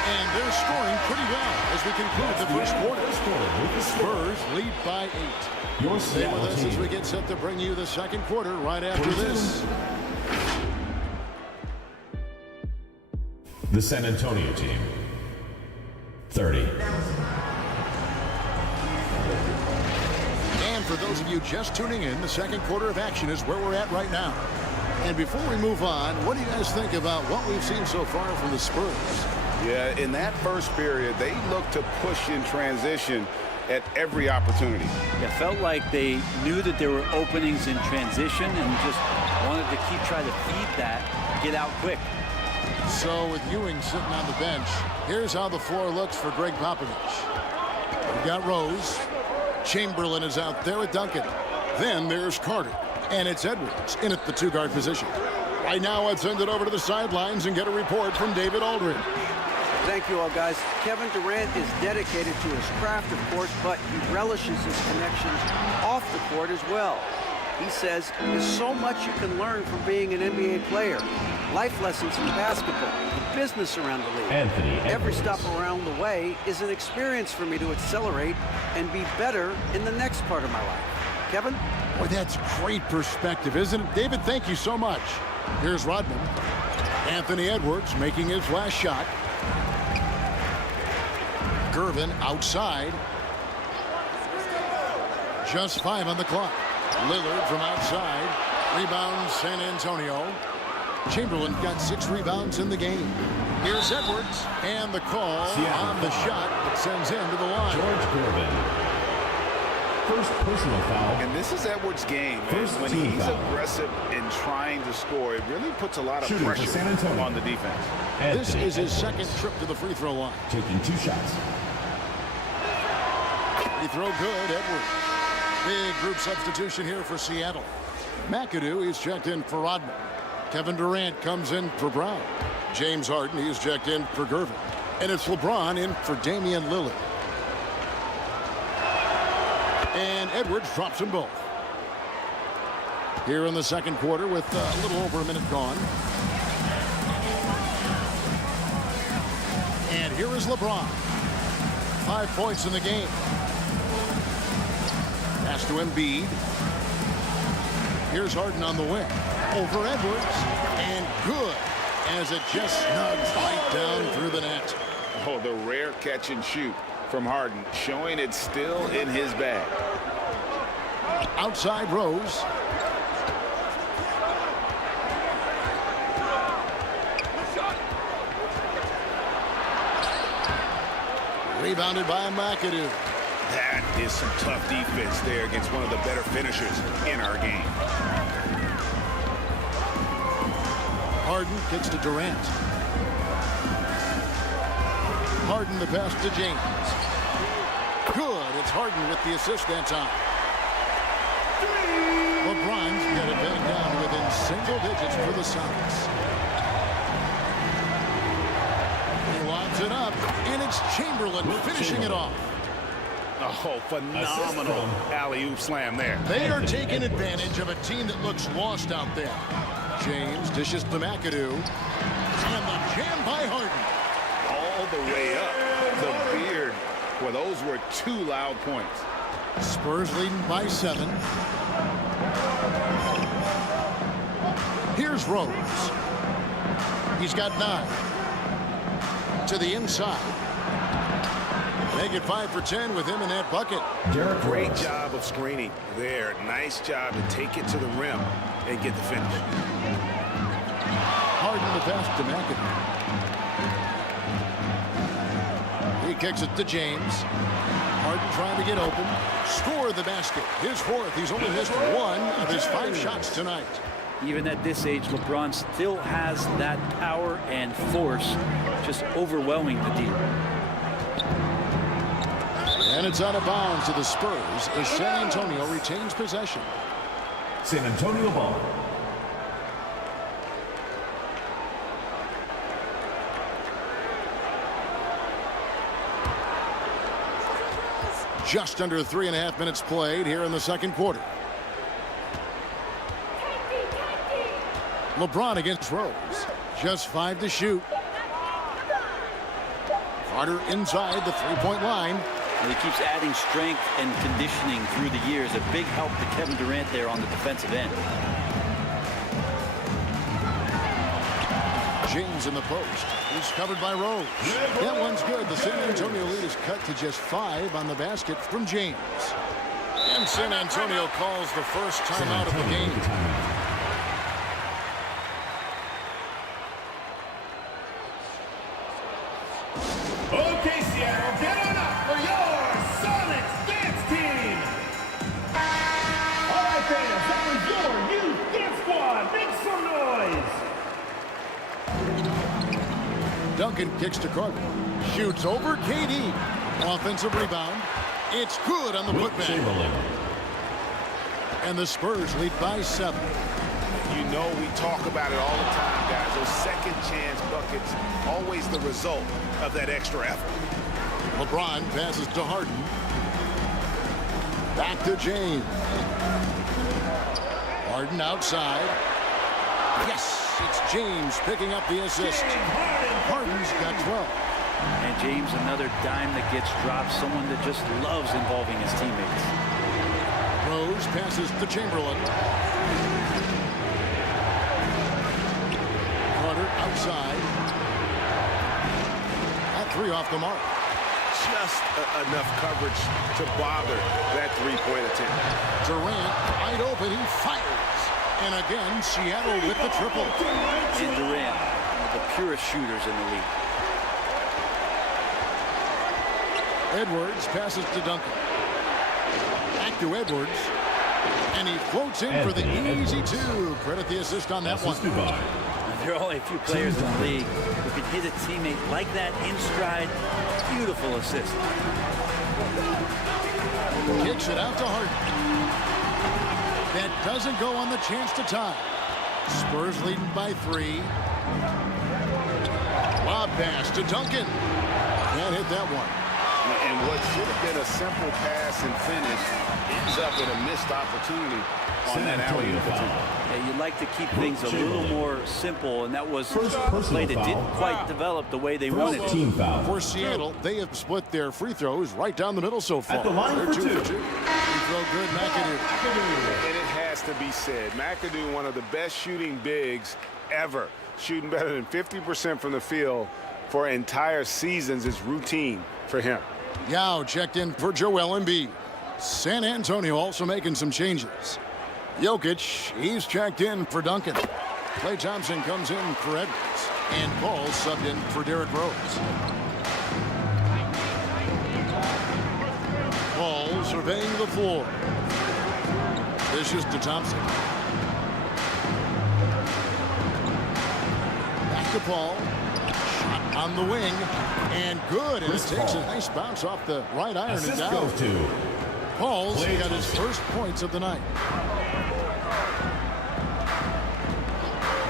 And they're scoring pretty well as we conclude the first quarter. Spurs lead by 8. Stay with us as we get set to bring you the second quarter right after this. The San Antonio team. 30. And for those of you just tuning in, the second quarter of action is where we're at right now. And before we move on, what do you guys think about what we've seen so far from the Spurs? Yeah, in that first period, they looked to push in transition at every opportunity. It felt like they knew that there were openings in transition and just wanted to keep trying to feed that, get out quick. So with Ewing sitting on the bench, here's how the floor looks for Greg Popovich. We've got Rose. Chamberlain is out there with Duncan. Then there's Carter. And it's Edwards in at the 2-guard position. Right now, let's send it over to the sidelines and get a report from David Aldridge. Thank you all, guys. Kevin Durant is dedicated to his craft, of course, but he relishes his connections off the court as well. He says there's so much you can learn from being an NBA player. Life lessons in basketball, the business around the league. Every stop around the way is an experience for me to accelerate and be better in the next part of my life. Kevin? Boy, that's great perspective, isn't it? David, thank you so much. Here's Rodman. Anthony Edwards making his last shot. Gervin outside. Just 5 on the clock. Lillard from outside. Rebounds San Antonio. Chamberlain got 6 rebounds in the game. Here's Edwards. And the call on the shot that sends him to the line. George Gervin. First personal foul. And this is Edwards' game. When he's aggressive and trying to score, it really puts a lot of pressure on the defense. This is his second trip to the free throw line. Taking 2 shots. Free throw good, Edwards. Big group substitution here for Seattle. McAdoo, he's checked in for Rodman. Kevin Durant comes in for Brown. James Harden, he's checked in for Gervin. And it's LeBron in for Damian Lillard. And Edwards drops them both. Here in the second quarter with a little over a minute gone. And here is LeBron. 5 points in the game. Pass to Embiid. Here's Harden on the wing. Over Edwards. And good, as it just snugs right down through the net. Oh, the rare catch and shoot from Harden, showing it's still in his bag. Outside Rose. Rebounded by McAdoo. That is some tough defense there against one of the better finishers in our game. Harden kicks to Durant. Harden the pass to James. Good. It's Harden with the assist that time. LeBron's got it back down within single digits for the Suns. He lobs it up, and it's Chamberlain finishing it off. Oh, phenomenal alley-oop slam there. They are taking advantage of a team that looks lost out there. James dishes to McAdoo. And the jam by Harden. All the way up. The beard. Well, those were 2 loud points. Spurs leading by 7. Here's Rose. He's got 9. To the inside. Make it 5 for 10 with him in that bucket. Great job of screening there. Nice job to take it to the rim and get the finish. Harden the pass to McAdoo. He kicks it to James. Harden trying to get open. Score the basket. His 4th. He's only missed 1 of his 5 shots tonight. Even at this age, LeBron still has that power and force, just overwhelming the D. And it's out of bounds to the Spurs as San Antonio retains possession. San Antonio ball. Just under 3.5 minutes played here in the second quarter. LeBron against Rose. Just 5 to shoot. Carter inside the 3-point line. And he keeps adding strength and conditioning through the years. A big help to Kevin Durant there on the defensive end. James in the post. He's covered by Rose. That one's good. The San Antonio lead is cut to just 5 on the basket from James. And San Antonio calls the first timeout of the game. Okay, Seattle, get on up for your Sonics dance team. All right, fans, that was your youth dance squad. Make some noise. Duncan kicks to Carter. Shoots over KD. Offensive rebound. It's good on the putback. And the Spurs lead by 7. You know we talk about it all the time, guys. Those second chance buckets, always the result of that extra effort. LeBron passes to Harden. Back to James. Harden outside. Yes, it's James picking up the assist. Harden's got 12. And James, another dime that gets dropped. Someone that just loves involving his teammates. Rose passes to Chamberlain. Carter outside. That 3 off the mark. Just enough coverage to bother that 3-point attempt. Durant wide open. He fires. And again, Seattle with the triple. And Durant, one of the purest shooters in the league. Edwards passes to Duncan. Back to Edwards. And he floats in for the easy 2. Credit the assist on that one. There are only a few players in the league who can hit a teammate like that in stride. Beautiful assist. Kicks it out to Harden. That doesn't go on the chance to tie. Spurs leading by 3. Lob pass to Duncan. Can't hit that one. And what should have been a simple pass and finish ends up with a missed opportunity on that alley-oop. Yeah, you'd like to keep things a little more simple, and that was a play that didn't quite develop the way they wanted it. For Seattle, they have split their free throws right down the middle so far. At the line They're for 2 two. for 2. Free throw good, McAdoo. And it has to be said, McAdoo, one of the best shooting bigs ever, shooting better than 50% from the field for entire seasons is routine for him. Yao checked in for Joel Embiid. San Antonio also making some changes. Jokic, he's checked in for Duncan. Klay Thompson comes in for Edwards. And Paul subbed in for Derrick Rose. Paul surveying the floor. This is to Thompson. Back to Paul. Shot on the wing. And good. And it takes a nice bounce off the right iron and down. Goes to Paul's got his first points of the night.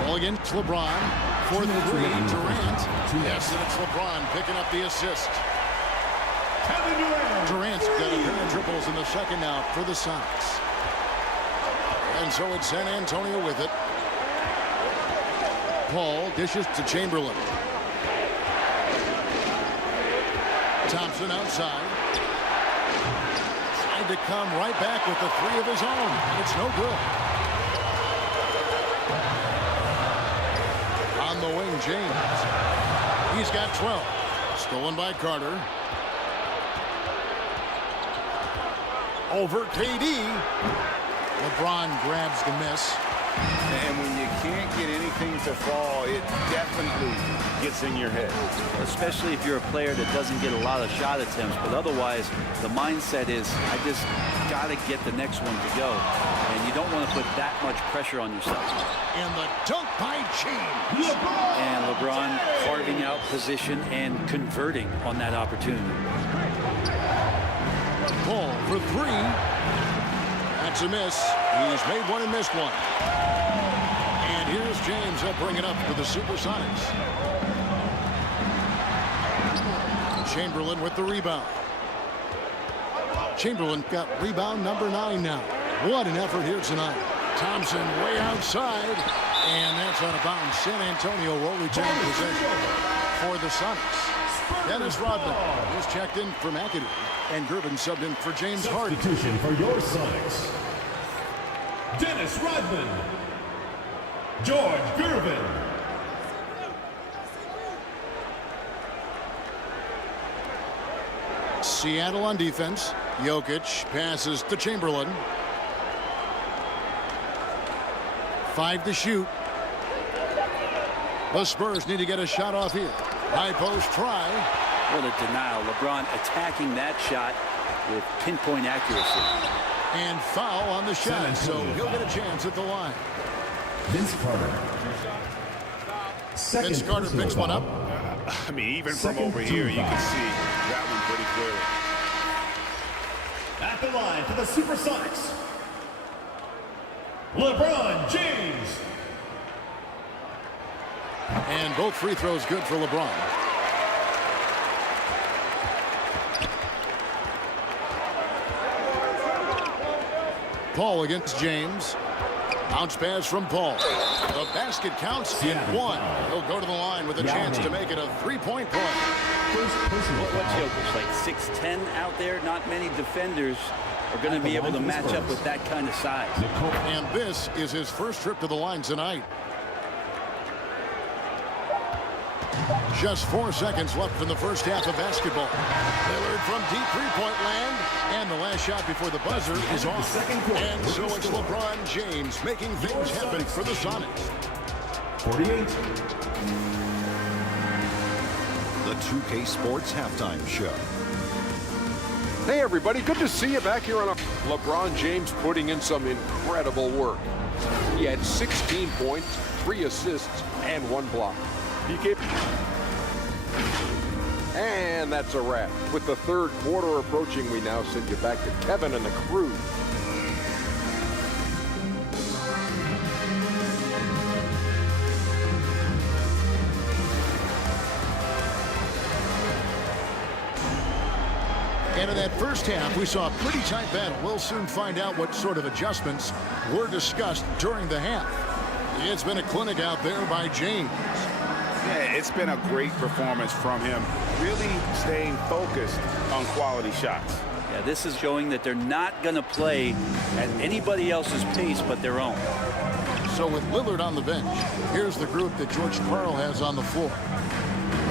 Ball against LeBron for 3. Durant. Yes, and it's LeBron picking up the assist. Durant's got a pair of triples in the second now for the Sonics. And so it's San Antonio with it. Paul dishes to Chamberlain. Thompson outside. Tried to come right back with the 3 of his own. And it's no good. On the wing, James. He's got 12. Stolen by Carter. Over KD. LeBron grabs the miss. And when you can't get anything to fall, it definitely gets in your head. Especially if you're a player that doesn't get a lot of shot attempts, but otherwise the mindset is, I just got to get the next one to go. And you don't want to put that much pressure on yourself. And the dunk by James. And LeBron carving out position and converting on that opportunity. Paul for 3. That's a miss. He's made one and missed one. And here's James. He'll bring it up for the Supersonics. Chamberlain with the rebound. Chamberlain got rebound number 9 now. What an effort here tonight. Thompson way outside. And that's out of bounds. San Antonio will retain possession for the Sonics. Dennis Rodman is checked in for McAdoo. And Gervin subbed in for James Harden. Substitution for your Sonics. Dennis Rodman. George Gervin. Seattle on defense. Jokic passes to Chamberlain. 5 to shoot. The Spurs need to get a shot off here. High post try. What a denial. LeBron attacking that shot with pinpoint accuracy. And foul on the shot, so he'll get a chance at the line. Vince Carter. Vince Carter picks one up. I mean, even from over here, you can see that one pretty clearly. At the line for the Supersonics, LeBron James. And both free throws good for LeBron. Paul against James. Bounce pass from Paul. The basket counts in 1. He'll go to the line with a chance to make it a 3-point play. What's Jokic, like 6'10" out there? Not many defenders are going to be able to match up with that kind of size. And this is his first trip to the line tonight. Just 4 seconds left in the first half of basketball. Lillard from deep three-point land. And the last shot before the buzzer is off. And so it's LeBron James making things happen for the Sonics. 48. The 2K Sports Halftime Show. Hey everybody, good to see you back here on LeBron James putting in some incredible work. He had 16 points, 3 assists, and 1 block. PKP. And that's a wrap. With the third quarter approaching, we now send you back to Kevin and the crew. And in that first half, we saw a pretty tight battle. We'll soon find out what sort of adjustments were discussed during the half. It's been a clinic out there by James. Yeah, it's been a great performance from him, really staying focused on quality shots. Yeah, this is showing that they're not going to play at anybody else's pace but their own. So with Lillard on the bench, here's the group that George Karl has on the floor.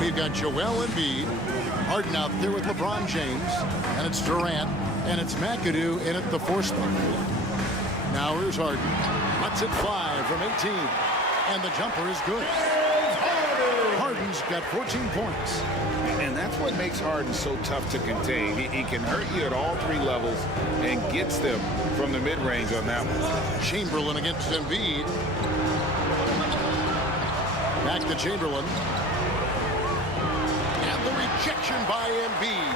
We've got Joel Embiid, Harden out there with LeBron James, and it's Durant, and it's McAdoo in at the 4 spot. Now here's Harden. Cuts it 5 from 18, and the jumper is good. Harden's got 14 points. And that's what makes Harden so tough to contain. He can hurt you at all 3 levels and gets them from the mid-range on that one. Chamberlain against Embiid. Back to Chamberlain. And the rejection by Embiid.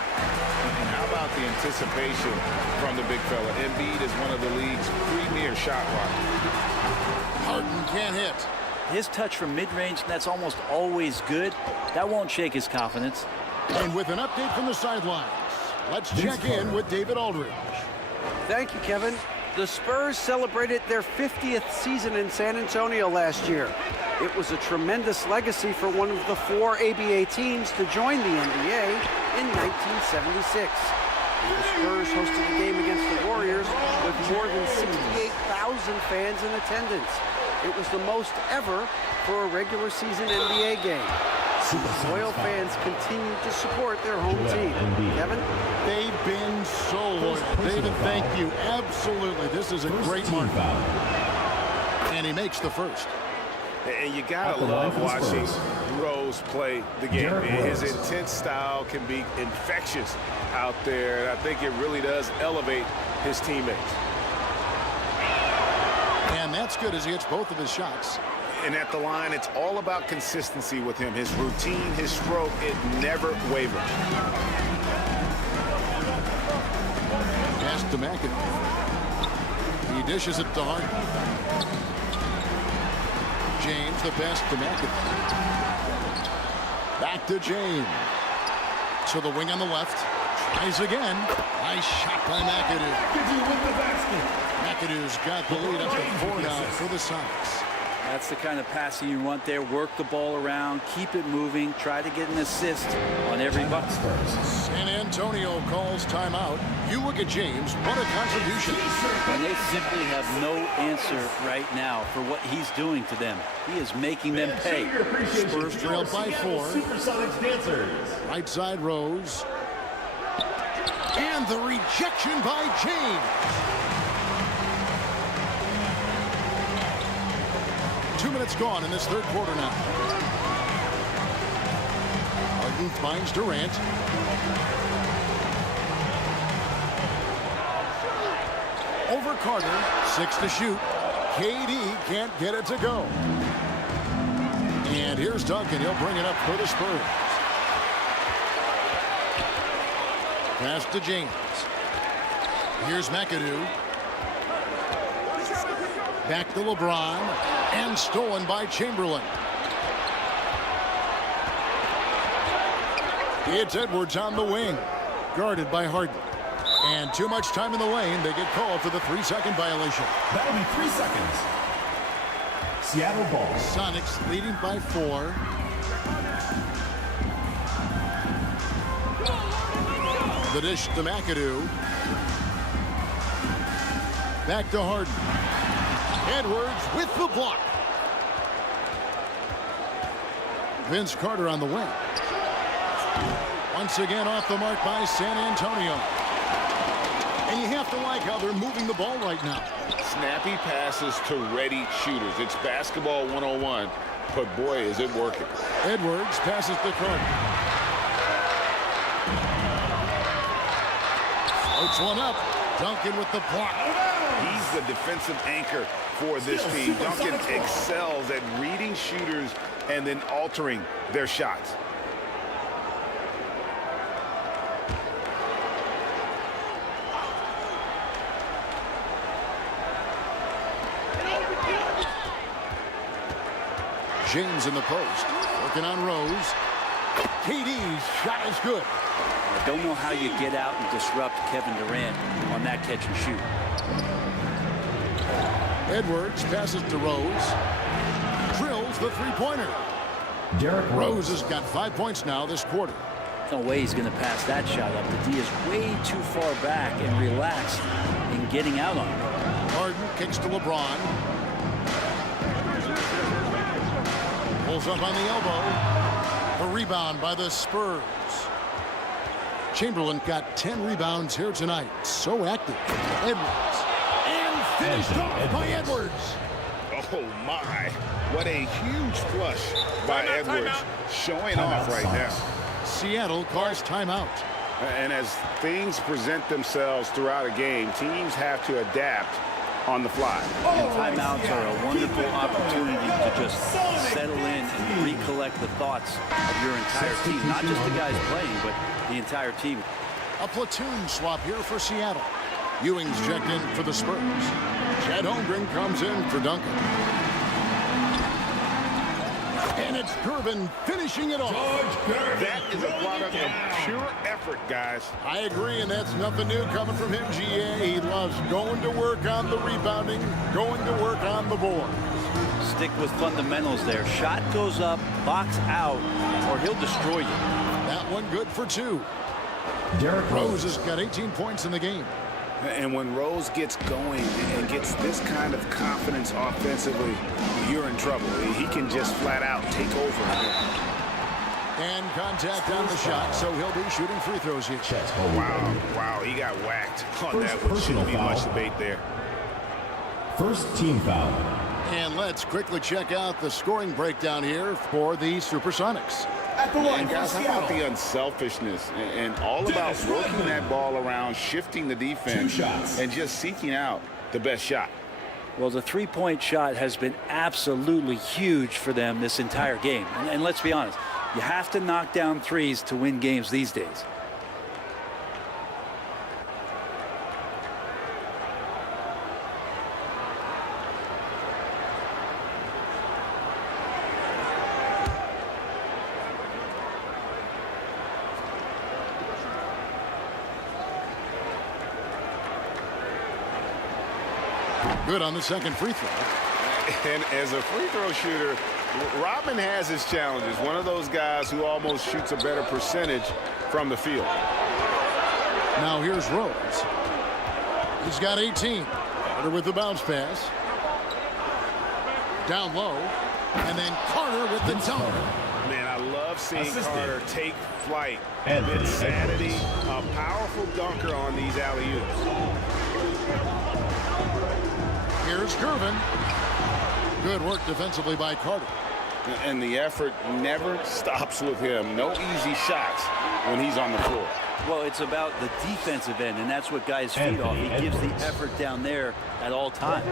And how about the anticipation from the big fella? Embiid is one of the league's premier shot blockers. Harden can't hit. His touch from mid-range, that's almost always good. That won't shake his confidence. And with an update from the sidelines, let's check in with David Aldridge. Thank you, Kevin. The Spurs celebrated their 50th season in San Antonio last year. It was a tremendous legacy for one of the 4 ABA teams to join the NBA in 1976. The Spurs hosted a game against the Warriors with more than 68,000 fans in attendance. It was the most ever for a regular season NBA game. Loyal fans continue to support their home team. Kevin? They've been so loyal. David, thank you. Absolutely. This is a great mark. And he makes the first. And you gotta love watching Rose play the game. His intense style can be infectious out there. And I think it really does elevate his teammates. And that's good as he hits both of his shots. And at the line, it's all about consistency with him. His routine, his stroke, it never wavers. Pass to McAdoo. He dishes it to Harden. James, the pass to McAdoo. Back to James. To the wing on the left. Tries again. Nice shot by McAdoo. McAdoo's got the lead up to 4 now for the Sonics. That's the kind of passing you want there. Work the ball around, keep it moving, try to get an assist on every bucket. San Antonio calls timeout. You look at James, what a contribution. And they simply have no answer right now for what he's doing to them. He is making them pay. Spurs trailed by 4. Right side Rose. And the rejection by James. 2 minutes gone in this third quarter now. Harden finds Durant. Over Carter, 6 to shoot. KD can't get it to go. And here's Duncan. He'll bring it up for the Spurs. Pass to James. Here's McAdoo. Back to LeBron. And stolen by Chamberlain. It's Edwards on the wing. Guarded by Harden. And too much time in the lane. They get called for the 3-second violation. That'll be 3 seconds. Seattle ball. Sonics leading by 4. The dish to McAdoo. Back to Harden. Edwards with the block. Vince Carter on the wing. Once again off the mark by San Antonio. And you have to like how they're moving the ball right now. Snappy passes to ready shooters. It's basketball 101, but boy, is it working. Edwards passes to Carter. Floats one up. Duncan with the block. He's the defensive anchor for this team. Duncan excels at reading shooters and then altering their shots. James in the post. Working on Rose. KD's shot is good. I don't know how you get out and disrupt Kevin Durant on that catch and shoot. Edwards passes to Rose. Drills the three-pointer. Derrick Rose has got 5 points now this quarter. No way he's going to pass that shot up. The D is way too far back and relaxed in getting out on him. Harden kicks to LeBron. Pulls up on the elbow. The rebound by the Spurs. Chamberlain got 10 rebounds here tonight. So active. Edwards. And finished off by Edwards. Oh, my. What a huge flush by Edwards. Showing off right now. Seattle calls timeout. And as things present themselves throughout a game, teams have to adapt on the fly. And timeouts are a wonderful opportunity to just settle in and recollect the thoughts of your entire team. Not just the guys playing, but the entire team. A platoon swap here for Seattle. Ewing's checked in for the Spurs. Chet Holmgren comes in for Duncan. And it's Gervin finishing it off. That is a product of pure effort, guys. I agree, and that's nothing new coming from him, GA. He loves going to work on the rebounding, going to work on the board. Stick with fundamentals there. Shot goes up, box out, or he'll destroy you. That one good for 2. Derrick Rose has got 18 points in the game. And when Rose gets going and gets this kind of confidence offensively, you're in trouble. He can just flat out take over. And contact on the shot, so he'll be shooting free throws here. Wow, he got whacked on that one. Shouldn't be much debate there. First team foul. And let's quickly check out the scoring breakdown here for the Supersonics. And guys, how about the unselfishness and all about working that ball around, shifting the defense, and just seeking out the best shot? Well, the three-point shot has been absolutely huge for them this entire game. And let's be honest, you have to knock down threes to win games these days. Good on the second free throw. And as a free throw shooter, Rodman has his challenges. One of those guys who almost shoots a better percentage from the field. Now here's Rose. He's got 18. Carter with the bounce pass. Down low. And then Carter with the dunk. Man, I love seeing Carter take flight. Insanity, a powerful dunker on these alley-oops. Here's Gervin. Good work defensively by Carter. And the effort never stops with him. No easy shots when he's on the floor. Well, it's about the defensive end, and that's what guys feed off. He gives the effort down there at all times.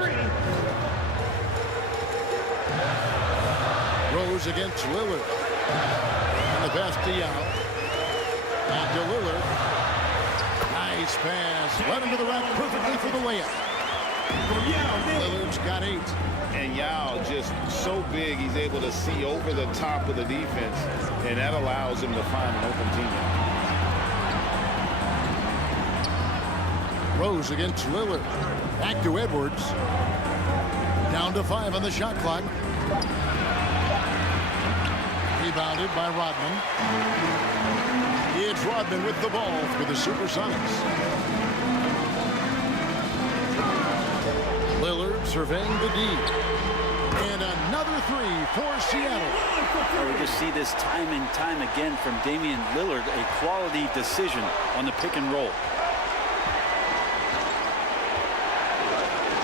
Rose against Lillard. And the pass to Yao. And to Lillard. Nice pass. Led him to the rack perfectly for the layup. Lillard's got 8. And Yao just so big, he's able to see over the top of the defense, and that allows him to find an open teammate. Rose against Lillard. Back to Edwards. Down to 5 on the shot clock. Rebounded by Rodman. It's Rodman with the ball for the Supersonics. Lillard surveying the D. And another 3 for Seattle. Well, we just see this time and time again from Damian Lillard, a quality decision on the pick and roll.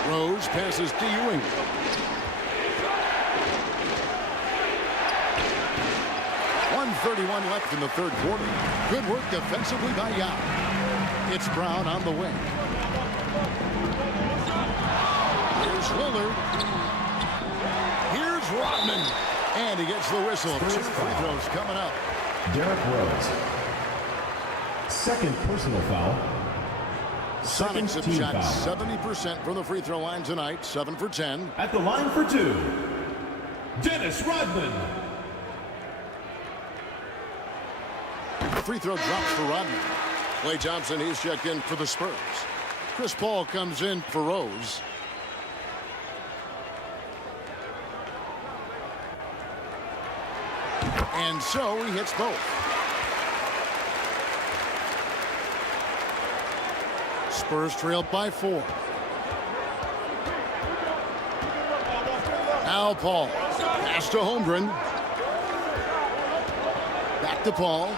Rose passes to Ewing. .131 left in the third quarter. Good work defensively by Yao. It's Brown on the wing. Here's Lillard. Here's Rodman. And he gets the whistle. 2 free throws coming up. Derrick Rose. Second personal foul. Sonics have shot 70% from the free throw line tonight. 7 for 10. At the line for 2, Dennis Rodman. free throw drops for Rodman. Klay Thompson, he's checked in for the Spurs. Chris Paul comes in for Rose. And so he hits both. Spurs trail by 4. Now Paul. Pass to Holmgren. Back to Paul.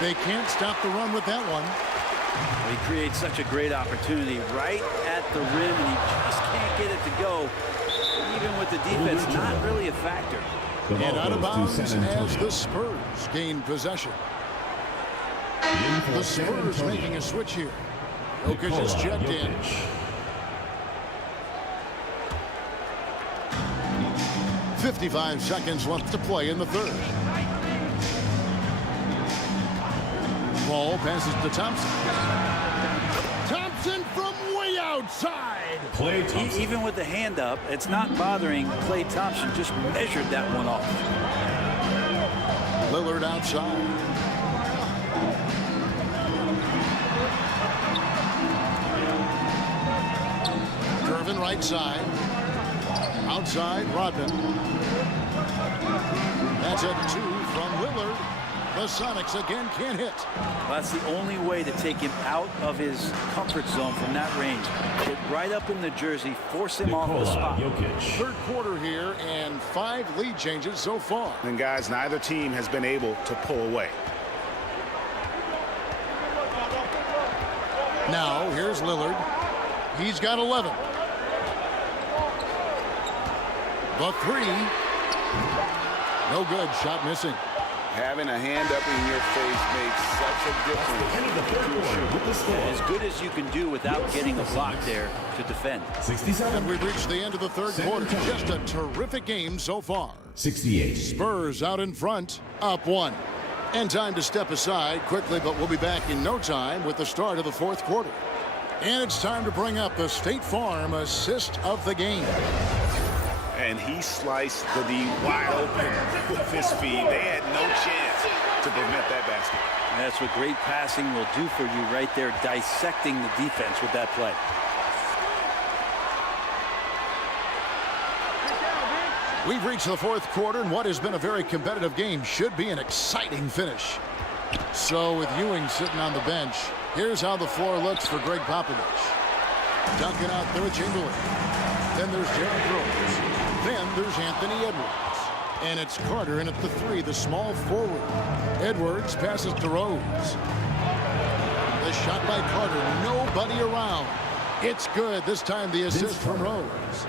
They can't stop the run with that one. He creates such a great opportunity right at the rim, and he just can't get it to go. Even with the defense, not really a factor. And out of bounds as the Spurs gain possession. The Spurs making a switch here. Jokic is checked in. .55 seconds left to play in the third. Ball passes to Thompson. Thompson from way outside. Even with the hand up, it's not bothering Klay Thompson. Just measured that one off. Lillard outside. Irvin right side. Outside, Rodman. That's a 2 from Lillard. The Sonics again can't hit. Well, that's the only way to take him out of his comfort zone from that range. Get right up in the jersey, force him off the spot. Third quarter here and 5 lead changes so far. And guys, neither team has been able to pull away. Now here's Lillard. He's got 11. The 3. No good. Shot missing. Having a hand up in your face makes such a difference. As good as you can do without getting a block there to defend. 67. And we've reached the end of the third quarter. Just a terrific game so far. 68. Spurs out in front, up 1. And time to step aside quickly, but we'll be back in no time with the start of the fourth quarter. And it's time to bring up the State Farm assist of the game. And he sliced the D wide open with his feet. They had no chance to prevent that basket. And that's what great passing will do for you right there, dissecting the defense with that play. We've reached the fourth quarter, and what has been a very competitive game should be an exciting finish. So with Ewing sitting on the bench, here's how the floor looks for Greg Popovich. Duncan out there with Chamberlain. Then there's Jared Rose. Then there's Anthony Edwards. And it's Carter in at the 3, the small forward. Edwards passes to Rose. The shot by Carter, nobody around. It's good. This time the assist from Rose.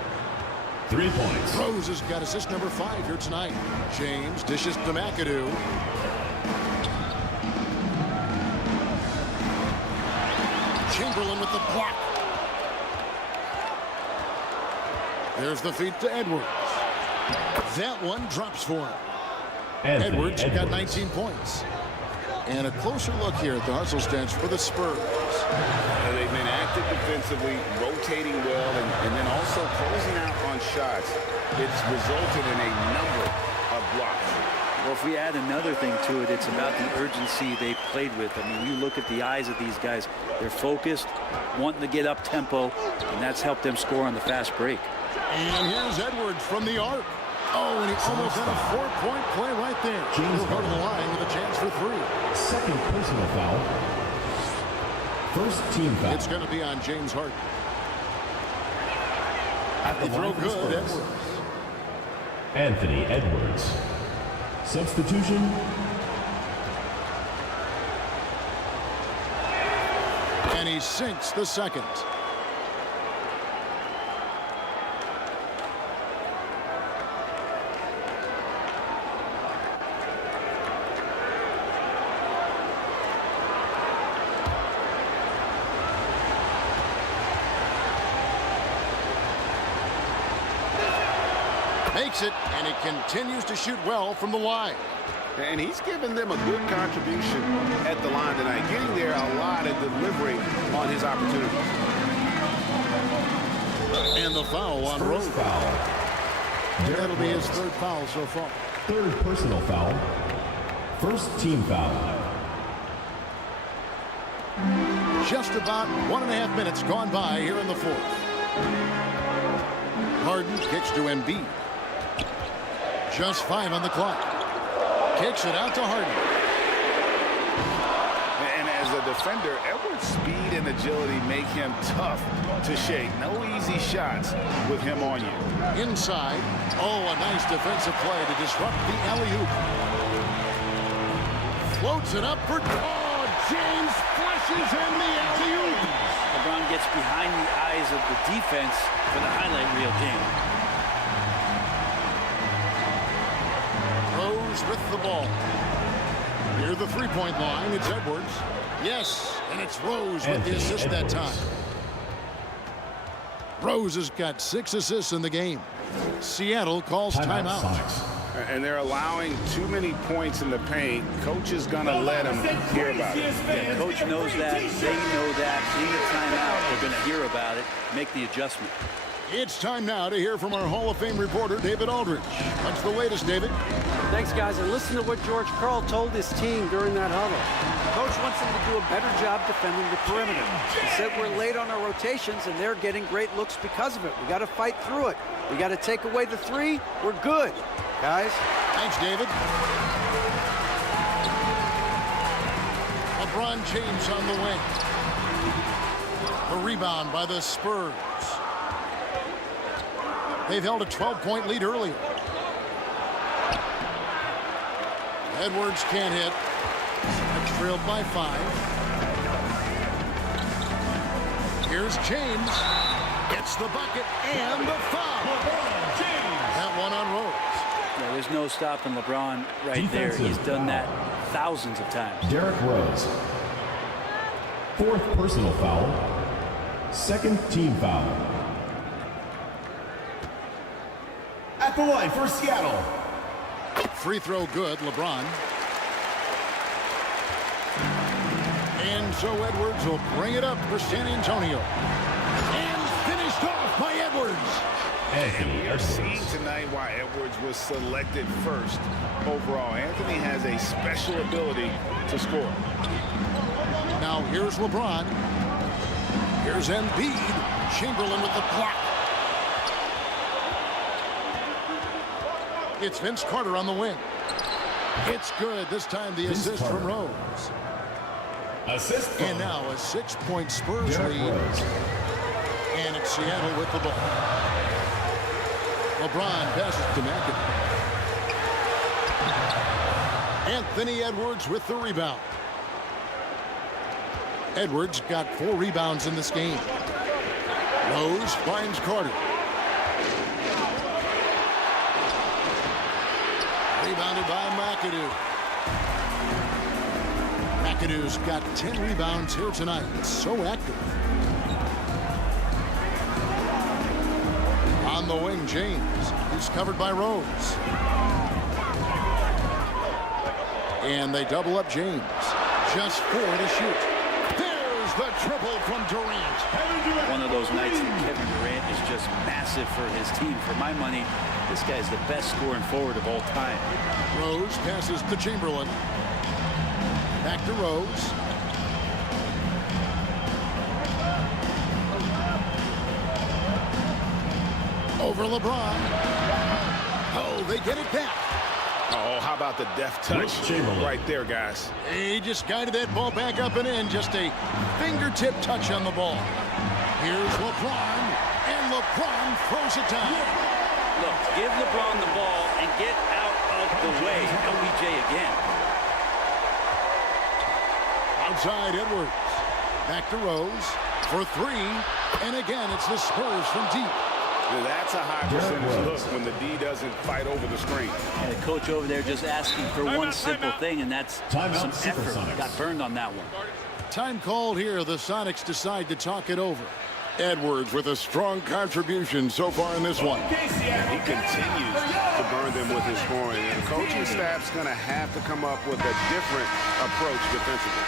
3 points. Rose has got assist number 5 here tonight. James dishes to McAdoo. Chamberlain with the block. There's the feed to Edwards. That one drops for him. Edwards got 19 points. And a closer look here at the hustle stance for the Spurs. They've been active defensively, rotating well, and then also closing out on shots. It's resulted in a number of blocks. Well, if we add another thing to it, it's about the urgency they played with. I mean, you look at the eyes of these guys. They're focused, wanting to get up tempo, and that's helped them score on the fast break. And here's Edwards from the arc. Oh, and he almost had a 4-point play right there. He'll go to the line with a chance for 3. Second personal foul. First team foul. It's going to be on James Harden. At the throw good, Edwards. Anthony Edwards. Substitution. And he sinks the second. Makes it, and he continues to shoot well from the line. And he's given them a good contribution at the line tonight, getting there a lot and delivering on his opportunities. And the foul on Rose. Foul. That'll be his 3rd foul so far. 3rd personal foul. First team foul. Just about 1.5 minutes gone by here in the fourth. Harden kicks to Embiid. Just 5 on the clock. Kicks it out to Harden. And as a defender, Edwards' speed and agility make him tough to shake. No easy shots with him on you. Inside. Oh, a nice defensive play to disrupt the alley-oop. Floats it up for... Oh, James flushes in the alley-oop. LeBron gets behind the eyes of the defense for the highlight reel game. Rose with the ball. Near the three-point line, it's Edwards. Yes, and it's Rose with the assist that time. Rose has got 6 assists in the game. Seattle calls timeout. And they're allowing too many points in the paint. Coach is going to let them hear about it. Yeah, coach knows that. They know that. In the timeout, they're going to hear about it, make the adjustment. It's time now to hear from our Hall of Fame reporter, David Aldridge. What's the latest, David? Thanks, guys. And listen to what George Karl told his team during that huddle. Coach wants them to do a better job defending the perimeter. He said we're late on our rotations, and they're getting great looks because of it. We got to fight through it. We got to take away the 3. We're good, guys. Thanks, David. LeBron James on the wing. A rebound by the Spurs. They've held a 12-point lead earlier. Edwards can't hit. They're trailed by 5. Here's James. Gets the bucket and the foul. That one on Rose. Yeah, there's no stopping LeBron right there. He's done that thousands of times. Derrick Rose. 4th personal foul. 2nd team foul. At the line for Seattle. Free throw good, LeBron. And so Edwards will bring it up for San Antonio. And finished off by Edwards. And we are seeing tonight why Edwards was selected first overall. Anthony has a special ability to score. Now here's LeBron. Here's Embiid. Chamberlain with the block. It's Vince Carter on the wing. It's good. This time the assist from Rose. Assist. And now a 6-point Spurs lead. Rose. And it's Seattle with the ball. LeBron passes to McAdoo. Anthony Edwards with the rebound. Edwards got 4 rebounds in this game. Rose finds Carter. Rebounded by McAdoo. McAdoo's got 10 rebounds here tonight. It's so active. On the wing, James. He's covered by Rose. And they double up James. Just 4 to shoot. There's the triple from Durant. One of those nights that Kevin Durant is just massive for his team. For my money, this guy's the best scoring forward of all time. Rose passes to Chamberlain. Back to Rose. Over LeBron. Oh, they get it back. Oh, how about the deft touch right there, guys? He just guided that ball back up and in. Just a fingertip touch on the ball. Here's LeBron, and LeBron throws it down. Look, give LeBron the ball and get out of the way. LBJ again. Outside Edwards. Back to Rose for 3. And again, it's the Spurs from deep. That's a high percentage look when the D doesn't fight over the screen. And the coach over there just asking for one simple thing, and that's some effort. Got burned on that one. Time called here. The Sonics decide to talk it over. Edwards with a strong contribution so far in this one. He continues to burn them with his scoring. And the coaching staff's going to have to come up with a different approach defensively.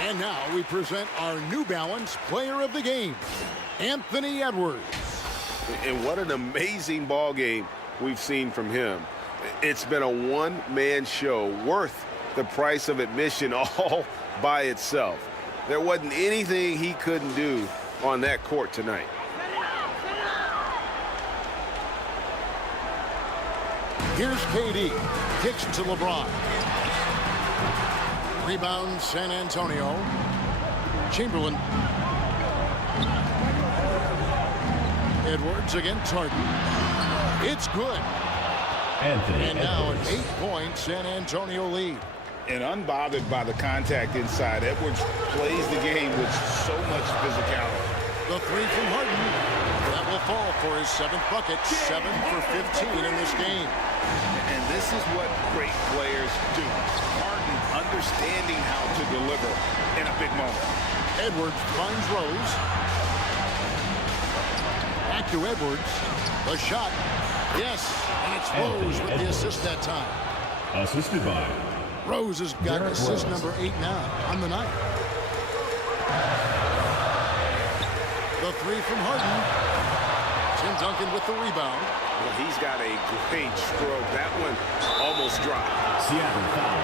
And now we present our New Balance Player of the Game, Anthony Edwards. And what an amazing ball game we've seen from him. It's been a one-man show worth the price of admission all by itself. There wasn't anything he couldn't do on that court tonight. Here's KD. Kicks to LeBron. Rebound, San Antonio. Chamberlain. Edwards against Harden. It's good. And now an 8-point San Antonio lead. And unbothered by the contact inside, Edwards plays the game with so much physicality. The three from Harden. That will fall for his 7th bucket. 7 for 15 in this game. And this is what great players do. Harden understanding how to deliver in a big moment. Edwards finds Rose. Back to Edwards. The shot. Yes, and it's Rose with the assist that time. Assisted by Rose has got assist number 8 now on the night. The three from Harden. Tim Duncan with the rebound. Well, he's got a great stroke. That one almost dropped. Seattle foul.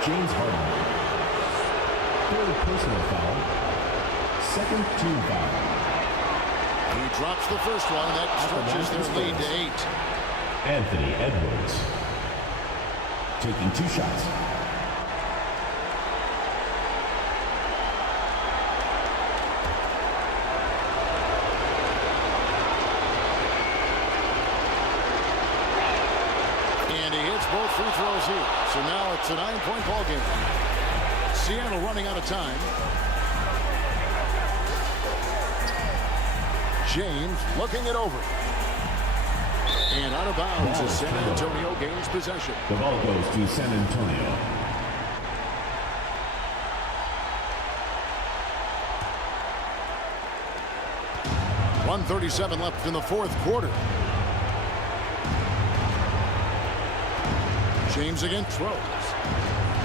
James Harden. 3rd personal foul. 2nd team foul. He drops the first one. That stretches their lead to 8. Anthony Edwards. Taking 2 shots. And he hits both free throws here. So now it's a 9-point ball game. Seattle running out of time. James looking it over. And out of bounds as San Antonio gains possession. The ball goes to San Antonio. .137 left in the 4th quarter. James again throws.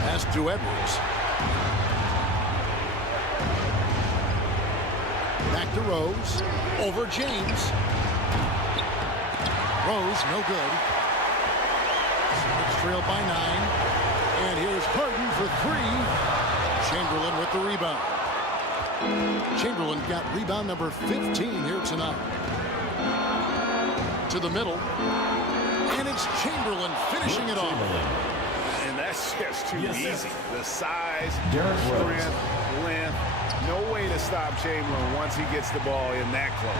Pass to Edwards. Back to Rose. Over James. Rose, no good. It's trailed by 9. And here's Harden for 3. Chamberlain with the rebound. Chamberlain got rebound number 15 here tonight. To the middle. And it's Chamberlain finishing it off. And that's just too easy. The size, Derrick strength, length. No way to stop Chamberlain once he gets the ball in that close.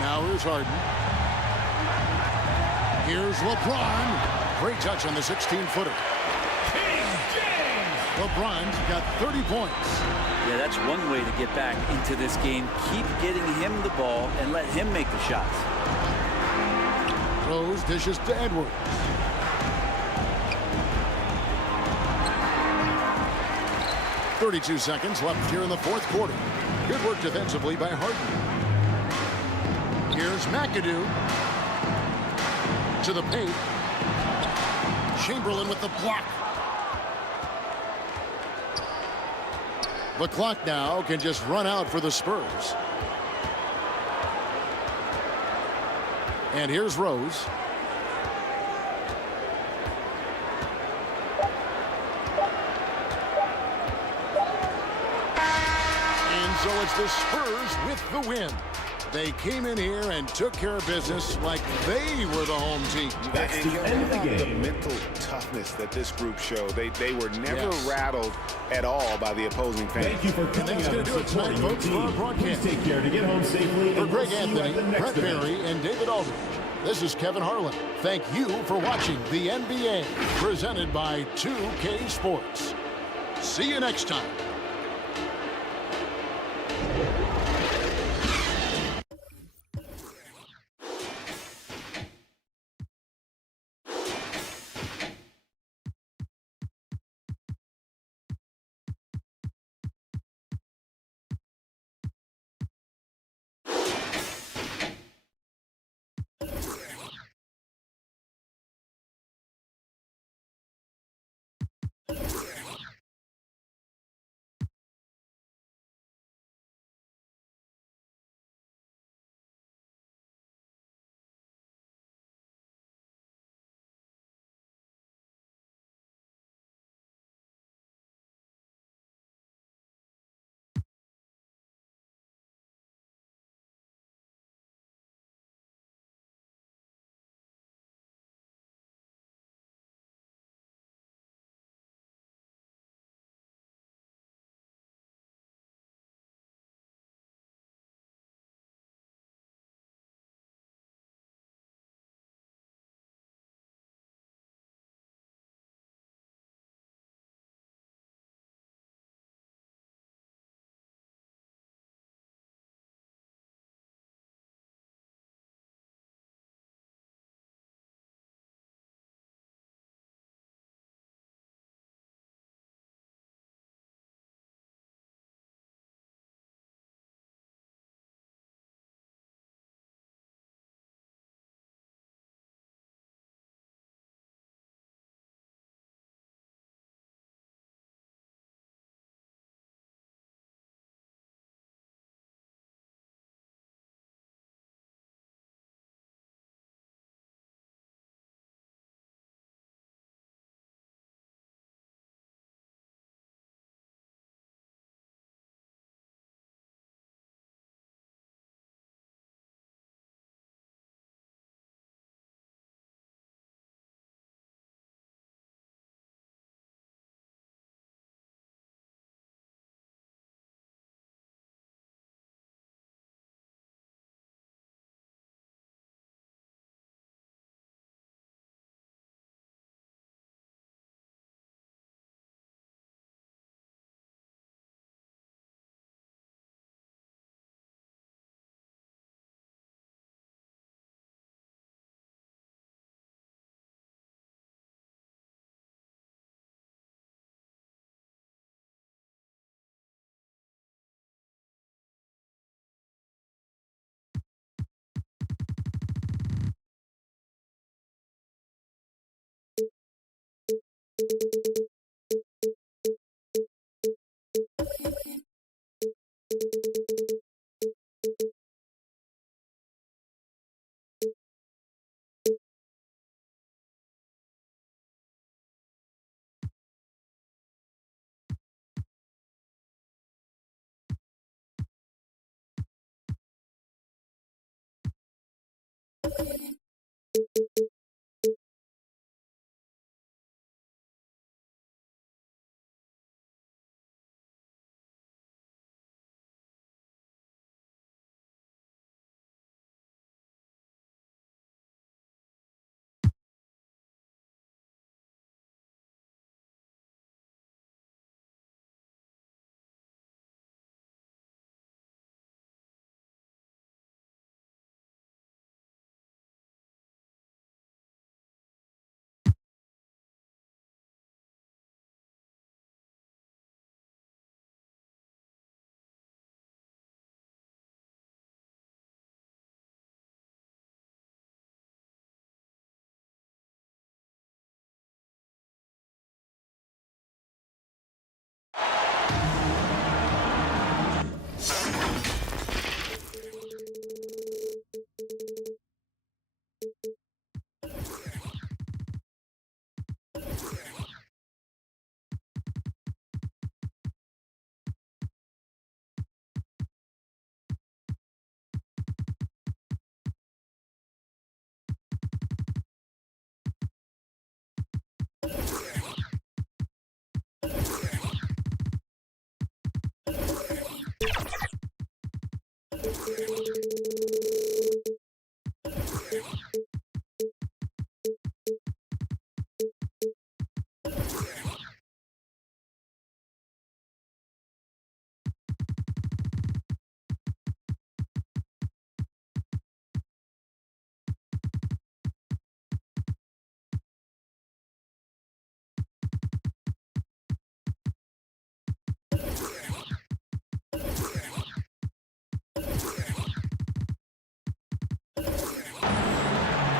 Now here's Harden. Here's LeBron. Great touch on the 16-footer. LeBron's got 30 points. Yeah, that's one way to get back into this game. Keep getting him the ball and let him make the shots. Rose dishes to Edwards. .32 seconds left here in the 4th quarter. Good work defensively by Harden. Here's McAdoo. To the paint. Chamberlain with the block. The clock now can just run out for the Spurs. And here's Rose. And so it's the Spurs with the win. They came in here and took care of business like they were the home team. That's the end of the game. The mental toughness that this group showed. They were never rattled at all by the opposing fans. Thank you for coming out and supporting your team. Please take care to get home safely. For Greg Anthony, Brett Berry, and David Aldridge, this is Kevin Harlan. Thank you for watching the NBA, presented by 2K Sports. See you next time.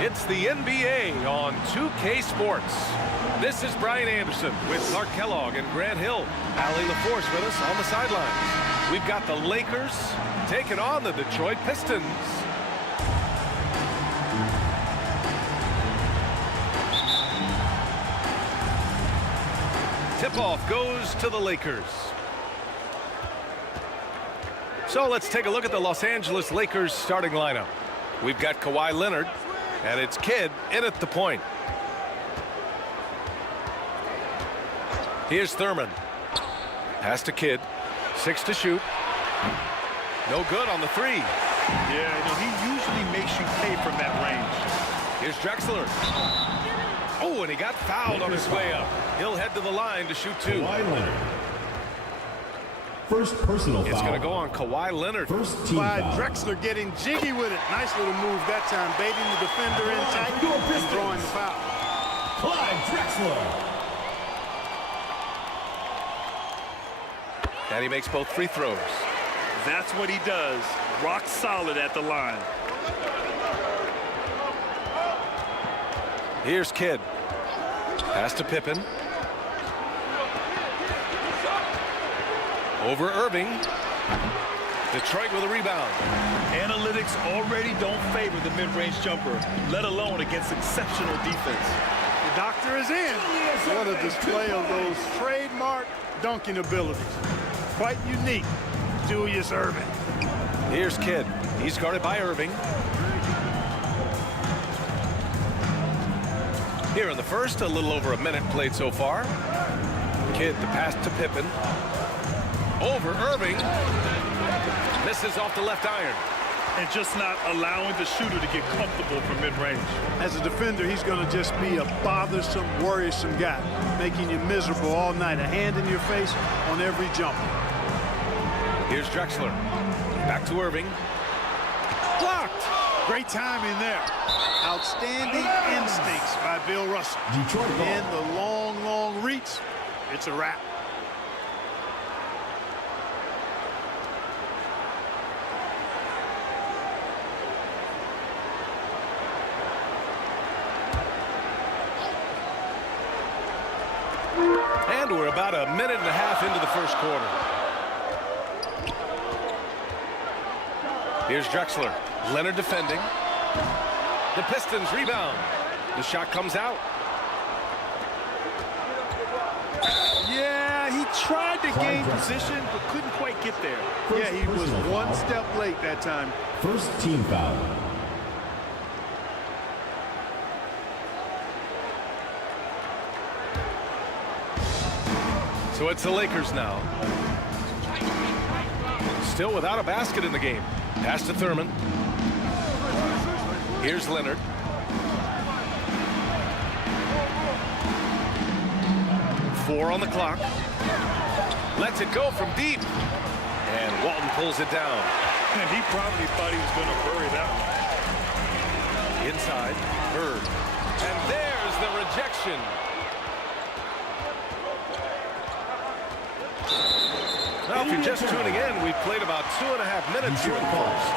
It's the NBA on 2K Sports. This is Brian Anderson with Clark Kellogg and Grant Hill. Allie LaForce with us on the sidelines. We've got the Lakers taking on the Detroit Pistons. Tip-off goes to the Lakers. So let's take a look at the Los Angeles Lakers starting lineup. We've got Kawhi Leonard, and it's Kidd in at the point. Here's Thurman. Pass to Kidd. 6 to shoot. No good on the 3. Yeah, he usually makes you pay from that range. Here's Drexler. Oh, and he got fouled on his way up. He'll head to the line to shoot 2. Kawhi Leonard. First personal foul. It's going to go on Kawhi Leonard. First team foul. Drexler getting jiggy with it. Nice little move that time, baiting the defender in tight and drawing the foul. Clyde Drexler. And he makes both free throws. That's what he does. Rock solid at the line. Here's Kidd. Pass to Pippen. Over Irving. Detroit with a rebound. Analytics already don't favor the mid-range jumper, let alone against exceptional defense. The doctor is in. What a display of those trademark dunking abilities. Quite unique. Julius Irving. Here's Kidd. He's guarded by Irving. Here in the first, a little over a minute played so far. Kidd, the pass to Pippen. Over Irving. Misses off the left iron. And just not allowing the shooter to get comfortable from mid-range. As a defender, he's going to just be a bothersome, worrisome guy, making you miserable all night. A hand in your face on every jump. Here's Drexler. Back to Irving. Blocked. Great timing there. Outstanding instincts by Bill Russell. Detroit ball. And the long, long reach. It's a wrap. And we're about a minute and a half into the first quarter. Here's Drexler. Leonard defending. The Pistons rebound. The shot comes out. Yeah, he tried to gain position, but couldn't quite get there. Yeah, he was one step late that time. First team foul. So it's the Lakers now. Still without a basket in the game. Pass to Thurman. Here's Leonard. Four on the clock. Lets it go from deep. And Walton pulls it down. And he probably thought he was going to bury that one. Inside, Bird. And there's the rejection. Now, if you're just tuning in, we've played about 2.5 minutes here in the first.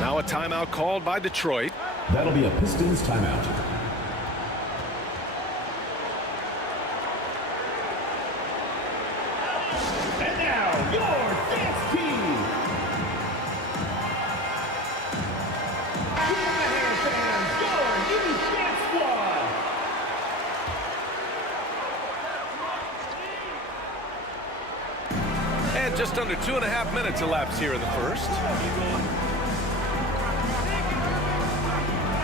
Now a timeout called by Detroit. That'll be a Pistons timeout. And now, your dance team. Give them a hand, fans. Your new dance squad. And just under 2.5 minutes elapsed here in the first.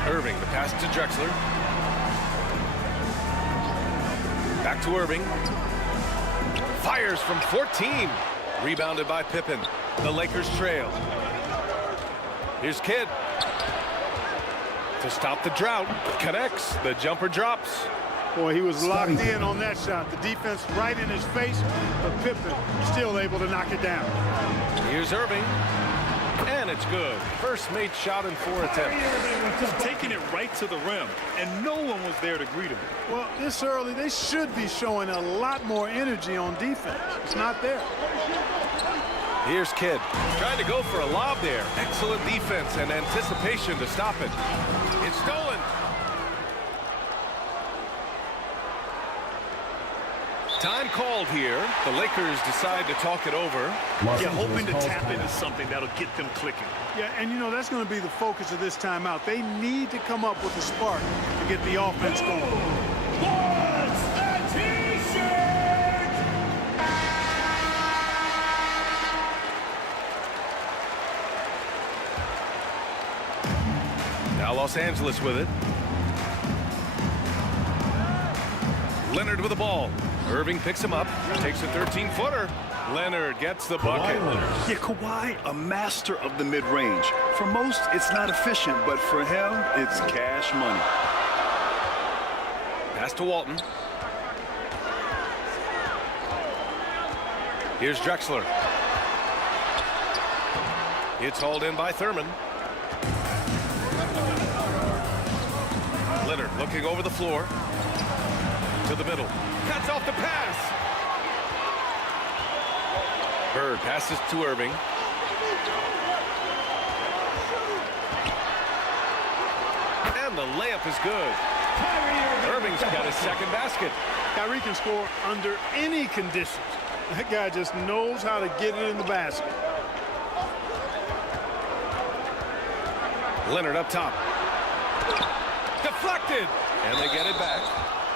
Irving, the pass to Drexler. Back to Irving. Fires from 14. Rebounded by Pippen. The Lakers trail. Here's Kidd. To stop the drought. Connects. The jumper drops. Boy, he was locked in on that shot. The defense right in his face, but Pippen still able to knock it down. Here's Irving. And it's good. First made shot in 4 attempts. Taking it right to the rim, and no one was there to greet him. Well, this early, they should be showing a lot more energy on defense. It's not there. Here's Kidd. Trying to go for a lob there. Excellent defense and anticipation to stop it. It's stolen. Time called here. The Lakers decide to talk it over. Yeah, hoping to tap into something that'll get them clicking. Yeah, and you know, that's going to be the focus of this timeout. They need to come up with a spark to get the offense going. What's the T-shirt? Now Los Angeles with it. Leonard with the ball. Irving picks him up, takes a 13-footer. Leonard gets the bucket. Yeah, Kawhi, a master of the mid-range. For most, it's not efficient, but for him, it's cash money. Pass to Walton. Here's Drexler. It's hauled in by Thurman. Leonard looking over the floor. To the middle. Cuts off the pass. Bird passes to Irving. And the layup is good. Irving's got his second basket. Kyrie can score under any conditions. That guy just knows how to get it in the basket. Leonard up top. Deflected. And they get it back.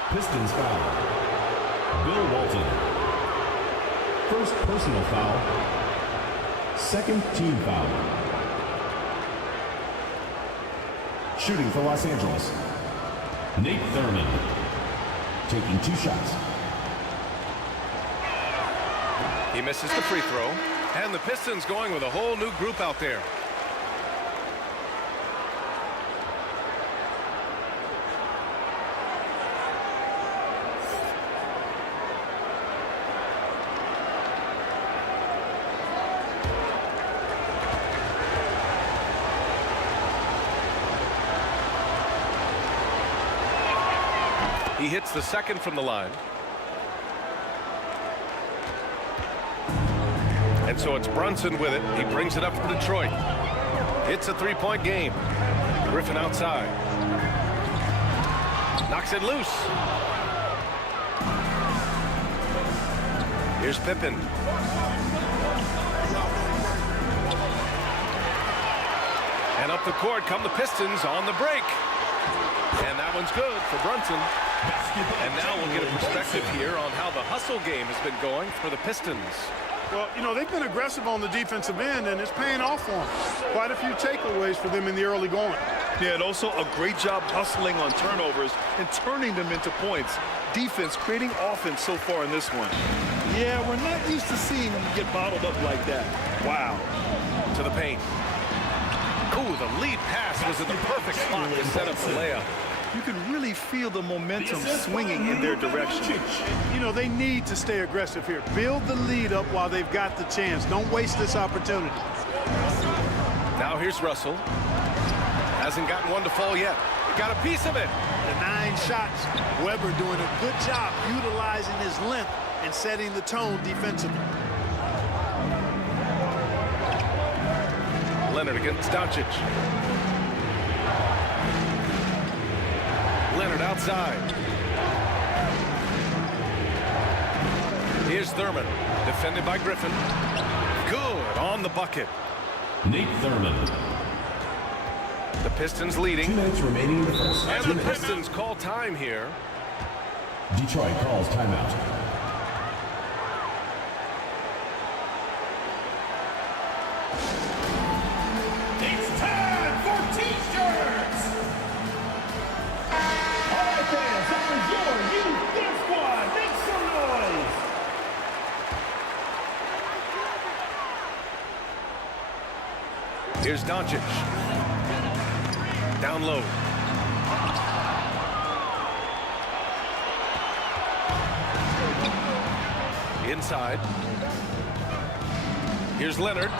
Pistons foul. Bill Walton. First personal foul. Second team foul. Shooting for Los Angeles. Nate Thurman. Taking 2 shots. He misses the free throw. And the Pistons going with a whole new group out there. He hits the second from the line. And so it's Brunson with it. He brings it up for Detroit. It's a three-point game. Griffin outside. Knocks it loose. Here's Pippen. And up the court come the Pistons on the break. And that one's good for Brunson. And now we'll get a perspective here on how the hustle game has been going for the Pistons. Well, you know, they've been aggressive on the defensive end, and it's paying off for them. Quite a few takeaways for them in the early going. Yeah, and also a great job hustling on turnovers and turning them into points. Defense creating offense so far in this one. Yeah, we're not used to seeing them get bottled up like that. Wow. To the paint. Ooh, the lead pass was in the perfect spot to set up the layup. You can really feel the momentum swinging in their direction. You know, they need to stay aggressive here. Build the lead up while they've got the chance. Don't waste this opportunity. Now here's Russell. Hasn't gotten one to fall yet. Got a piece of it. The 9 shots. Weber doing a good job utilizing his length and setting the tone defensively. Leonard against Doncic. Leonard outside. Here's Thurman, defended by Griffin. Good on the bucket. Nate Thurman. The Pistons leading. 2 minutes remaining in the first. And the Pistons call time here. Detroit calls timeout. It's time for T-shirts! All right, fans, that was your youth dance squad. Make some noise! Here's Doncic. Down low. Inside. Here's Leonard.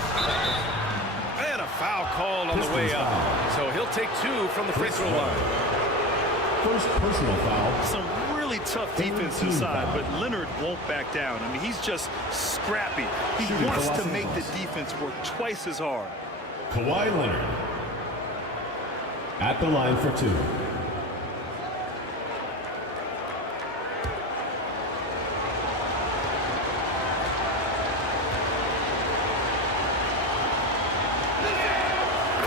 And a foul called on the way up. So he'll take 2 from the free throw line. First personal foul. Some really tough defense inside, but Leonard won't back down. I mean, he's just scrappy. He wants to make the defense work twice as hard. Kawhi Leonard at the line for 2.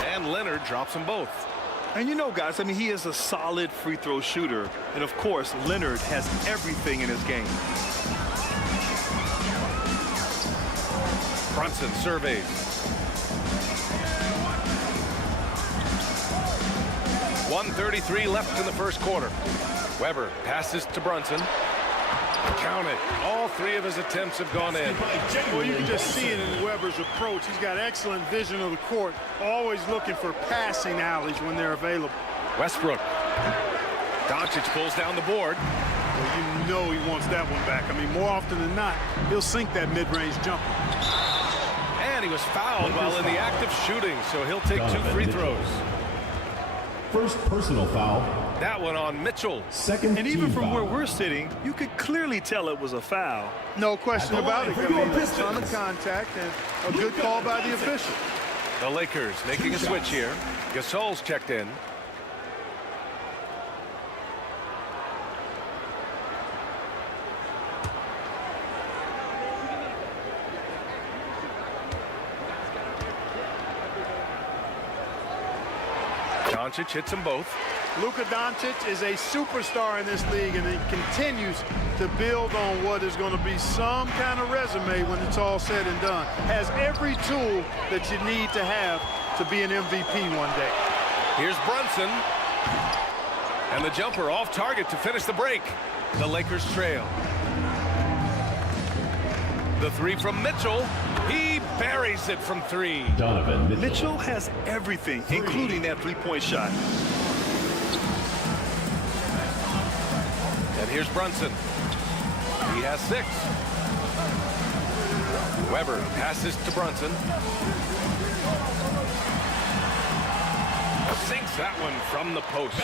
And Leonard drops them both. And you know, guys, I mean, he is a solid free throw shooter. And of course, Leonard has everything in his game. Brunson surveys. 1:33 left in the first quarter. Weber passes to Brunson. Count it. All 3 of his attempts have gone in. Well, you can just see it in Weber's approach. He's got excellent vision of the court, always looking for passing alleys when they're available. Westbrook. Doncic pulls down the board. Well, you know he wants that one back. I mean, more often than not, he'll sink that mid-range jumper. And he was fouled while in the act of shooting, so he'll take 2 free throws. First personal foul. That one on Mitchell. Second. And even from where we're sitting, you could clearly tell it was a foul. No question about it. I mean, a ton of contact and a good call by the official. The Lakers making a switch here. Gasol's checked in. Doncic hits them both. Luka Doncic is a superstar in this league, and he continues to build on what is going to be some kind of resume when it's all said and done. Has every tool that you need to have to be an MVP one day. Here's Brunson. And the jumper off target to finish the break. The Lakers trail. The 3 from Mitchell. He buries it from 3. Donovan Mitchell has everything, including that three-point shot. And here's Brunson. He has 6. Weber passes to Brunson. Sinks that one from the post.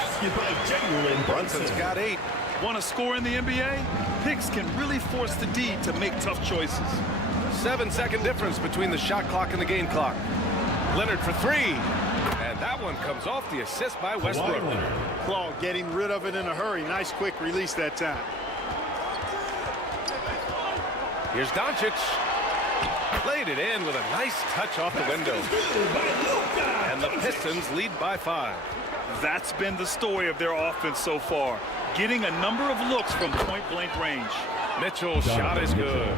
Brunson's got 8. Want to score in the NBA? Picks can really force the D to make tough choices. 7-second difference between the shot clock and the game clock. Leonard for three. And that one comes off the assist by Westbrook. Claude getting rid of it in a hurry. Nice quick release that time. Here's Doncic. Played it in with a nice touch off the window. And the Pistons lead by 5. That's been the story of their offense so far. Getting a number of looks from point-blank range. Mitchell's shot is good.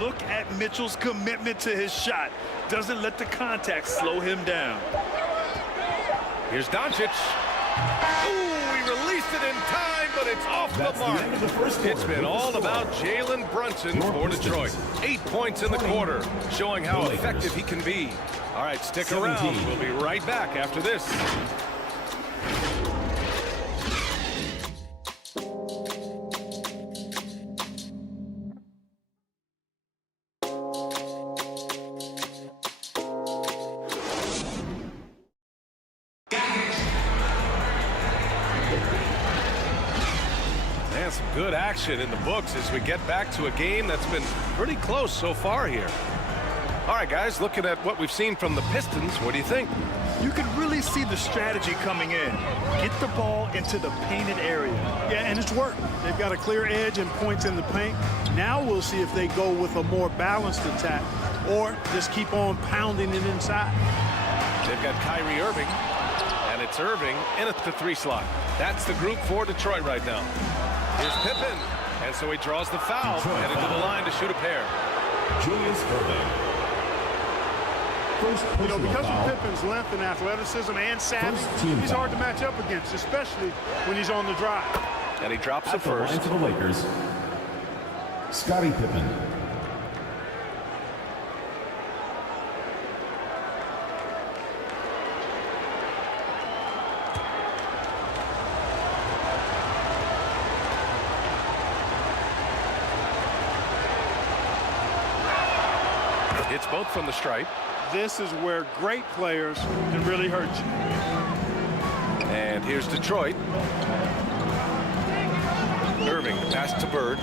Look at Mitchell's commitment to his shot. Doesn't let the contact slow him down. Here's Doncic. Ooh, he released it in time, but it's off the mark. It's been all about Jalen Brunson for Detroit. 8 points in the quarter, showing how effective he can be. All right, stick around. We'll be right back after this. Some good action in the books as we get back to a game that's been pretty close so far here. All right, guys, looking at what we've seen from the Pistons, what do you think? You can really see the strategy coming in. Get the ball into the painted area. Yeah, and it's worked. They've got a clear edge and points in the paint. Now we'll see if they go with a more balanced attack or just keep on pounding it inside. They've got Kyrie Irving, and it's Irving in at the 3 slot. That's the group for Detroit right now. Here's Pippen, and so he draws the foul, headed to the line to shoot a pair. Julius Irving. You know, because of Pippen's length and athleticism and savvy, he's hard to match up against, especially when he's on the drive. And he drops it first. At the line for the Lakers, Scottie Pippen. It's both from the stripe. This is where great players can really hurt you. And here's Detroit. Irving, pass to Bird.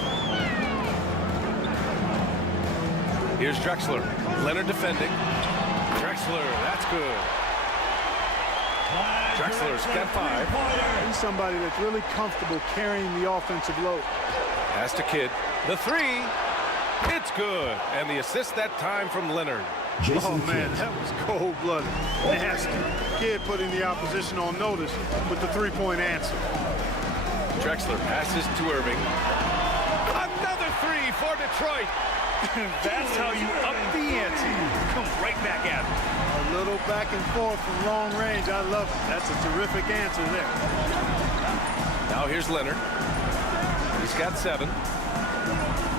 Here's Drexler. Leonard defending. Drexler, that's good. Drexler's got 5. He's somebody that's really comfortable carrying the offensive load. Pass to Kidd. The 3. It's good. And the assist that time from Leonard. Oh, man, that was cold-blooded. Nasty. Kidd putting the opposition on notice with the 3-point answer. Drexler passes to Irving. Another 3 for Detroit. That's how you up the ante. Come right back at it. A little back and forth from long range. I love it. That's a terrific answer there. Now here's Leonard. He's got 7.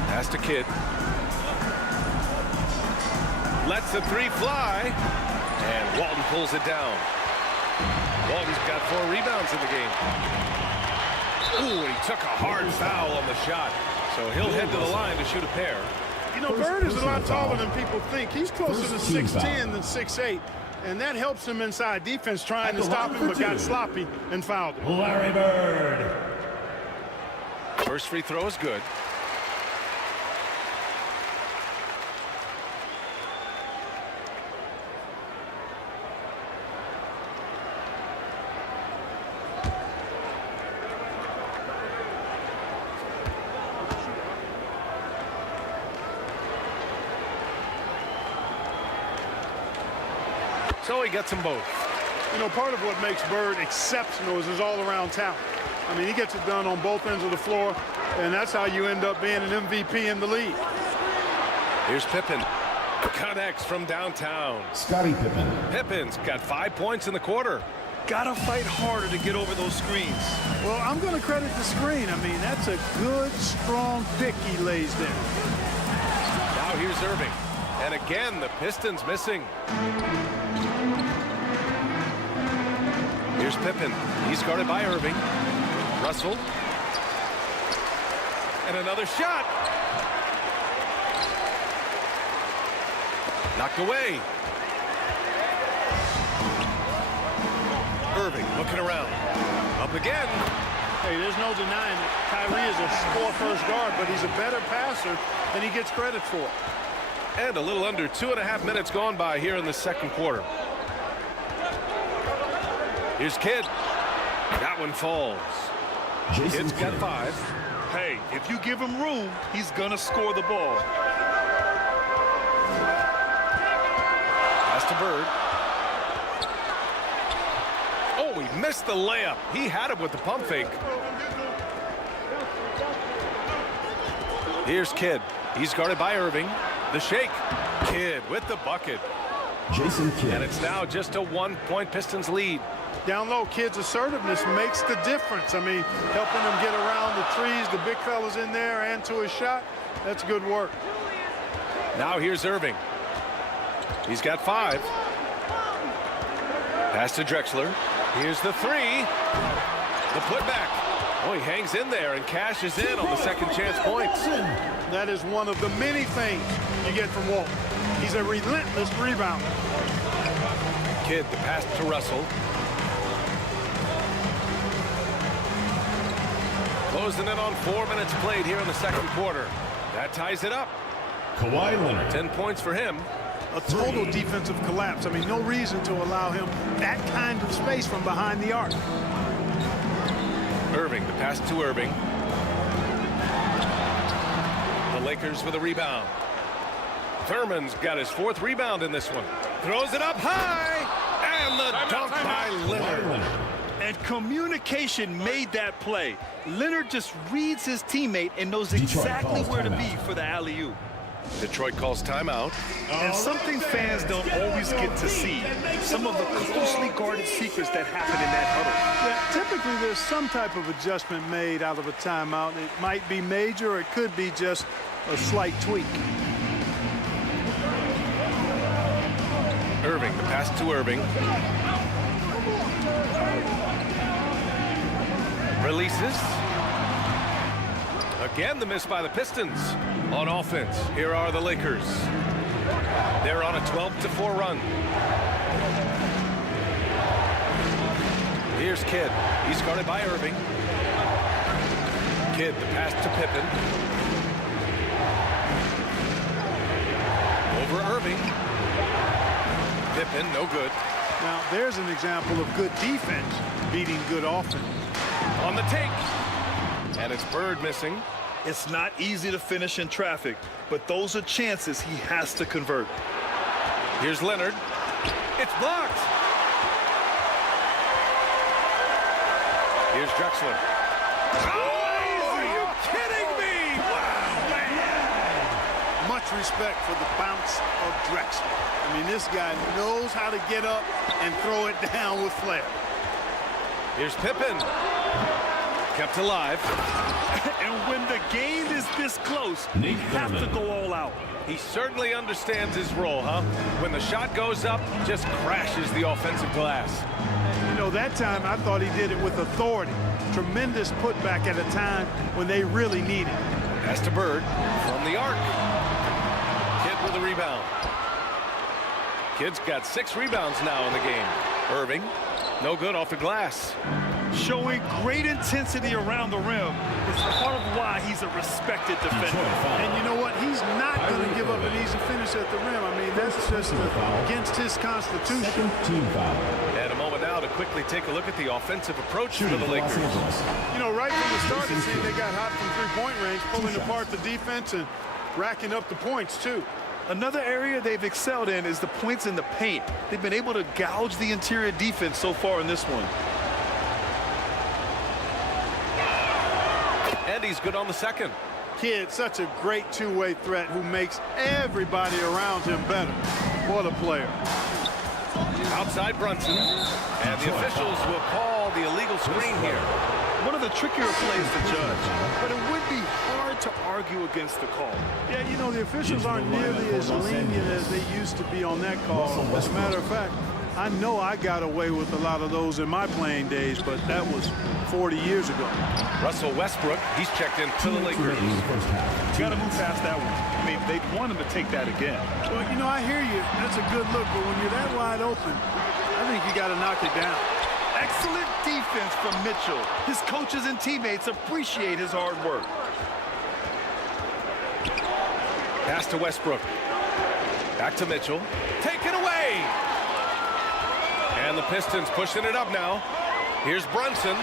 Pass to Kidd. Lets the 3 fly. And Walton pulls it down. Walton's got 4 rebounds in the game. Ooh, and he took a hard foul on the shot. So he'll head to the line to shoot a pair. You know, Bird is a lot taller than people think. He's closer to 6'10" than 6'8", and that helps him inside defense trying to stop him, but got sloppy and fouled him. Larry Bird. First free throw is good. So he gets them both. You know, part of what makes Bird exceptional is his all-around talent. I mean, he gets it done on both ends of the floor, and that's how you end up being an MVP in the league. Here's Pippen. Connects from downtown. Scottie Pippen. Pippen's got 5 points in the quarter. Gotta fight harder to get over those screens. Well, I'm going to credit the screen. I mean, that's a good, strong pick he lays there. Now here's Irving. And again, the Pistons missing. Here's Pippen. He's guarded by Irving. Russell. And another shot. Knocked away. Irving looking around. Up again. Hey, there's no denying it. Kyrie is a score-first guard, but he's a better passer than he gets credit for. And a little under 2.5 minutes gone by here in the second quarter. Here's Kidd. That one falls. Kidd's got 5. Hey, if you give him room, he's going to score the ball. Pass to Bird. Oh, he missed the layup. He had it with the pump fake. Here's Kidd. He's guarded by Irving. The shake. Kidd with the bucket. Jason Kidd. And it's now just a 1-point Pistons lead. Down low, Kidd's assertiveness makes the difference. I mean, helping him get around the trees, the big fellas in there, and to his shot. That's good work. Now here's Irving. He's got 5. Pass to Drexler. Here's the 3. The putback. Oh, he hangs in there and cashes in on the second chance points. That is one of the many things you get from Walt. He's a relentless rebounder. Kidd, the pass to Russell. Closing in on 4 minutes played here in the second quarter. That ties it up. Kawhi Leonard. 10 points for him. A total defensive collapse. I mean, no reason to allow him that kind of space from behind the arc. Irving, the pass to Irving. The Lakers with a rebound. Thurman's got his 4th rebound in this one. Throws it up high. And the dunk by Leonard. And communication made that play. Leonard just reads his teammate and knows exactly where to be for the alley-oop. Detroit calls timeout. And something fans don't always get to see. Some of the closely guarded secrets that happen in that huddle. Yeah, typically there's some type of adjustment made out of a timeout. It might be major or it could be just a slight tweak. Irving, the pass to Irving. Releases. Again, the miss by the Pistons. On offense, here are the Lakers. They're on a 12-4 run. Here's Kidd. He's guarded by Irving. Kidd, the pass to Pippen. Over Irving. Pippen, no good. Now, there's an example of good defense beating good offense. On the take. And it's Bird missing. It's not easy to finish in traffic, but those are chances he has to convert. Here's Leonard. It's blocked. Here's Drexler. Oh, are you kidding me? Wow, man. Much respect for the bounce of Drexler. I mean, this guy knows how to get up and throw it down with flair. Here's Pippen. Kept alive. And when the game is this close, you have to go all out. He certainly understands his role, huh? When the shot goes up, just crashes the offensive glass. You know, that time I thought he did it with authority. Tremendous putback at a time when they really need it. Pass to Bird from the arc. Kidd with a rebound. Kidd's got 6 rebounds now in the game. Irving, no good off the glass. Showing great intensity around the rim is part of why he's a respected defender. And you know what? He's not going to give up an easy finish at the rim. I mean, that's just against his constitution. And a moment now to quickly take a look at the offensive approach for the Lakers. You know, right from the start, it seemed they got hot from three-point range, pulling apart the defense and racking up the points, too. Another area they've excelled in is the points in the paint. They've been able to gouge the interior defense so far in this one. And he's good on the second. Kidd, such a great two-way threat who makes everybody around him better. What a player. Outside Brunson. And the officials will call the illegal screen here. One of the trickier plays to judge, but it would be hard to argue against the call. Yeah, you know, the officials aren't nearly as lenient as they used to be on that call. As a matter of fact, I know I got away with a lot of those in my playing days, but that was 40 years ago. Russell Westbrook, he's checked in for the Lakers. Got to move past that one. I mean, they'd want him to take that again. Well, you know, I hear you. That's a good look, but when you're that wide open, I think you got to knock it down. Excellent defense from Mitchell. His coaches and teammates appreciate his hard work. Pass to Westbrook. Back to Mitchell. Taken away. And the Pistons pushing it up now. Here's Brunson.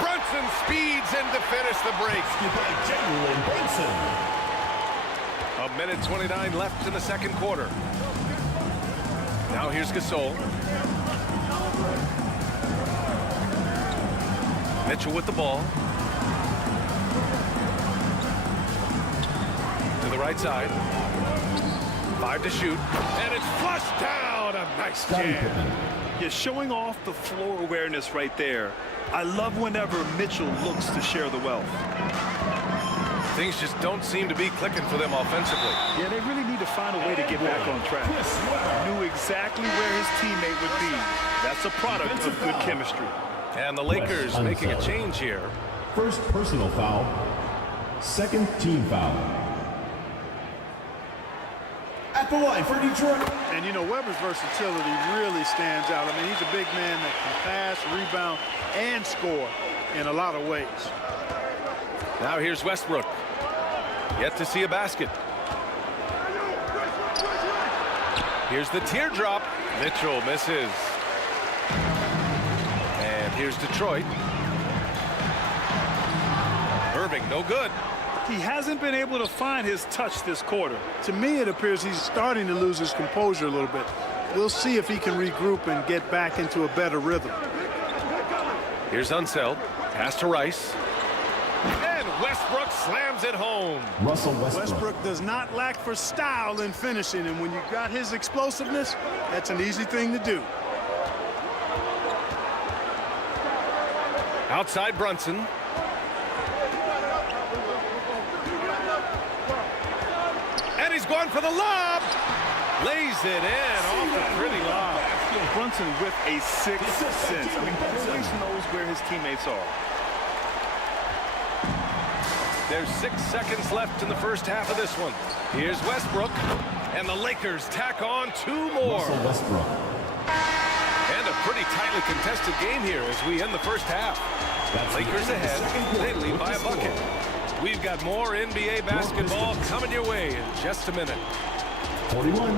Brunson speeds in to finish the break. A minute 29 left in the second quarter. Now here's Gasol. Mitchell with the ball. To the right side. 5 to shoot. And it's flushed down. A nice jam. You're showing off the floor awareness right there. I love whenever Mitchell looks to share the wealth. Things just don't seem to be clicking for them offensively. Yeah, they really need to find a way to get back on track. Knew exactly where his teammate would be. That's a product of good chemistry. And the Lakers making a change here. First personal foul. Second team foul. At the line for Detroit. And, you know, Webber's versatility really stands out. I mean, he's a big man that can pass, rebound, and score in a lot of ways. Now here's Westbrook. Yet to see a basket. Here's the teardrop. Mitchell misses. And here's Detroit. Irving, no good. He hasn't been able to find his touch this quarter. To me, it appears he's starting to lose his composure a little bit. We'll see if he can regroup and get back into a better rhythm. Here's Unseld. Pass to Rice. And Westbrook slams it home. Russell Westbrook. Westbrook does not lack for style in finishing, and when you got his explosiveness, that's an easy thing to do. Outside Brunson. And he's going for the lob. Lays it in off the pretty lob. Brunson with a sixth sense. I mean, always knows where his teammates are. There's 6 seconds left in the first half of this one. Here's Westbrook. And the Lakers tack on 2 more. Russell Westbrook. And a pretty tightly contested game here as we end the first half. Lakers ahead. They lead by a bucket. We've got more NBA basketball coming your way in just a minute. 41.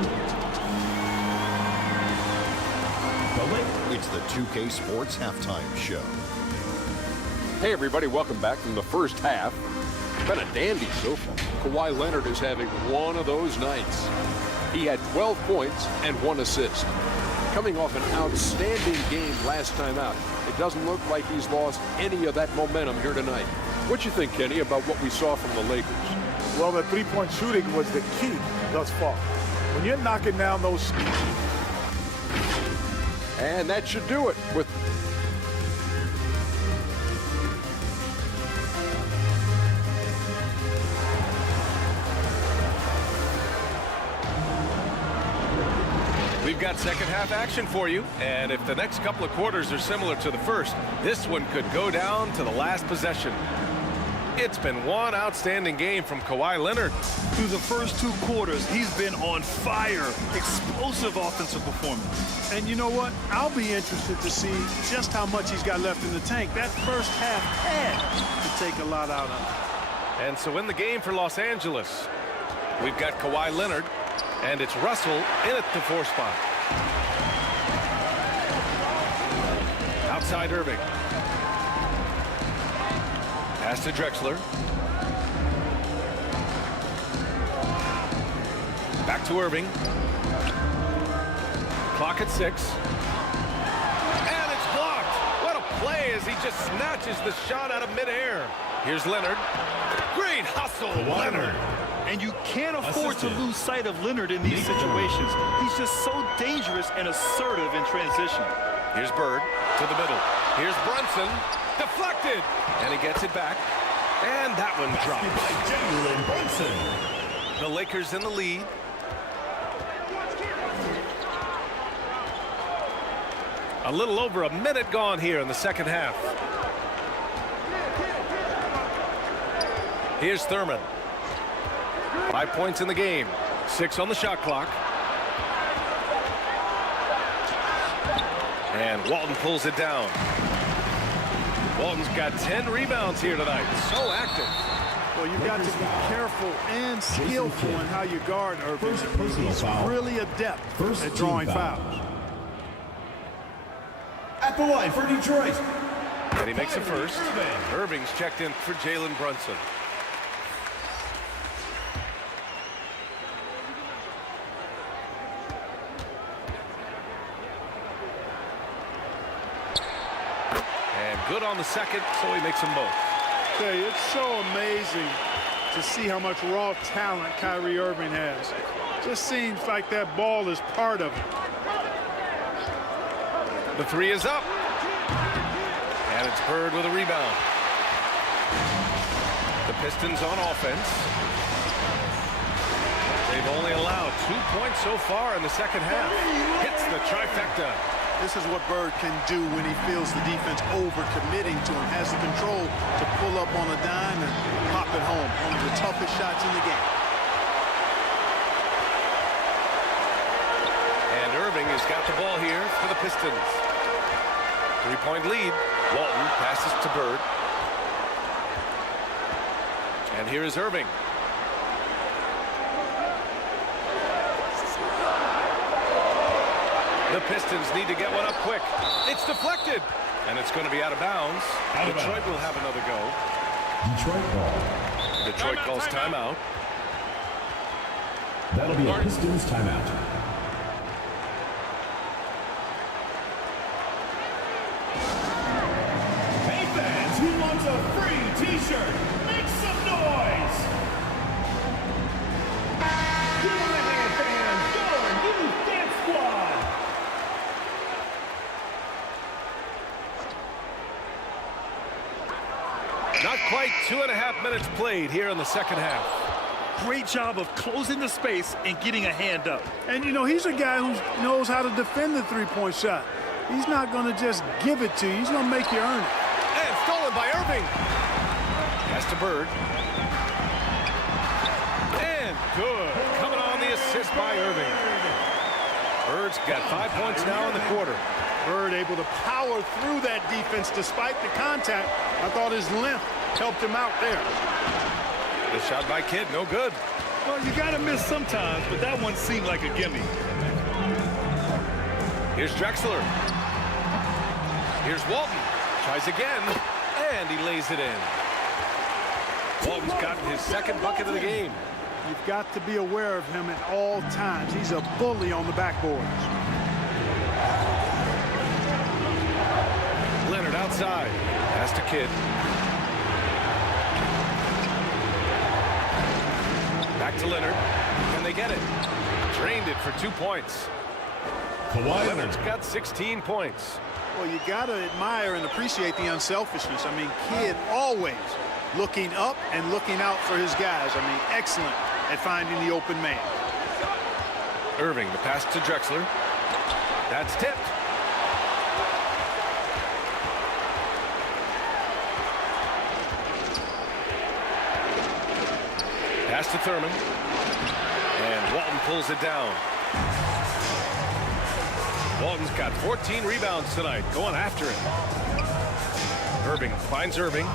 It's the 2K Sports Halftime Show. Hey, everybody, welcome back from the first half. Been a dandy so far. Kawhi Leonard is having one of those nights. He had 12 points and 1 assist. Coming off an outstanding game last time out, it doesn't look like he's lost any of that momentum here tonight. What you think, Kenny, about what we saw from the Lakers? Well, the three-point shooting was the key thus far. When you're knocking down those... And that should do it with... We've got second half action for you, and if the next couple of quarters are similar to the first, this one could go down to the last possession. It's been one outstanding game from Kawhi Leonard. Through the first 2 quarters, he's been on fire. Explosive offensive performance. And you know what? I'll be interested to see just how much he's got left in the tank. That first half had to take a lot out of him. And so in the game for Los Angeles, we've got Kawhi Leonard, and it's Russell in at the 4 spot. Outside Irving. Pass to Drexler. Back to Irving. Clock at 6. And it's blocked. What a play as he just snatches the shot out of midair. Here's Leonard. Great hustle, Leonard. And you can't afford to lose sight of Leonard in these situations. He's just so dangerous and assertive in transition. Here's Bird to the middle. Here's Brunson. Deflected. And he gets it back. And that one drops. The Lakers in the lead. A little over a minute gone here in the second half. Here's Thurman. 5 points in the game. 6 on the shot clock. And Walton pulls it down. Walton's got 10 rebounds here tonight. So active. Well, you've got to be careful and skillful in how you guard Irving. He's really adept at drawing fouls. At the line for Detroit. And he makes a first. Irving's checked in for Jalen Brunson. And good on the second, so he makes them both. Okay, it's so amazing to see how much raw talent Kyrie Irving has. Just seems like that ball is part of it. The three is up. And it's Bird with a rebound. The Pistons on offense. They've only allowed 2 points so far in the second half. Hits the trifecta. This is what Bird can do when he feels the defense over-committing to him. Has the control to pull up on a dime and pop it home. One of the toughest shots in the game. And Irving has got the ball here for the Pistons. 3-point lead. Walton passes to Bird. And here is Irving. The Pistons need to get one up quick. It's deflected. And it's going to be out of bounds. Detroit will have another go. Detroit ball. Detroit calls timeout. That'll be a Pistons timeout. Hey fans, who wants a free t-shirt? Make some noise! Give them a hand, fans! Your new dance squad! Not quite 2.5 minutes played here in the second half. Great job of closing the space and getting a hand up. And, you know, he's a guy who knows how to defend the three-point shot. He's not going to just give it to you. He's going to make you earn it. And stolen by Irving. Pass to Bird. And good. Coming on the assist by Irving. Bird's got 5 points now in the quarter. Bird able to power through that defense despite the contact. I thought his length helped him out there. The shot by Kidd, no good. Well, you got to miss sometimes, but that one seemed like a gimme. Here's Drexler. Here's Walton. Tries again, and he lays it in. Walton's gotten his second bucket of the game. You've got to be aware of him at all times. He's a bully on the backboards. Leonard outside. Pass to Kidd. Back to Leonard. Can they get it? Drained it for 2 points. Leonard's got 16 points. Well, you got to admire and appreciate the unselfishness. I mean, Kidd always looking up and looking out for his guys. I mean, excellent at finding the open man. Irving, the pass to Drexler. That's tipped. Pass to Thurman. And Walton pulls it down. Walton's got 14 rebounds tonight, going after it. Irving finds Irving.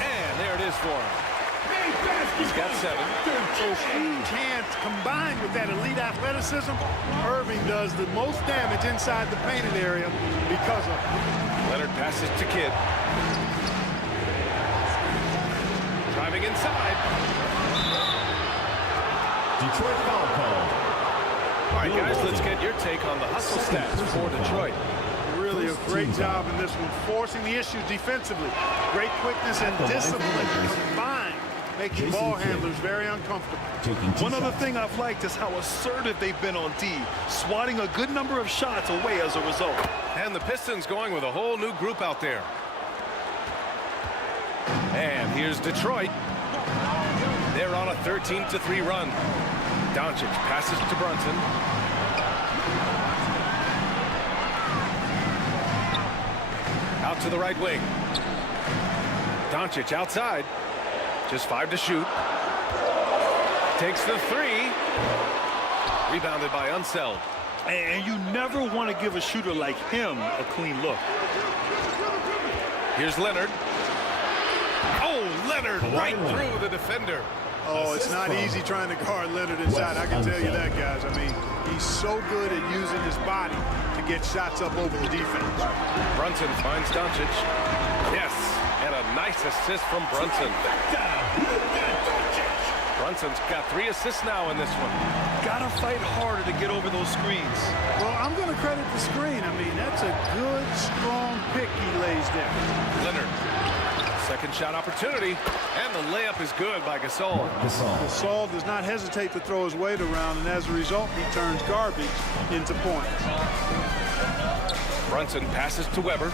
And there it is for him. He's got 7. If he can't combine with that elite athleticism, Irving does the most damage inside the painted area because of it. Leonard passes to Kidd. Driving inside. Detroit foul call. All right, guys, let's get your take on the hustle stats for Detroit. Really a great job in this one, forcing the issue defensively. Great quickness and discipline combined, making ball handlers very uncomfortable. One other thing I've liked is how assertive they've been on D, swatting a good number of shots away as a result. And the Pistons going with a whole new group out there. And here's Detroit. They're on a 13-3 run. Doncic passes to Brunson. Out to the right wing. Doncic outside. Just 5 to shoot. Takes the 3. Rebounded by Unseld. And you never want to give a shooter like him a clean look. Here's Leonard. Oh, Leonard right through the defender. Oh, it's not easy trying to guard Leonard inside. I can tell you that, guys. I mean, he's so good at using his body to get shots up over the defense. Brunson finds Doncic. Yes, and a nice assist from Brunson. Brunson's got 3 assists now in this one. Gotta fight harder to get over those screens. Well, I'm going to credit the screen. I mean, that's a good, strong pick he lays there. Leonard. Second shot opportunity, and the layup is good by Gasol. Gasol does not hesitate to throw his weight around, and as a result, he turns garbage into points. Brunson passes to Weber.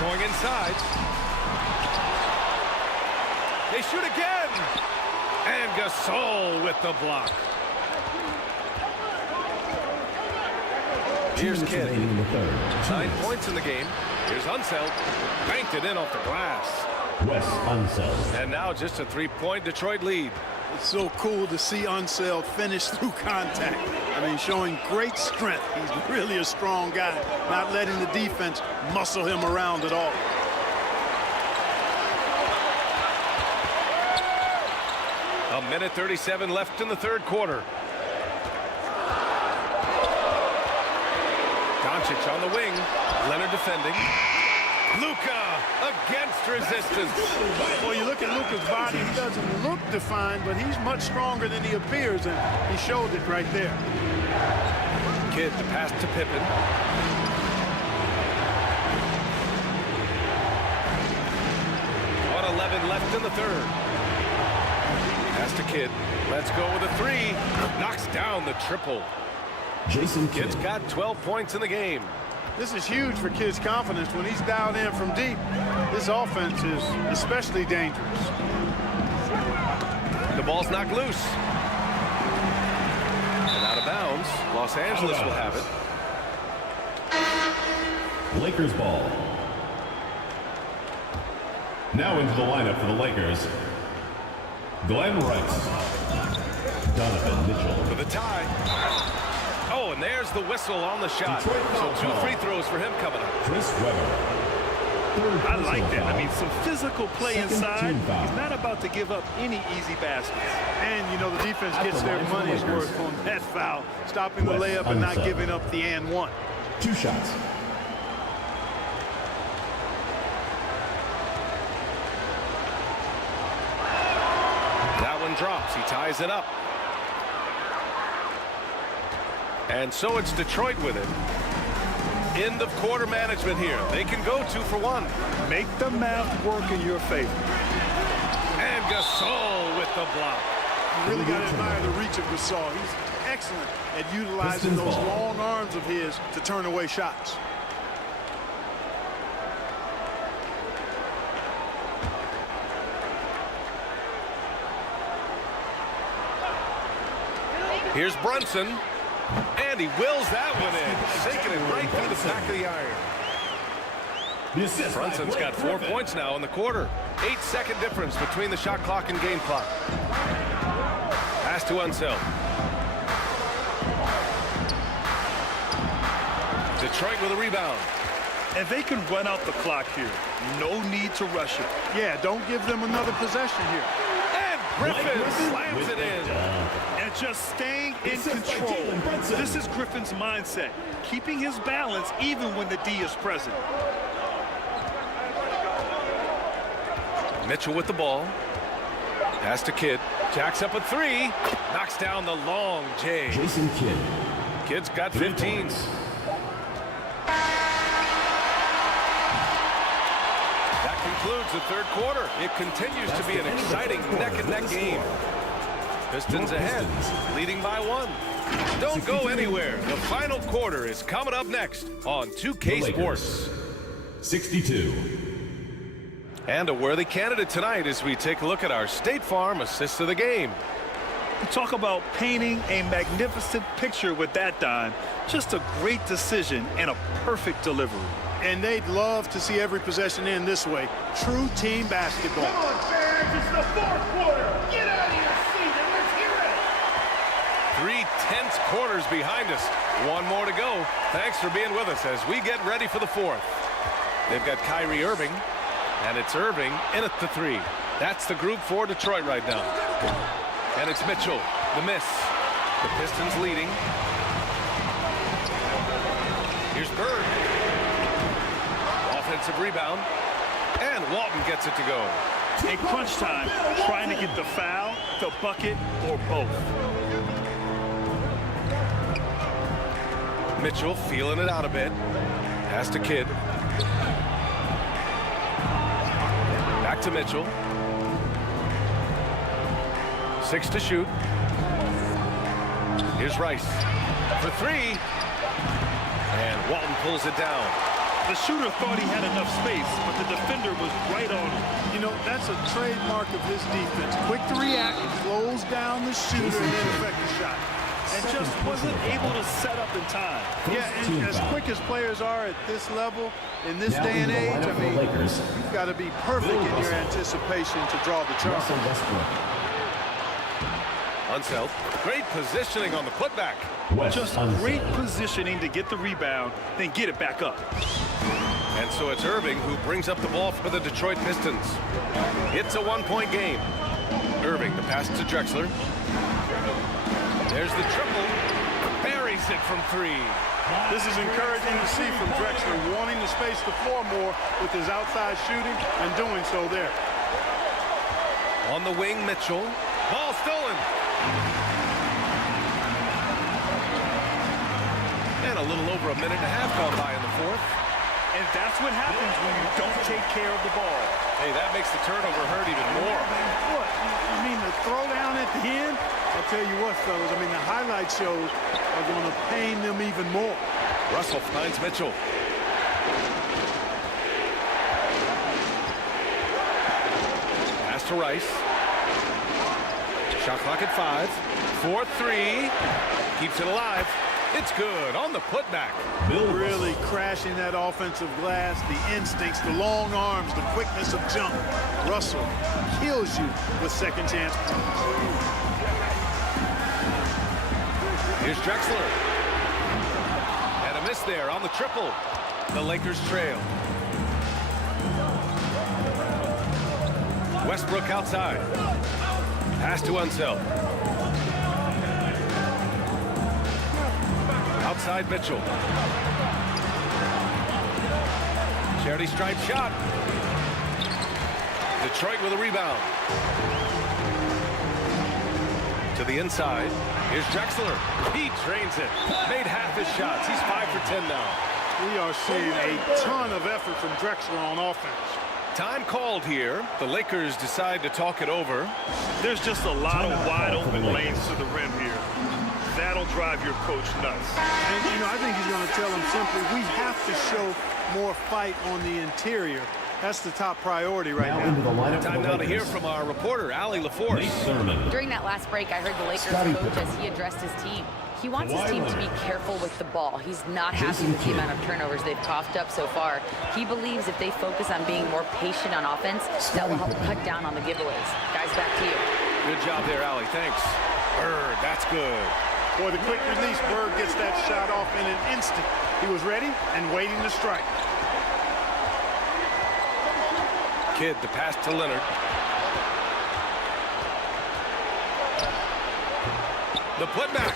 Going inside. They shoot again, and Gasol with the block. Here's Kidd. 9 points in the game. Here's Unseld. Banked it in off the glass. Wes Unseld. And now just a 3-point Detroit lead. It's so cool to see Unseld finish through contact. I mean, showing great strength. He's really a strong guy, not letting the defense muscle him around at all. A minute 37 left in the third quarter. Doncic on the wing. Leonard defending. Luka against resistance. Well, you look at Luka's body, he doesn't look defined, but he's much stronger than he appears, and he showed it right there. Kidd to pass to Pippen. 1:11 left in the third. Pass to Kidd. Let's go with a 3. Knocks down the triple. Jason Kidd's got 12 points in the game. This is huge for Kidd's confidence. When he's dialed in from deep, this offense is especially dangerous. The ball's knocked loose. And out of bounds. Los Angeles will have it. Lakers ball. Now into the lineup for the Lakers. Glenn Rice. Donovan Mitchell. For the tie. Oh, and there's the whistle on the shot. So 2 free throws for him coming up. Chris Webber. I like that. I mean, some physical play inside. He's not about to give up any easy baskets. And, you know, the defense gets their money's worth on that foul, stopping the layup and not giving up the and one. 2 shots. That one drops. He ties it up. And so it's Detroit with it. End of quarter management here. They can go 2 for 1. Make the math work in your favor. And Gasol with the block. You really got to admire the reach of Gasol. He's excellent at utilizing those long arms of his to turn away shots. Here's Brunson. And he wills that one in, sinking it right through the back of the iron. Brunson's got 4 points now in the quarter. 8-second difference between the shot clock and game clock. Pass to Unseld. Detroit with a rebound. And they can run out the clock here. No need to rush it. Yeah, don't give them another possession here. And Griffin slams it in. And just staying in control. This is Griffin's mindset. Keeping his balance even when the D is present. Mitchell with the ball. Pass to Kidd. Jacks up a 3. Knocks down the long J. Jason Kidd. Kidd's got 15s. That concludes the third quarter. It continues to be an exciting neck-and-neck game. Pistons ahead, leading by 1. Don't go anywhere. The final quarter is coming up next on 2K Sports. 62. And a worthy candidate tonight as we take a look at our State Farm assist of the game. You talk about painting a magnificent picture with that dime. Just a great decision and a perfect delivery. And they'd love to see every possession end this way. True team basketball. Come on, fans, it's the fourth quarter. Get out of your seat and let's hear it. tense quarters behind us. One more to go. Thanks for being with us as we get ready for the fourth. They've got Kyrie Irving, and it's Irving in at the three. That's the group for Detroit right now. And it's Mitchell, the miss. The Pistons leading. Here's Bird. Offensive rebound. And Walton gets it to go. In crunch time, trying to get the foul, the bucket, or both. Mitchell feeling it out a bit. Pass to Kidd. Back to Mitchell. 6 to shoot. Here's Rice for three. And Walton pulls it down. The shooter thought he had enough space, but the defender was right on him. You know, that's a trademark of this defense. Quick to react, close down the shooter, and then affect the shot. And just wasn't able to set up in time. Yeah, and as quick as players are at this level, in this day and age, I mean, you've got to be perfect in your anticipation to draw the charge. Unseld. Great positioning on the putback. Just great positioning to get the rebound, then get it back up. And so it's Irving who brings up the ball for the Detroit Pistons. It's a one-point game. Irving, the pass to Drexler. There's the triple. Buries it from three. This is encouraging to see from Drexler, wanting to space the floor more with his outside shooting and doing so there. On the wing, Mitchell. Ball stolen. And a little over a minute and a half gone by in the fourth. And that's what happens when you don't take care of the ball. Hey, that makes the turnover hurt even more. What? You mean the throwdown at the end? I'll tell you what, fellas. I mean, the highlight shows are going to pain them even more. Russell finds Mitchell. Pass to Rice. Shot clock at 5. 4-3. Keeps it alive. It's good on the putback. Really crashing that offensive glass, the instincts, the long arms, the quickness of jump. Russell kills you with second chance. Here's Drexler. And a miss there on the triple. The Lakers trail. Westbrook outside. Pass to Unseld. Outside Mitchell. Charity stripe shot. Detroit with a rebound. To the inside. Here's Drexler. He drains it. Made half his shots. He's 5 for 10 now. We are seeing a ton of effort from Drexler on offense. Time called here. The Lakers decide to talk it over. There's just a lot of wide open lanes to the rim here. That'll drive your coach nuts. And, you know, I think he's going to tell them simply, we have to show more fight on the interior. That's the top priority right now. Time now to hear from our reporter, Allie LaForce. During that last break, I heard the Lakers coach as he addressed his team. He wants his team to be careful with the ball. He's not happy with the amount of turnovers they've coughed up so far. He believes if they focus on being more patient on offense, that will help cut down on the giveaways. Guys, back to you. Good job there, Allie. Thanks. Bird, that's good. Boy, the quick release, Bird gets that shot off in an instant. He was ready and waiting to strike. Kidd, the pass to Leonard. The putback.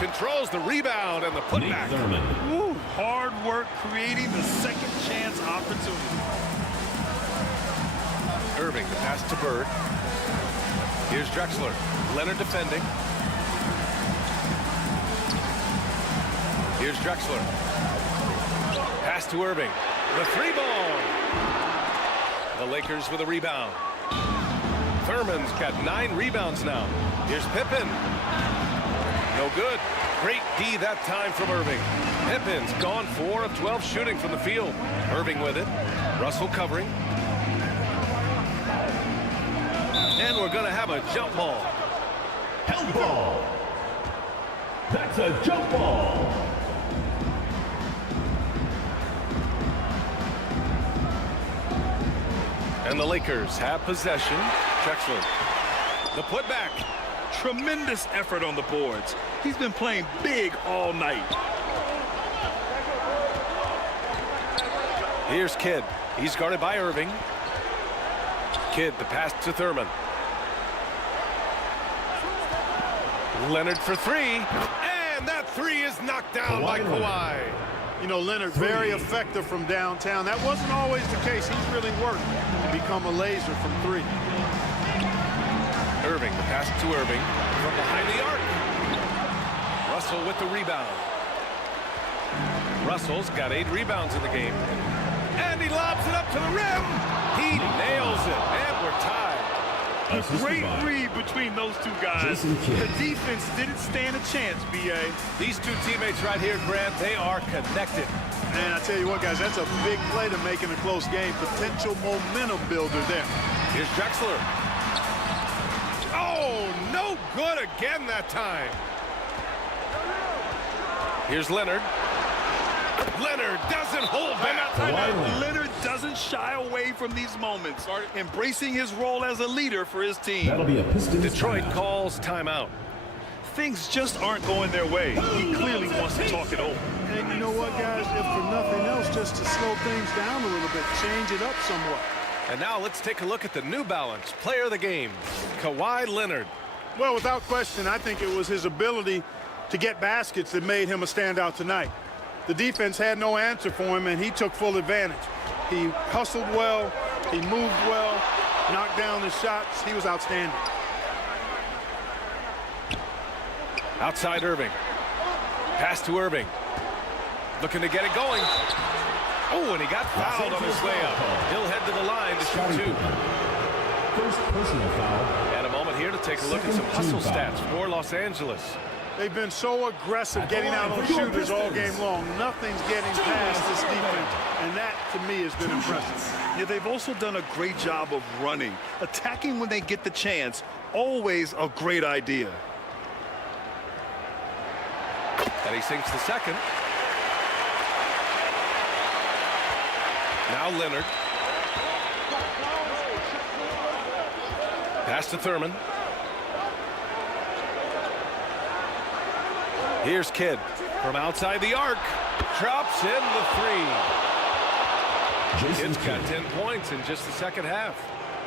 Controls the rebound and the putback. Woo, hard work creating the second chance opportunity. Irving, the pass to Bird. Here's Drexler. Leonard defending. Here's Drexler. Pass to Irving. The three ball. The Lakers with a rebound. Thurman's got 9 rebounds now. Here's Pippen. No good. Great D that time from Irving. Pippen's gone 4 of 12 shooting from the field. Irving with it. Russell covering. And we're going to have a jump ball. Held ball. That's a jump ball. And the Lakers have possession. Drexler. The putback. Tremendous effort on the boards. He's been playing big all night. Here's Kidd. He's guarded by Irving. Kidd, the pass to Thurman. Leonard for three. And that three is knocked down by Kawhi. You know, Leonard, very effective from downtown. That wasn't always the case. He's really worked to become a laser from three. Irving, the pass to Irving from behind the arc. Russell with the rebound. Russell's got 8 rebounds in the game. And he lobs it up to the rim. He nails it, and we're tied. A great read between those two guys. The defense didn't stand a chance, B.A. These two teammates right here, Grant, they are connected. Man, I tell you what, guys, that's a big play to make in a close game. Potential momentum builder there. Here's Drexler. Oh, no good again that time. Here's Leonard. Leonard doesn't hold back. Leonard doesn't shy away from these moments, embracing his role as a leader for his team. That'll be a Pistons Detroit timeout. calls timeout. Things just aren't going their way. He clearly wants to talk it over. And you know what, guys? If for nothing else, just to slow things down a little bit, change it up somewhat. And now let's take a look at the New Balance player of the game, Kawhi Leonard. Well, without question, I think it was his ability to get baskets that made him a standout tonight. The defense had no answer for him, and he took full advantage. He hustled well, he moved well, knocked down his shots. He was outstanding. Outside Irving. Pass to Irving. Looking to get it going. Oh, and he got fouled on his way up. He'll head to the line to shoot 2. First personal foul. And a moment here to take a look at some hustle stats for Los Angeles. They've been so aggressive getting out on shooters all game long. Nothing's getting past this defense, and that, to me, has been impressive. Yeah, they've also done a great job of running. Attacking when they get the chance, always a great idea. And he sinks the second. Now Leonard. Pass to Thurman. Here's Kidd from outside the arc. Drops in the 3. Kidd's got 10 points in just the second half.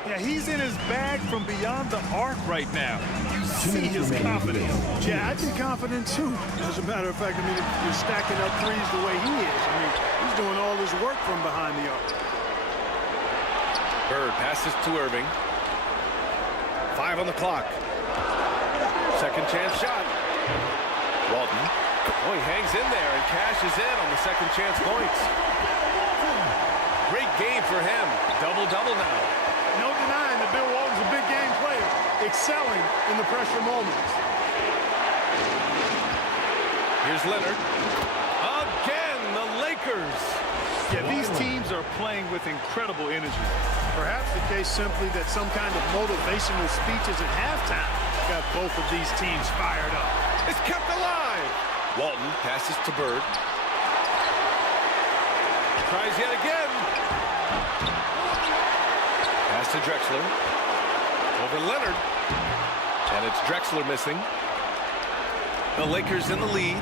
Yeah, he's in his bag from beyond the arc right now. You see his confidence. Yeah, I'd be confident too. As a matter of fact, I mean, if you're stacking up threes the way he is, I mean, he's doing all his work from behind the arc. Bird passes to Irving. 5 on the clock. Second chance shot. Walton. Oh, he hangs in there and cashes in on the second chance points. Great game for him. Double-double now. No denying that Bill Walton's a big game player, excelling in the pressure moments. Here's Leonard. Again, the Lakers. Yeah, these teams are playing with incredible energy. Perhaps the case simply that some kind of motivational speeches at halftime got both of these teams fired up. It's kept alive. Walton passes to Bird. Tries yet again. Pass to Drexler. Over Leonard. And it's Drexler missing. The Lakers in the lead.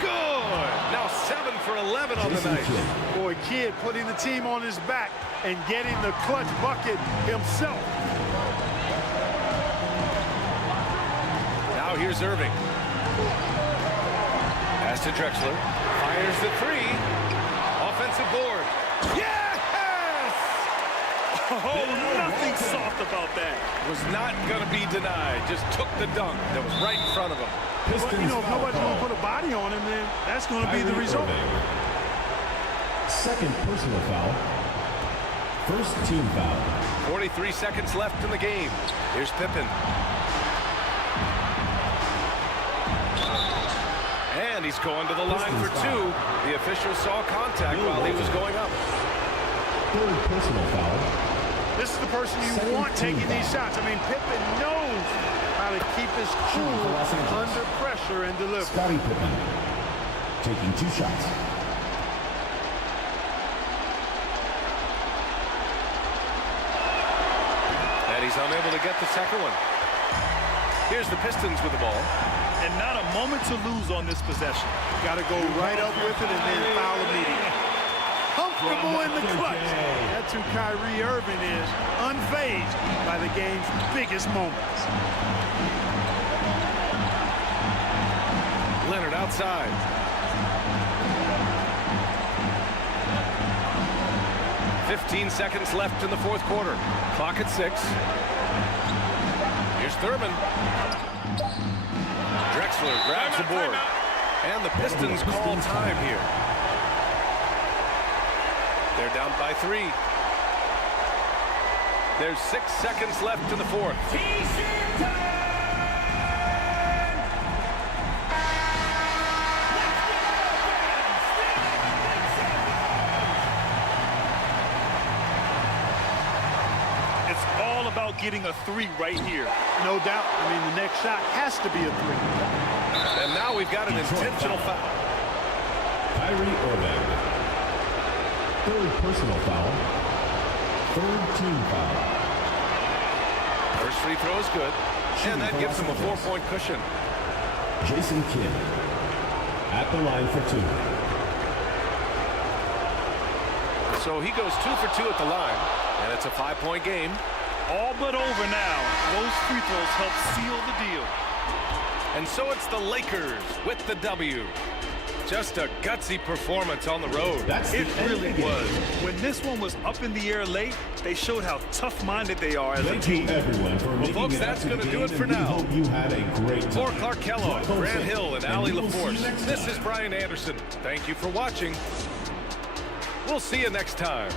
Good. Now 7 for 11 on the night. Boy, Kidd putting the team on his back and getting the clutch bucket himself. Now here's Irving. Pass to Drexler. Fires the 3. Offensive board. Yes! Oh, nothing soft about that. Was not going to be denied. Just took the dunk that was right in front of him. Well, you know, if nobody's going to put a body on him, then that's going to be the result. Second personal foul. First team foul. 43 seconds left in the game. Here's Pippen. And he's going to the line for 2. The official saw contact while he was going up. Third personal foul. This is the person you want taking these shots. I mean, Pippen knows how to keep his cool under pressure and deliver. Scottie Pippen taking 2 shots. And he's unable to get the second one. Here's the Pistons with the ball. And not a moment to lose on this possession. Got to go right up with it and then foul immediately. Comfortable in the clutch. That's who Kyrie Irving is, unfazed by the game's biggest moments. Leonard outside. "15 seconds left in the fourth quarter. Clock at 6. Here's Thurman. Drexler grabs the board. And the Pistons call time here. They're down by 3. There's 6 seconds left in the fourth. It's all about getting a 3 right here. No doubt. I mean, the next shot has to be a 3. And now we've got an intentional foul. Kyrie Irving. Third personal foul. Third team foul. First free throw is good. And that gives him a 4-point cushion. Jason Kidd at the line for 2. So he goes 2 for 2 at the line. And it's a 5-point game. All but over now. Those free throws help seal the deal. And so it's the Lakers with the W. Just a gutsy performance on the road. It really was. When this one was up in the air late, they showed how tough-minded they are as a team. Thank you, everyone, for making folks, it that's going to do it for now. Hope you had a great time. For Clark Kellogg, Grant Hill, and Ali LaForce, this is Brian Anderson. Thank you for watching. We'll see you next time.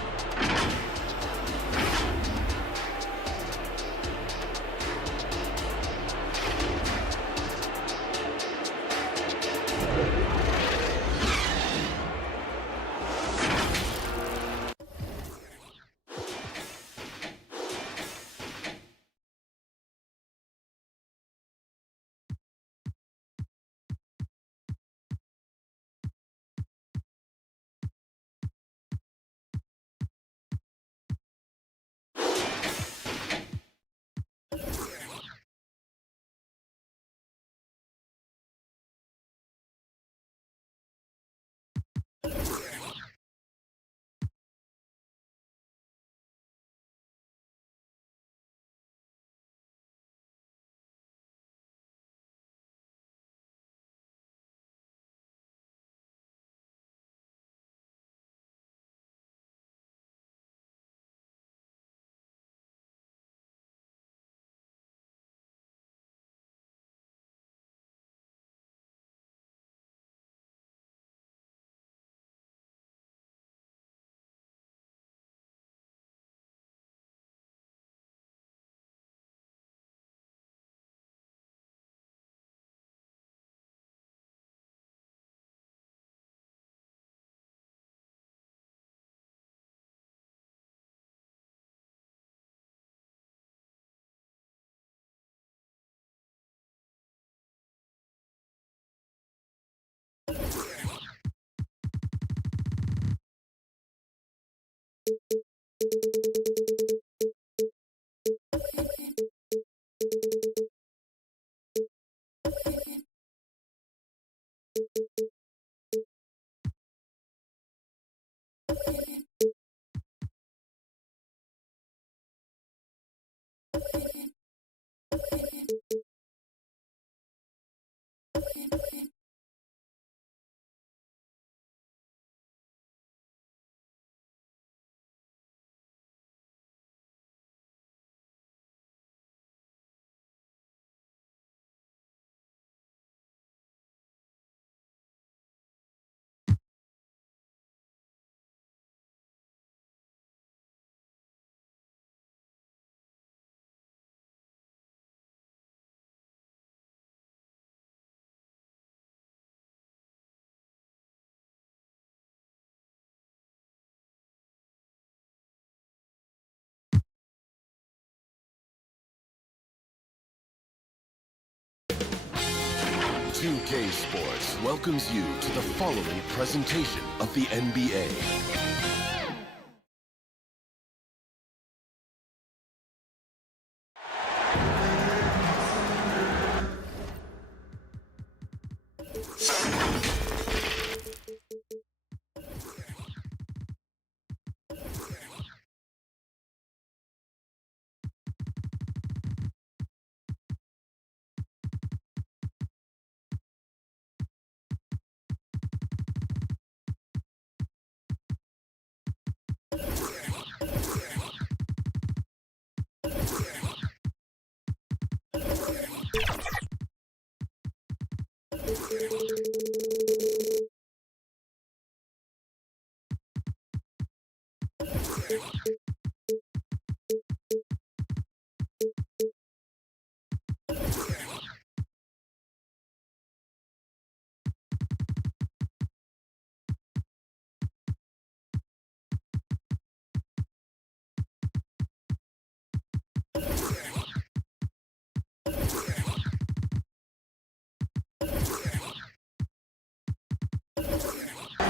UK Sports welcomes you to the following presentation of the NBA.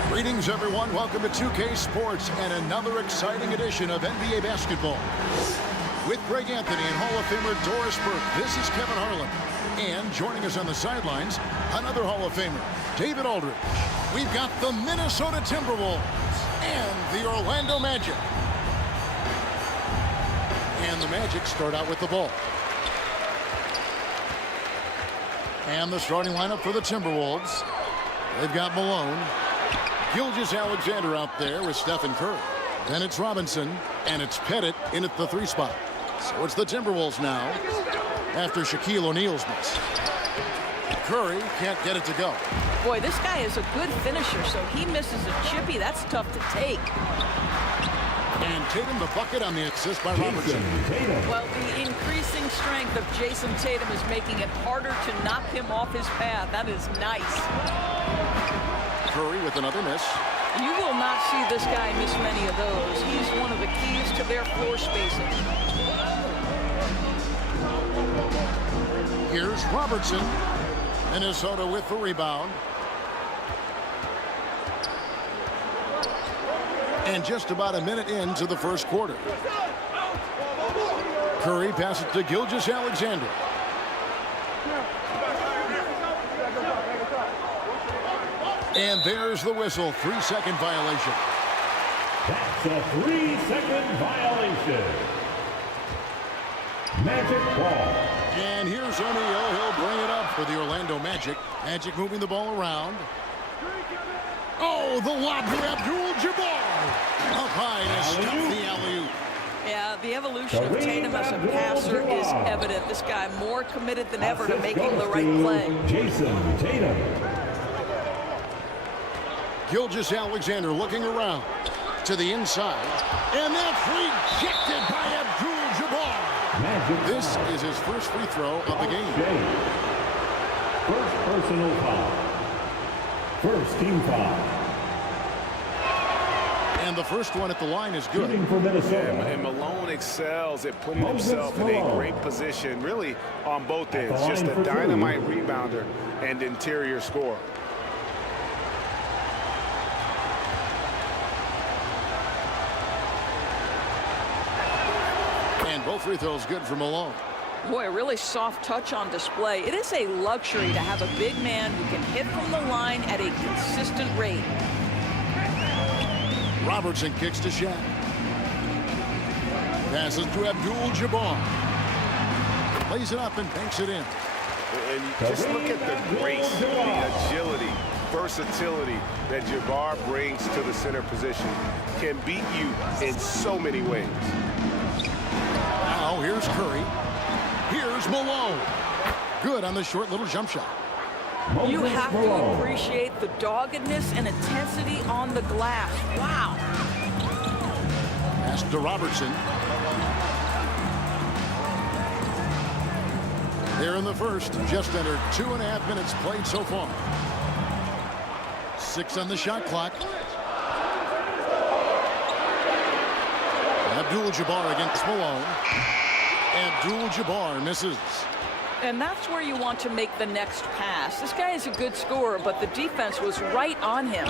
Greetings, everyone. Welcome to 2K Sports and another exciting edition of NBA basketball. With Greg Anthony and Hall of Famer Doris Burke, this is Kevin Harlan. And joining us on the sidelines, another Hall of Famer, David Aldridge. We've got the Minnesota Timberwolves and the Orlando Magic. And the Magic start out with the ball. And the starting lineup for the Timberwolves. They've got Malone, Gilgeous-Alexander out there with Stephen Curry. Then it's Robinson, and it's Pettit in at the 3 spot. So it's the Timberwolves now after Shaquille O'Neal's miss. Curry can't get it to go. Boy, this guy is a good finisher, so he misses a chippy. That's tough to take. And Tatum the bucket on the assist by Robertson. Well, the increasing strength of Jason Tatum is making it harder to knock him off his path. That is nice. Curry with another miss. You will not see this guy miss many of those. He's one of the keys to their floor spacing. Here's Robertson. Minnesota with the rebound. And just about a minute into the first quarter. Curry passes to Gilgeous-Alexander. And there's the whistle. 3-second violation. That's a 3-second violation. Magic ball. And here's O'Neal. He'll bring it up for the Orlando Magic. Magic moving the ball around. Oh, the lob to Abdul-Jabbar. Up high to stop the alley-oop. Yeah, the evolution of Tatum as a passer is evident. This guy more committed than ever to making the right play. Jason Tatum. Gilgeous-Alexander looking around to the inside. And that's rejected by Abdul-Jabbar. This is his first free throw of the game. First personal foul. First team foul. And the first one at the line is good. For Minnesota. And Malone excels at putting himself in a great position, really on both ends. Just a dynamite rebounder and interior scorer. And both free throws good for Malone. Boy, a really soft touch on display. It is a luxury to have a big man who can hit from the line at a consistent rate. Robertson kicks to SHAI. Passes to Abdul-Jabbar. Plays it up and banks it in. And just look at the grace, the agility, versatility that Jabbar brings to the center position. Can beat you in so many ways. Now here's Curry. Here's Malone. Good on the short little jump shot. You have to appreciate the doggedness and intensity on the glass. Wow. Pass to Robertson. There in the first, just under 2.5 minutes played so far. 6 on the shot clock. Abdul-Jabbar against Malone. Abdul-Jabbar misses. And that's where you want to make the next pass. This guy is a good scorer, but the defense was right on him.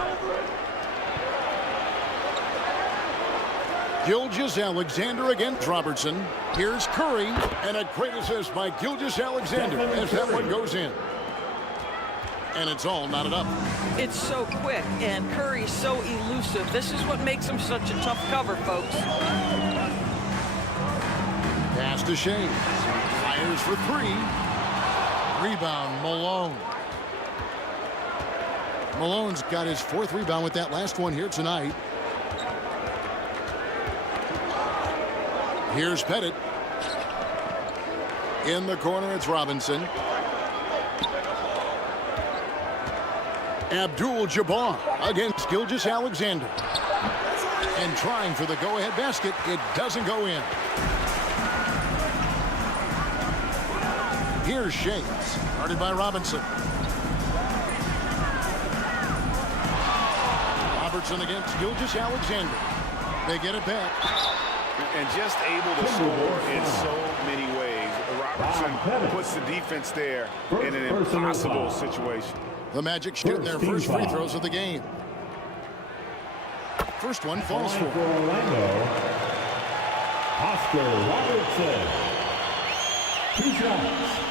Gilgeous-Alexander against Robertson. Here's Curry, and a great assist by Gilgeous-Alexander as that one goes in. And it's all knotted up. It's so quick, and Curry's so elusive. This is what makes him such a tough cover, folks. Pass to SHAI. Fires for three. Rebound, Malone. Malone's got his 4th rebound with that last one here tonight. Here's Pettit. In the corner, it's Robinson. Abdul-Jabbar against Gilgeous-Alexander. And trying for the go-ahead basket. It doesn't go in. Here's SHAI, guarded by Robinson. Robertson against Gilgeous-Alexander. They get it back. And just able to score in so many ways. Robertson puts the defense there in an impossible situation. The Magic shooting their first free throws of the game. First one falls for Orlando. Oscar Robertson. 2 shots.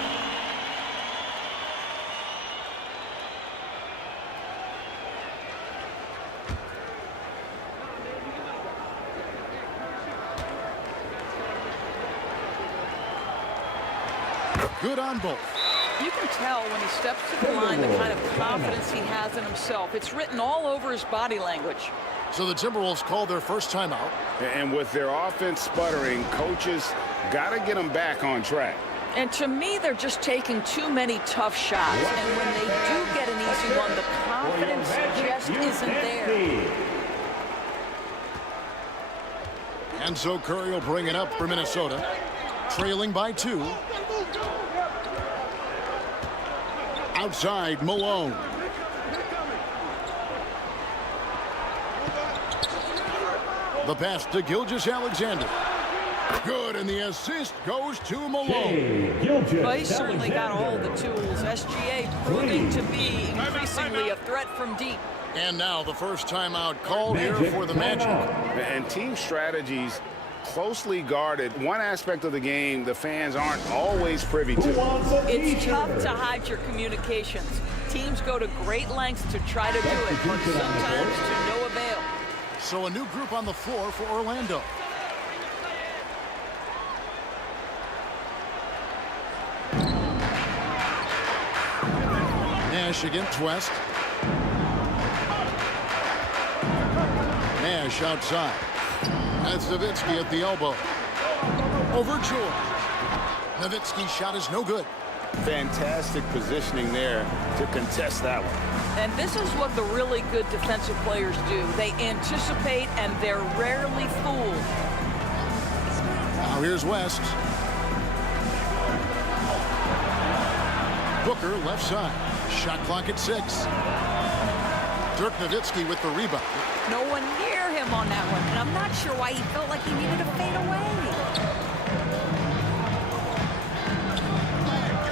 Good on both. You can tell when he steps to the line the kind of confidence he has in himself. It's written all over his body language. So the Timberwolves called their first timeout. And with their offense sputtering, coaches got to get them back on track. And to me, they're just taking too many tough shots. And when they do get an easy one, the confidence just isn't there. And so Curry will bring it up for Minnesota, trailing by 2. Outside, Malone. The pass to Gilgeous-Alexander. Good, and the assist goes to Malone. Well, he's certainly got all the tools. SGA proving to be increasingly a threat from deep. And now the first timeout called here for the Magic. And team strategies closely guarded. One aspect of the game the fans aren't always privy to. It's tough to hide your communications. Teams go to great lengths to try to do it, but sometimes to no avail. So a new group on the floor for Orlando. Nash against West. Nash outside. That's Nowitzki at the elbow. Over George. Nowitzki's shot is no good. Fantastic positioning there to contest that one. And this is what the really good defensive players do. They anticipate and they're rarely fooled. Now here's West. Booker left side. Shot clock at 6. Dirk Nowitzki with the rebound. No one near him on that one, and I'm not sure why he felt like he needed to fade away.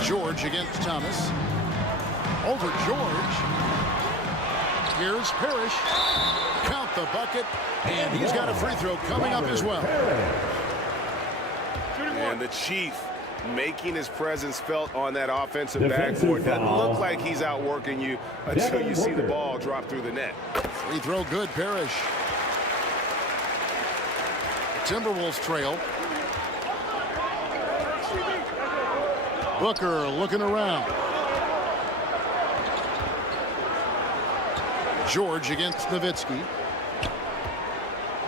George against Thomas. Over George. Here's Parrish. Count the bucket, and he's got a free throw coming up as well. And the Chief making his presence felt on that offensive backboard. Doesn't look like he's outworking you until you see the ball drop through the net. Free throw good, Parrish. Timberwolves trail. Booker looking around. George against Nowitzki.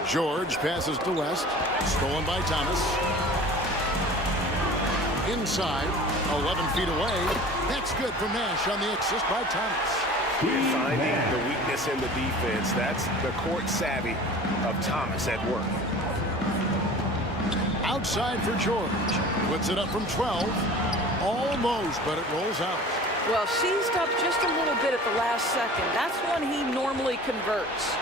George passes to West. Stolen by Thomas. Inside, 11 feet away. That's good for Nash on the assist by Thomas. Finding the weakness in the defense. That's the court savvy of Thomas at work. Outside for George. Puts it up from 12. Almost, but it rolls out. Well, seized up just a little bit at the last second. That's when he normally converts.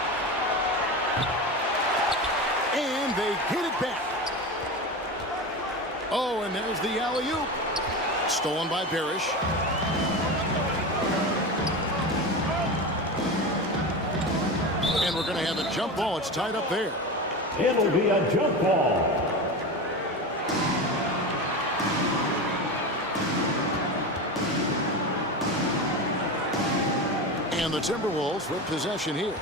And they hit it back. Oh, and there's the alley-oop. Stolen by Parrish. And we're going to have a jump ball. It's tied up there. It'll be a jump ball. And the Timberwolves with possession here.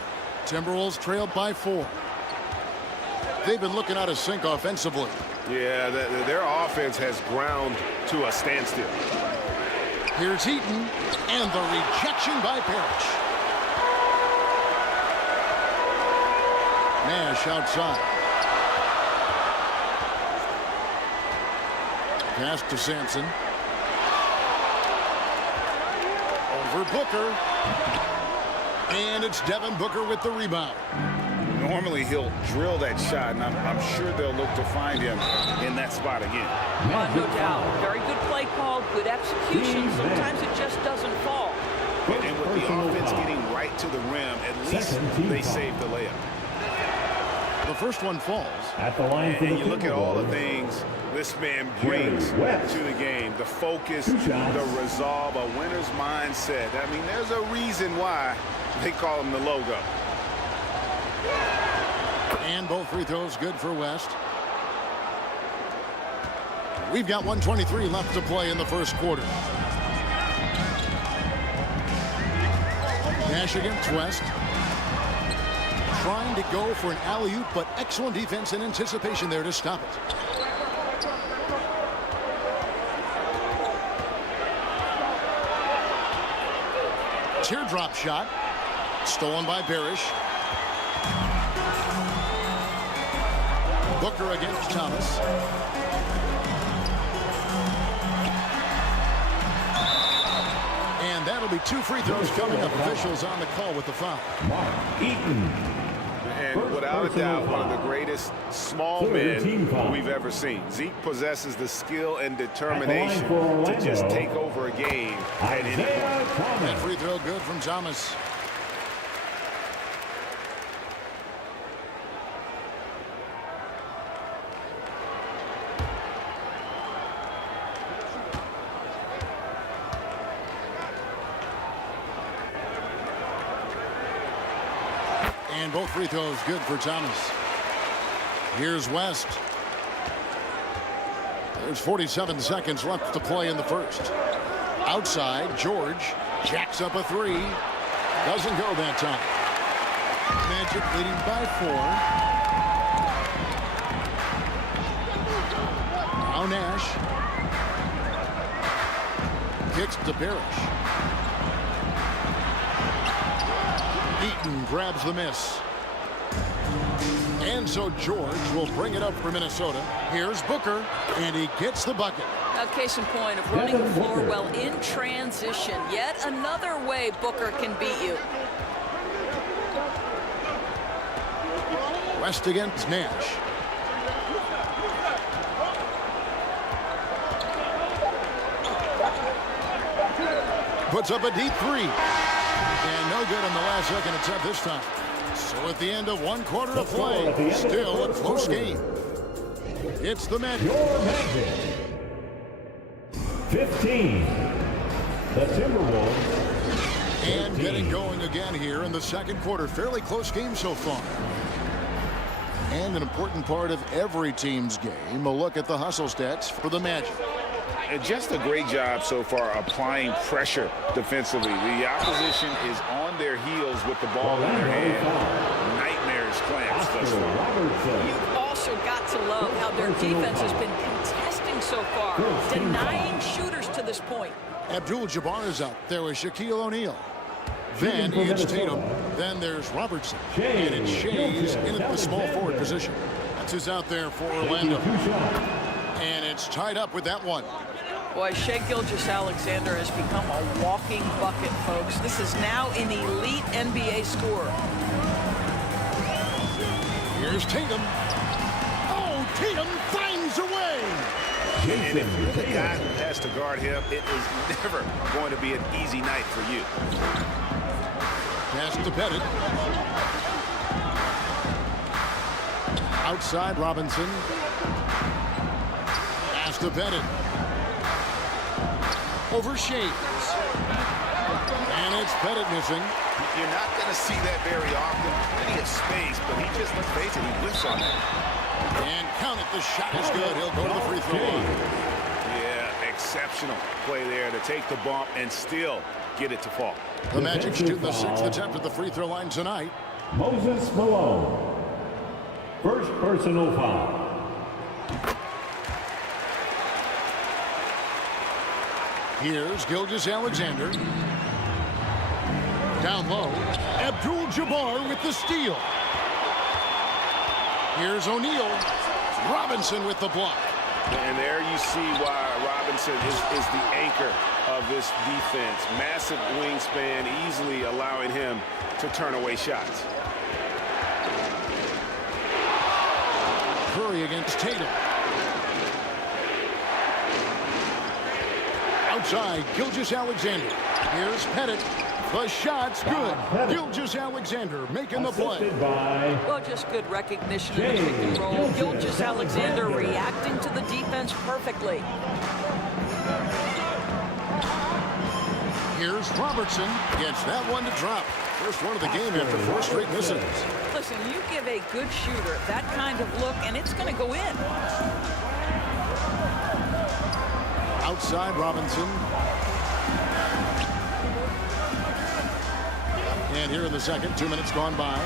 Timberwolves trailed by 4. They've been looking out of sync offensively. Yeah, their offense has ground to a standstill. Here's Heaton, and the rejection by Parrish. Nash outside. Pass to Sampson. Over Booker. And it's Devin Booker with the rebound. Normally he'll drill that shot, and I'm sure they'll look to find him in that spot again. No doubt. Very good play call, good execution. Sometimes it just doesn't fall. And with the offense getting right to the rim, at least they saved the layup. The first one falls. At the line for and the you look at all the things this man brings to the game. The focus, the resolve, a winner's mindset. I mean, there's a reason why they call him the logo. And both free throws good for West. We've got 1:23 left to play in the first quarter. Nash against West. Trying to go for an alley-oop, but excellent defense and anticipation there to stop it. Teardrop shot. Stolen by Parrish. Booker against Thomas. And that'll be 2 free throws coming up. Officials on the call with the foul. Eaton. And without a doubt, one of the greatest small men we've ever seen. Zeke possesses the skill and determination to just take over a game at any point. That free throw good from Thomas. And both free throws good for Thomas. Here's West. There's 47 seconds left to play in the first. Outside, George jacks up a 3. Doesn't go that time. Magic leading by 4. Now Nash. Kicks to Parrish. Eaton grabs the miss. And so George will bring it up for Minnesota. Here's Booker, and he gets the bucket. A case in point of running the floor well in transition. Yet another way Booker can beat you. West against Nash. Puts up a deep 3. And no good on the last second attempt this time. So at the end of 1 quarter of play, still a close game. It's the Magic. Your Magic. 15. The Timberwolves. And getting going again here in the second quarter. Fairly close game so far. And an important part of every team's game, a look at the hustle stats for the Magic. And just a great job so far applying pressure defensively. The opposition is on their heels with the ball in their hand. Nightmares clamps thus far. You've also got to love how their defense has been contesting so far, denying shooters to this point. Abdul-Jabbar is out there with Shaquille O'Neal. Then it's Tatum. Then there's Robertson. And it's Shai's in at the small forward position. That's who's out there for Orlando. And it's tied up with that one. Boy, Shai Gilgeous-Alexander has become a walking bucket, folks. This is now an elite NBA scorer. Here's Tatum. Oh, Tatum finds a way. And if you're the guy who has to guard him, it is never going to be an easy night for you. Pass to Pettit. Outside Robinson. Pass to Pettit. Over Shades. And it's Pettit missing. You're not going to see that very often. Plenty of space, but he just, let's face it, he whiffs on that. And count it, the shot is good. He'll go to the free throw line. Yeah, exceptional play there to take the bump and still get it to fall. The Magic shoot the 6th attempt at the free throw line tonight. Moses Malone. First personal foul. Here's Gilgeous-Alexander. Down low, Abdul-Jabbar with the steal. Here's O'Neal. Robinson with the block. And there you see why Robinson is the anchor of this defense. Massive wingspan, easily allowing him to turn away shots. Curry against Tatum. Outside, Gilgeous-Alexander. Here's Pettit. The shot's good. Gilgeous-Alexander making the play. Well, just good recognition in the pick and roll. Gilgeous-Alexander reacting to the defense perfectly. Here's Robertson. Gets that one to drop. First one of the game after 4 straight misses. Listen, you give a good shooter that kind of look, and it's going to go in. Outside, Robinson. And here in the second, 2 minutes gone by.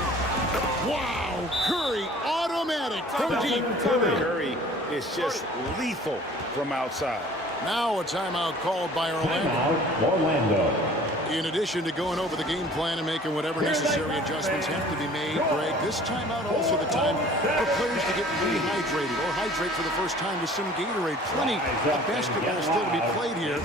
Wow, Curry, automatic from deep. Curry is just lethal from outside. Now a timeout called by Orlando. Timeout, Orlando. In addition to going over the game plan and making whatever necessary adjustments have to be made, Greg, this timeout also the time for players to get rehydrated or hydrate for the first time with some Gatorade. Plenty of basketball still to be played here,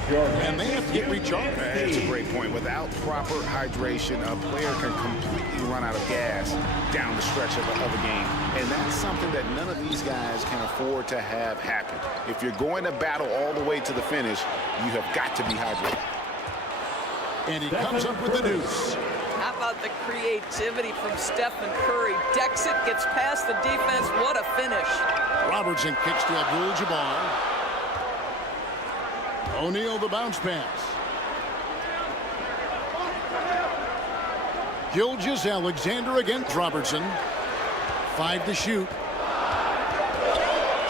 and they have to get recharged. That's a great point. Without proper hydration, a player can completely run out of gas down the stretch of a game. And that's something that none of these guys can afford to have happen. If you're going to battle all the way to the finish, you have got to be hydrated. And he comes up with the deuce. How about the creativity from Stephen Curry? Decks it, gets past the defense. What a finish. Robertson kicks to Abdul-Jabbar. O'Neal the bounce pass. Gilgeous-Alexander against Robertson. 5 to shoot.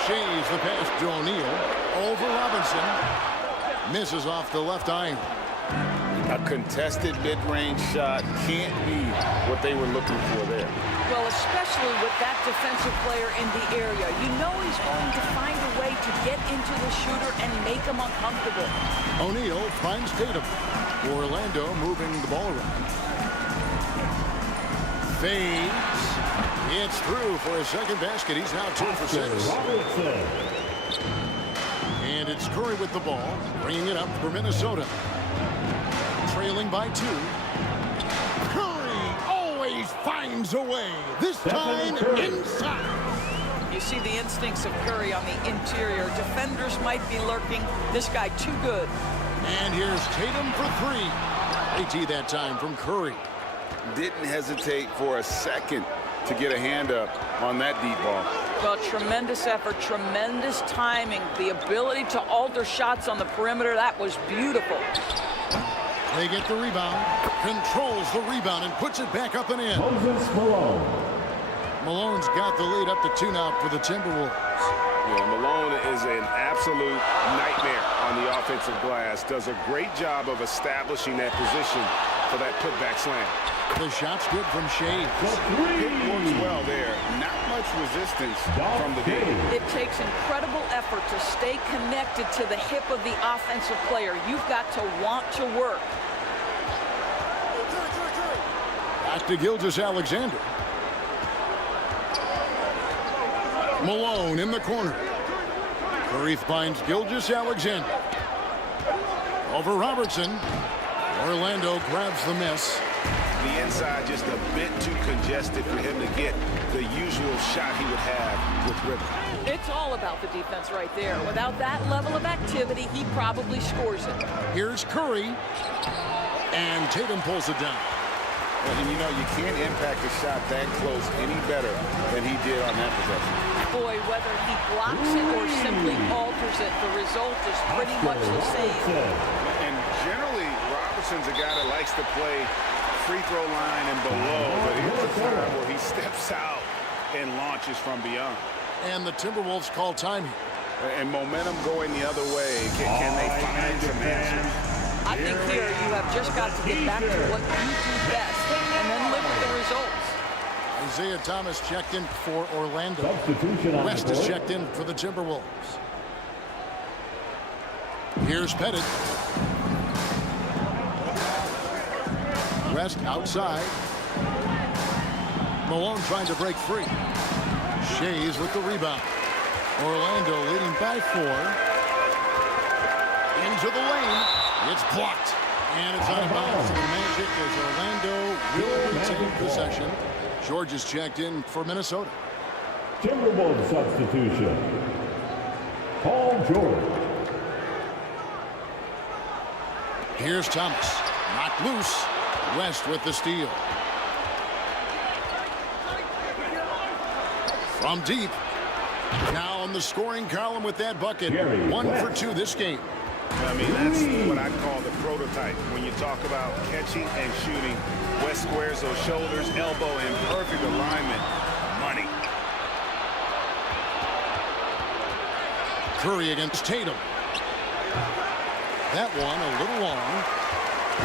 Shai's the pass to O'Neal. Over Robinson. Misses off the left iron. A contested mid-range shot can't be what they were looking for there. Well, especially with that defensive player in the area. You know he's going to find a way to get into the shooter and make him uncomfortable. O'Neal finds Tatum. Orlando moving the ball around. Fades. It's through for a second basket. He's now 2 for 6. And it's Curry with the ball, bringing it up for Minnesota. Trailing by 2. Curry always finds a way. This time inside. You see the instincts of Curry on the interior. Defenders might be lurking. This guy too good. And here's Tatum for 3. AT that time from Curry. Didn't hesitate for a second to get a hand up on that deep ball. Well, tremendous effort, tremendous timing. The ability to alter shots on the perimeter, that was beautiful. They get the rebound, controls the rebound, and puts it back up and in. Moses Malone. Malone's got the lead up to 2 now for the Timberwolves. Yeah, Malone is an absolute nightmare on the offensive glass. Does a great job of establishing that position for that putback slam. The shot's good from SHAI. It works well there. Not much resistance from the D. It takes incredible effort to stay connected to the hip of the offensive player. You've got to want to work. Back to Gilgeous-Alexander. Malone in the corner. Curry finds Gilgeous-Alexander. Over Robertson. Orlando grabs the miss. The inside just a bit too congested for him to get the usual shot he would have with rhythm. It's all about the defense right there. Without that level of activity, he probably scores it. Here's Curry. And Tatum pulls it down. And you know, you can't impact a shot that close any better than he did on that possession. Boy, whether he blocks it or simply alters it, the result is pretty much the same. And generally, Robertson's a guy that likes to play free throw line and below, but here's a time where he steps out and launches from beyond. And the Timberwolves call time. And momentum going the other way. Can they find some answers? I I think here you have just got to get back to what you do best and then live with the results. Isaiah Thomas checked in for Orlando. West is checked in for the Timberwolves. Here's Pettit. West outside. Malone trying to break free. Shays with the rebound. Orlando leading by 4. Into the lane. It's blocked. And it's out of bounds to the Magic as Orlando will retain possession. George is checked in for Minnesota. Timberwolves substitution. Paul George. Here's Thomas. Knocked loose. West with the steal. From deep. Now on the scoring column with that bucket. 1 for 2 this game. I mean, that's what I call the prototype. When you talk about catching and shooting, West squares those shoulders, elbow in perfect alignment. Money. Curry against Tatum. That one a little long.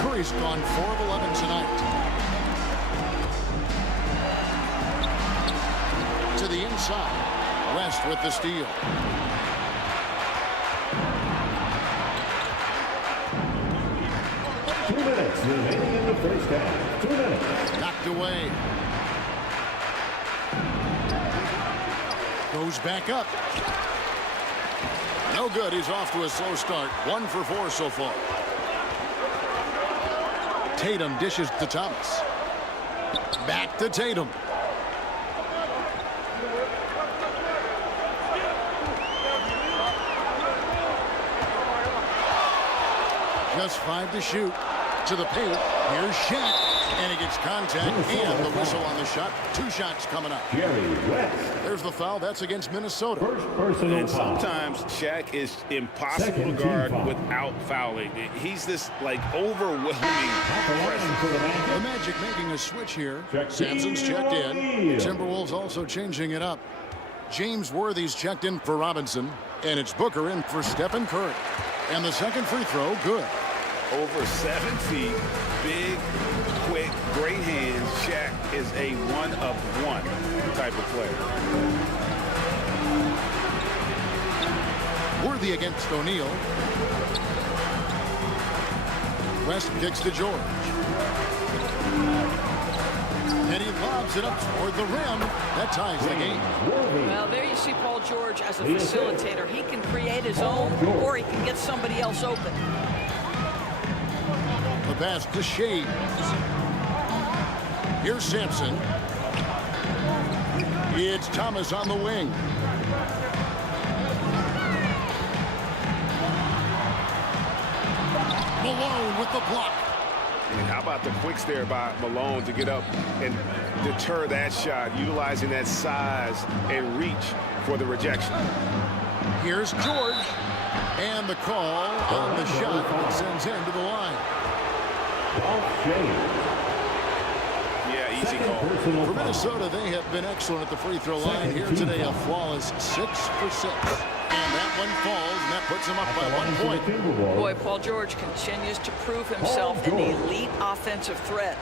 Curry's gone 4 of 11 tonight. To the inside. West with the steal. Minutes remaining in the first half. 2 minutes. Knocked away. Goes back up. No good. He's off to a slow start. 1 for 4 so far. Tatum dishes to Thomas. Back to Tatum. Just 5 to shoot. To the paint. Here's Shaq. And he gets contact and the whistle on the shot. 2 shots coming up. There's the foul. That's against Minnesota. And sometimes Shaq is impossible to guard without fouling. He's this, like, overwhelming presence. The Magic making a switch here. Sampson's checked in. Timberwolves also changing it up. James Worthy's checked in for Robinson. And it's Booker in for Stephen Curry. And the second free throw, good. Over 7 feet, big, quick, great hands. Shaq is a one-of-one type of player. Worthy against O'Neal. West kicks to George. And he lobs it up toward the rim. That ties the game. Well, there you see Paul George as a facilitator. He can create his own, or he can get somebody else open. The pass to Shea. Here's Sampson. It's Thomas on the wing. Malone with the block. And how about the quick stare by Malone to get up and deter that shot, utilizing that size and reach for the rejection. Here's George. And the call on the shot that sends him to the line. Yeah, easy call. For Minnesota, they have been excellent at the free throw line here today. A flawless 6 for 6. And that one falls, and that puts him up by 1 point. Boy, Paul George continues to prove himself an elite offensive threat.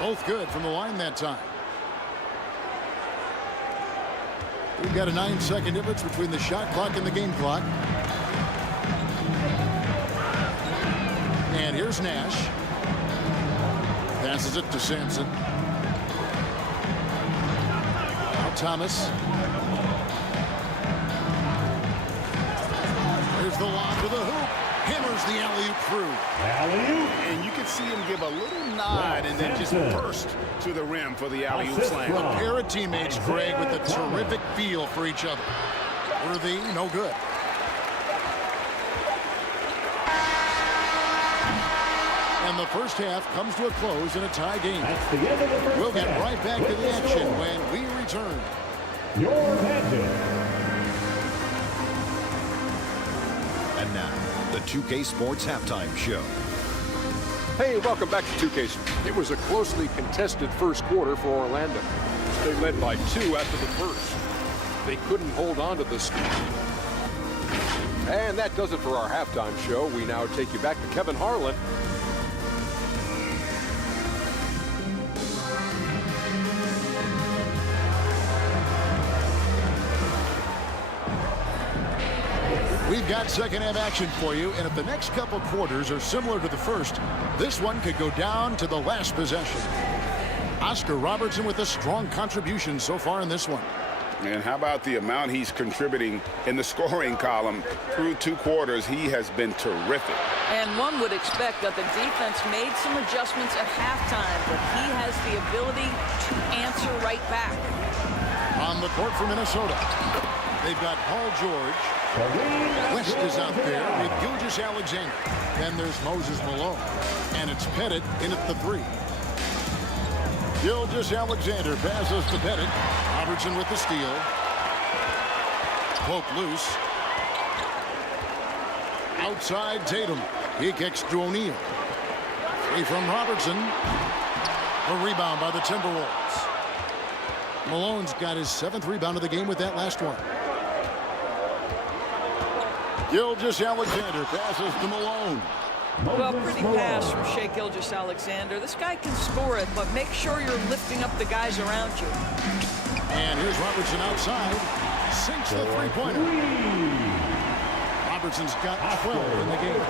Both good from the line that time. We've got a 9-second difference between the shot clock and the game clock. And here's Nash. Passes it to Sampson. Now Thomas. There's the lob to the hoop. Hammers the alley-oop through. And you can see him give a little nod and then just burst to the rim for the alley-oop slam. A pair of teammates, Greg, with a terrific feel for each other. Worthy, no good. And the first half comes to a close in a tie game. We'll get right back to the action when we return. Your Magic. And now, the 2K Sports Halftime Show. Hey, welcome back to 2K. It was a closely contested first quarter for Orlando. They led by 2 after the first. They couldn't hold on to this. And that does it for our halftime show. We now take you back to Kevin Harlan. We've got second half action for you, and if the next couple quarters are similar to the first, this one could go down to the last possession. Oscar Robertson with a strong contribution so far in this one. And how about the amount he's contributing in the scoring column? Through 2 quarters, he has been terrific. And one would expect that the defense made some adjustments at halftime, but he has the ability to answer right back. On the court for Minnesota, they've got Paul George. West is out there with Gilgeous-Alexander. Then there's Moses Malone. And it's Pettit in at the 3. Gilgeous-Alexander passes to Pettit. Robertson with the steal. Poke loose. Outside Tatum. He kicks to O'Neal. 3 from Robertson. A rebound by the Timberwolves. Malone's got his 7th rebound of the game with that last one. Gilgeous-Alexander passes to Malone. Well, pretty pass from SHAI Gilgeous-Alexander. This guy can score it, but make sure you're lifting up the guys around you. And here's Robertson outside. Sinks the three-pointer. Robertson's got 12 in the game.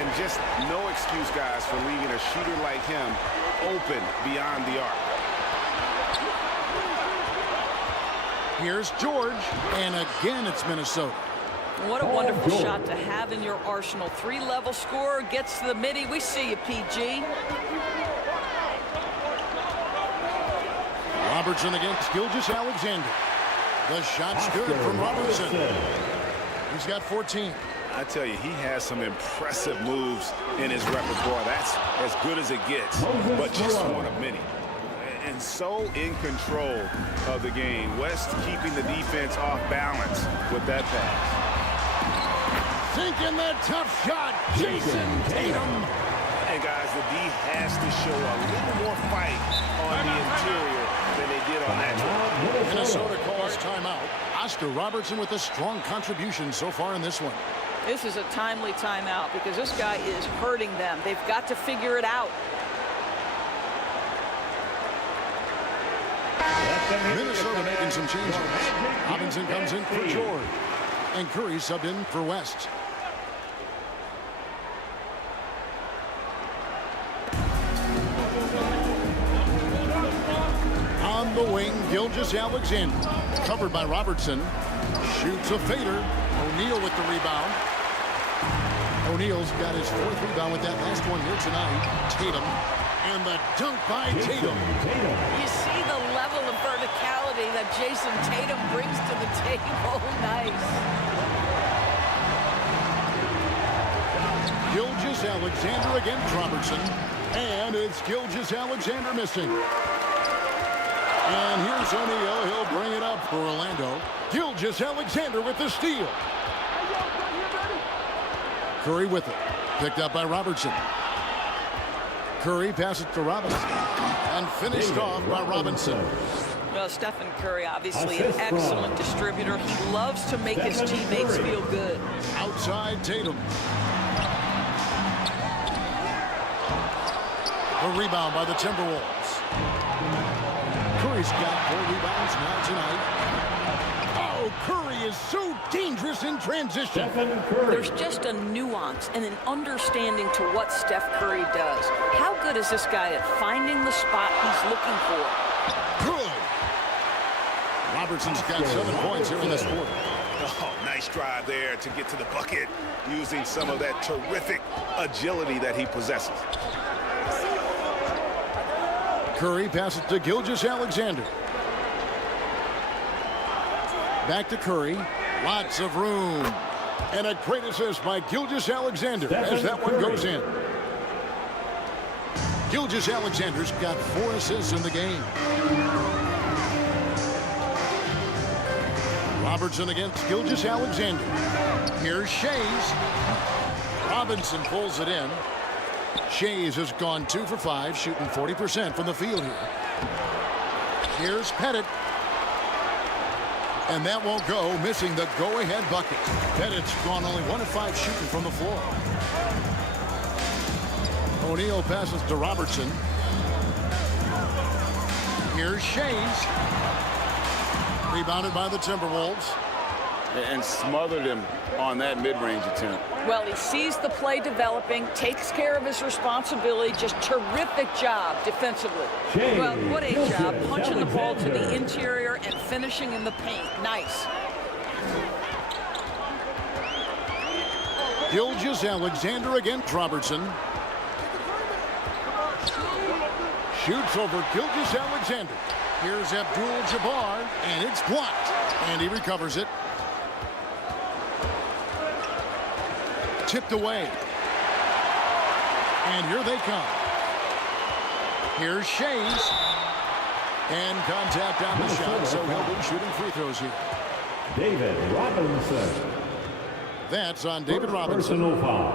And just no excuse, guys, for leaving a shooter like him open beyond the arc. Here's George, and again it's Minnesota. What a wonderful shot to have in your arsenal. 3-level scorer, gets to the midi. We see you, PG. Robertson against Gilgeous-Alexander. The shot's good from Robertson. He's got 14. I tell you, he has some impressive moves in his repertoire. That's as good as it gets, but just one of many. And so in control of the game. West keeping the defense off balance with that pass. Sinking that tough shot, Jason Tatum. And guys, the D has to show a little more fight on the interior than they did on that one. Minnesota calls timeout. Oscar Robertson with a strong contribution so far in this one. This is a timely timeout because this guy is hurting them. They've got to figure it out. Minnesota making some changes. Robinson comes in for George. And Curry subbed in for West. On the wing, Gilgeous-Alexander. Covered by Robertson. Shoots a fader. O'Neal with the rebound. O'Neal's got his 4th rebound with that last one here tonight. Tatum. And the dunk by Tatum. You see the level of verticality that Jason Tatum brings to the table. Nice. Gilgeous-Alexander against Robertson. And it's Gilgeous-Alexander missing. And here's O'Neal. He'll bring it up for Orlando. Gilgeous-Alexander with the steal. Curry with it. Picked up by Robertson. Curry passes to Robinson. And finished off by Robinson. Well, Stephen Curry, obviously an excellent distributor. He loves to make his teammates feel good. Outside Tatum. A rebound by the Timberwolves. Curry's got 4 rebounds now tonight. Oh, Curry is so dangerous in transition. There's just a nuance and an understanding to what Steph Curry does. How good is this guy at finding the spot he's looking for? Good. Robertson's got 7 points here in this quarter. Oh, nice drive there to get to the bucket using some of that terrific agility that he possesses. Curry passes to Gilgeous-Alexander. Back to Curry. Lots of room. And a great assist by Gilgeous-Alexander as that one goes in. Gilgeous-Alexander's got 4 assists in the game. Robertson against Gilgeous-Alexander. Here's Shai's. Robinson pulls it in. Shays has gone 2 for 5, shooting 40% from the field here. Here's Pettit. And that won't go, missing the go-ahead bucket. Bennett's gone only 1 of 5 shooting from the floor. O'Neal passes to Robertson. Here's Shays. Rebounded by the Timberwolves. And smothered him on that mid-range attempt. Well, he sees the play developing, takes care of his responsibility. Just terrific job defensively. Well, what a job punching the ball to the interior and finishing in the paint. Nice. Gilgeous-Alexander against Robertson. Shoots over Gilgeous-Alexander. Here's Abdul-Jabbar, and it's blocked. And he recovers it. Tipped away. And here they come. Here's Shays. And contact on the shot, so he'll be shooting free throws here. David Robinson. That's on David Robinson. Personal foul.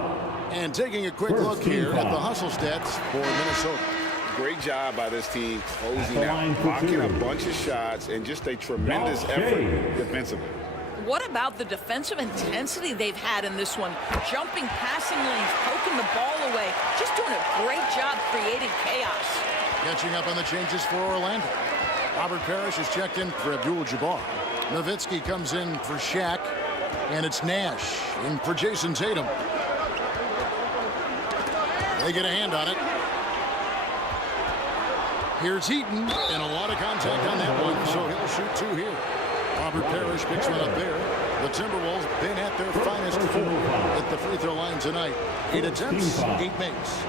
And taking a quick look here at the hustle stats for Minnesota. Great job by this team closing out, blocking a bunch of shots, and just a tremendous effort defensively. What about the defensive intensity they've had in this one? Jumping passing lanes, poking the ball away, just doing a great job creating chaos. Catching up on the changes for Orlando. Robert Parrish is checked in for Abdul-Jabbar. Nowitzki comes in for Shaq. And it's Nash in for Jason Tatum. They get a hand on it. Here's Heaton, and a lot of contact on that one, so he'll shoot 2 here. Robert Parrish picks one up there. The Timberwolves been at their finest 4 at the free throw line tonight. 8 attempts, 8 makes.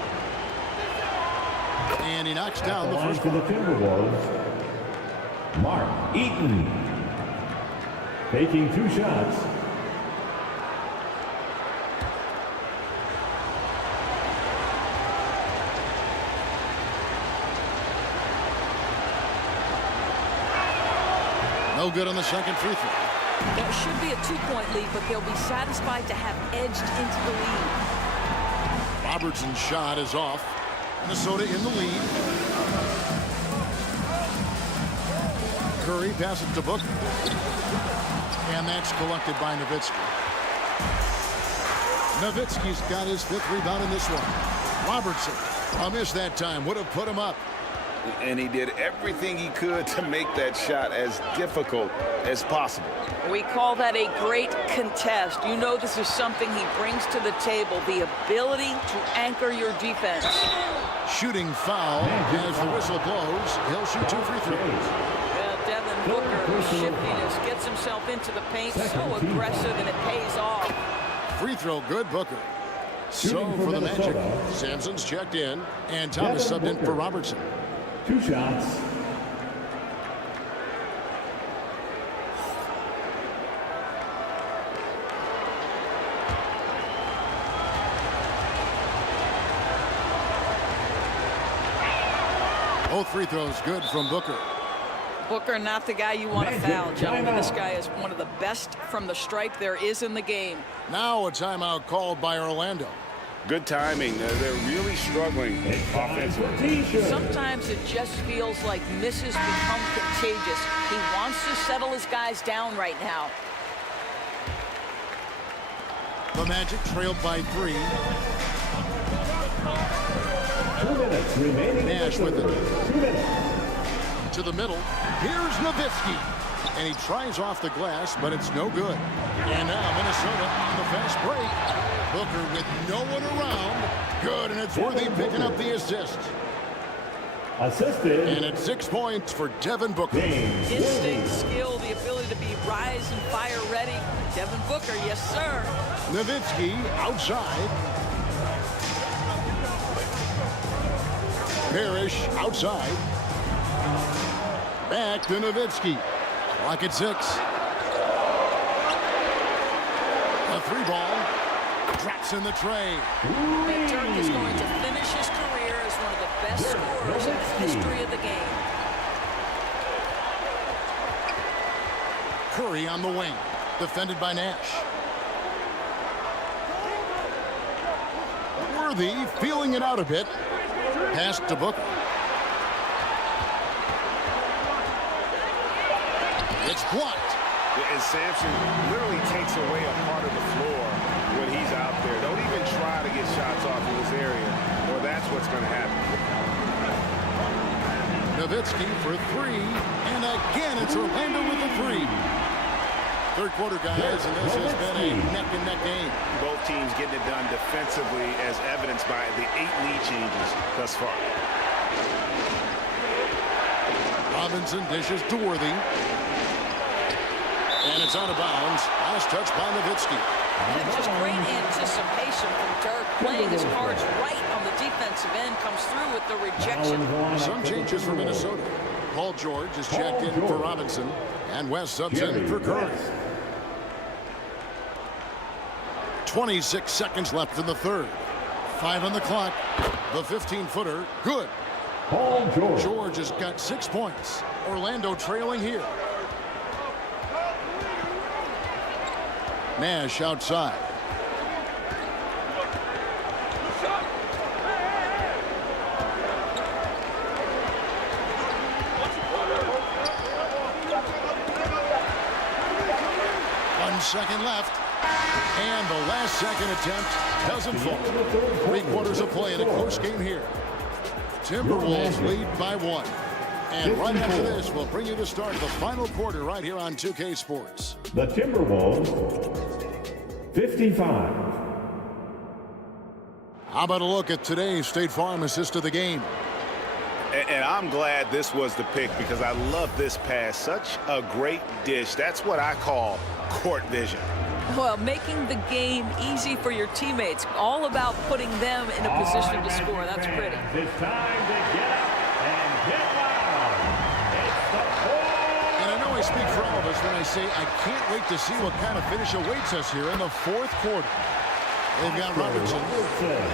And he knocks down the first one. For the Timberwolves, Mark Eaton. Taking 2 shots. No good on the second free throw. That should be a 2-point lead, but they'll be satisfied to have edged into the lead. Robertson's shot is off. Minnesota in the lead. Curry passes to Booker. And that's collected by Nowitzki. Nowitzki's got his 5th rebound in this one. Robertson, a miss that time, would have put him up. And he did everything he could to make that shot as difficult as possible. We call that a great contest. You know this is something he brings to the table, the ability to anchor your defense. Shooting foul as the whistle blows. He'll shoot 2 free throws. Well, Devin Booker, shiftiness, gets himself into the paint, so aggressive, and it pays off. Free throw good, Booker. So for the Magic, Sampson's checked in, and Thomas subbed in for Robertson. 2 shots. Both free throws good from Booker. Booker, not the guy you want to foul, gentlemen. This guy is one of the best from the stripe there is in the game. Now a timeout called by Orlando. Good timing. They're really struggling offensively. Sometimes it just feels like misses become contagious. He wants to settle his guys down right now. The Magic trailed by 3. 2 minutes remaining. Nash with it. 2 minutes. To the middle. Here's Nowitzki. And he tries off the glass, but it's no good. And now Minnesota on the fast break. Booker with no one around. Good, and it's Worthy picking up the assist. Assisted. And it's 6 points for Devin Booker. Instinct, skill, the ability to be rise and fire ready. Devin Booker, yes, sir. Nowitzki outside. Parrish outside. Back to Nowitzki. Clock at 6. A 3 ball. Drops in the tray. Big Dirk is going to finish his career as one of the best scorers in the history of the game. Curry on the wing. Defended by Nash. Worthy feeling it out a bit. Pass to Booker. It's blocked. And Sampson literally takes away a part of the floor when he's out there. Don't even try to get shots off in this area, or that's what's going to happen. Nowitzki for three, and again it's Orlando with the three. Third quarter, guys, and this has been a neck-and-neck game. Both teams getting it done defensively, as evidenced by the 8 lead changes thus far. Robinson dishes to Worthy. And it's out of bounds. Last touch by Nowitzki. Just great anticipation from Dirk, playing his cards right on the defensive end, comes through with the rejection. Some changes for Minnesota. Paul George is checked in for Robinson, and West subs in for Curry. 26 seconds left in the third. 5 on the clock. The 15-footer, good. Paul George. George has got 6 points. Orlando trailing here. Nash outside. One second left. And the last second attempt doesn't fall. 3 quarters of play in a close game here. Timberwolves lead by 1. And right after this, we'll bring you the start of the final quarter right here on 2K Sports. The Timberwolves, 55. How about a look at today's State Farm assist of the game? And I'm glad this was the pick because I love this pass. Such a great dish. That's what I call court vision. Well, making the game easy for your teammates. All about putting them in a position to score. That's pretty. It's time to get up and get loud. It's the And I know I speak for all of us when I say I can't wait to see what kind of finish awaits us here in the fourth quarter. They've got Robertson.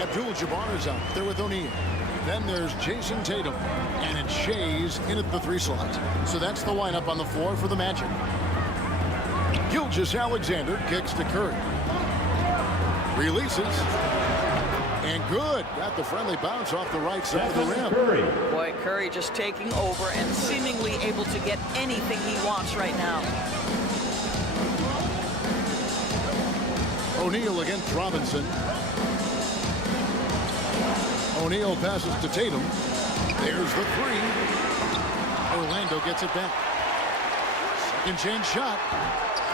Abdul-Jabbar is out there with O'Neal. Then there's Jason Tatum. And it's SHAI's in at the 3 slot. So that's the lineup on the floor for the Magic. GILGEOUS-ALEXANDER kicks to Curry. Releases. And good. Got the friendly bounce off the right side of the rim. Boy, Curry just taking over and seemingly able to get anything he wants right now. O'Neal against Robinson. O'Neal passes to Tatum. There's the 3. Orlando gets it back. Second chance shot.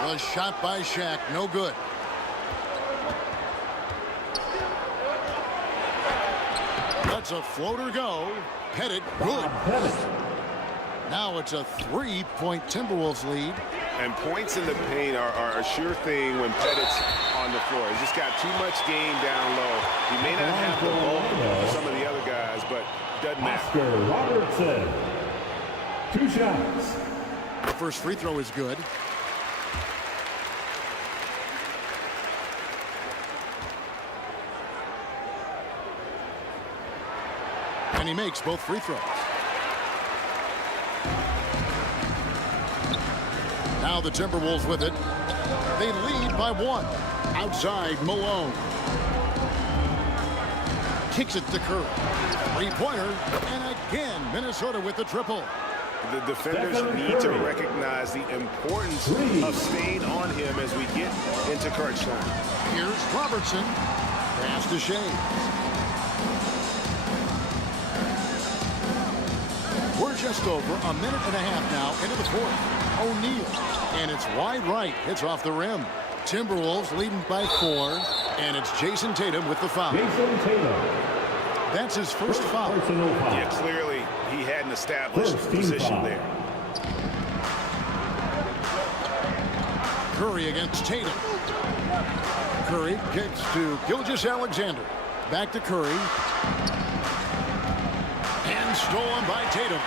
Was shot by Shaq. No good. Lets a floater go. Pettit. Good. Now it's a 3-point Timberwolves lead. And points in the paint are a sure thing when Pettit's on the floor. He's just got too much game down low. He may not have the ball for some of the other guys, but doesn't matter. Oscar Robertson, 2 shots. The first free throw is good. And he makes both free throws. Now the Timberwolves with it. They lead by 1. Outside, Malone. Kicks it to Curry. 3-pointer. And again, Minnesota with the triple. The defenders need to recognize the importance of staying on him as we get into crunch time. Here's Robertson. Pass to SHAI. We're just over a minute and a half now into the fourth. O'Neal. And it's wide right. It's off the rim. Timberwolves leading by 4. And it's Jason Tatum with the foul. Jason Tatum. That's his first foul. Yeah, clearly he had an established position there. Curry against Tatum. Curry kicks to GILGEOUS-ALEXANDER. Back to Curry. And stolen by Tatum.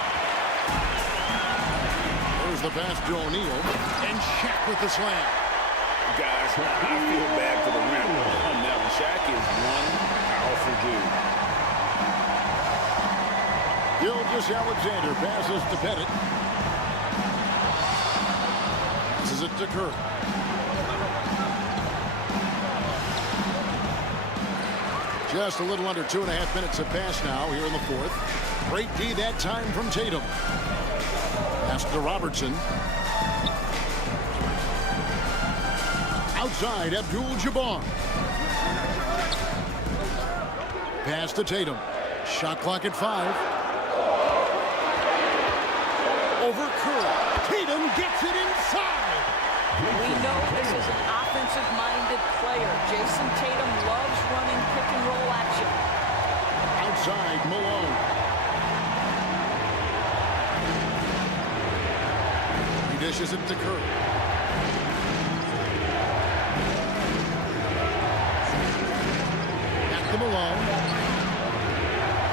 There's the pass to O'Neal. And Shaq with the slam. Guys, I feel bad for the rim on that one. Shaq is one powerful dude. GILGEOUS-ALEXANDER passes to Pettit. Passes it to Curry. Just a little under 2.5 minutes have passed now here in the fourth. Great D that time from Tatum. Pass to Robertson. Outside, Abdul-Jabbar. Pass to Tatum. Shot clock at 5. Over Curry. Tatum gets it inside. We know this is an offensive-minded player. Jason Tatum loves running pick-and-roll action. Outside, Malone. He dishes it to Curry. Back to Malone.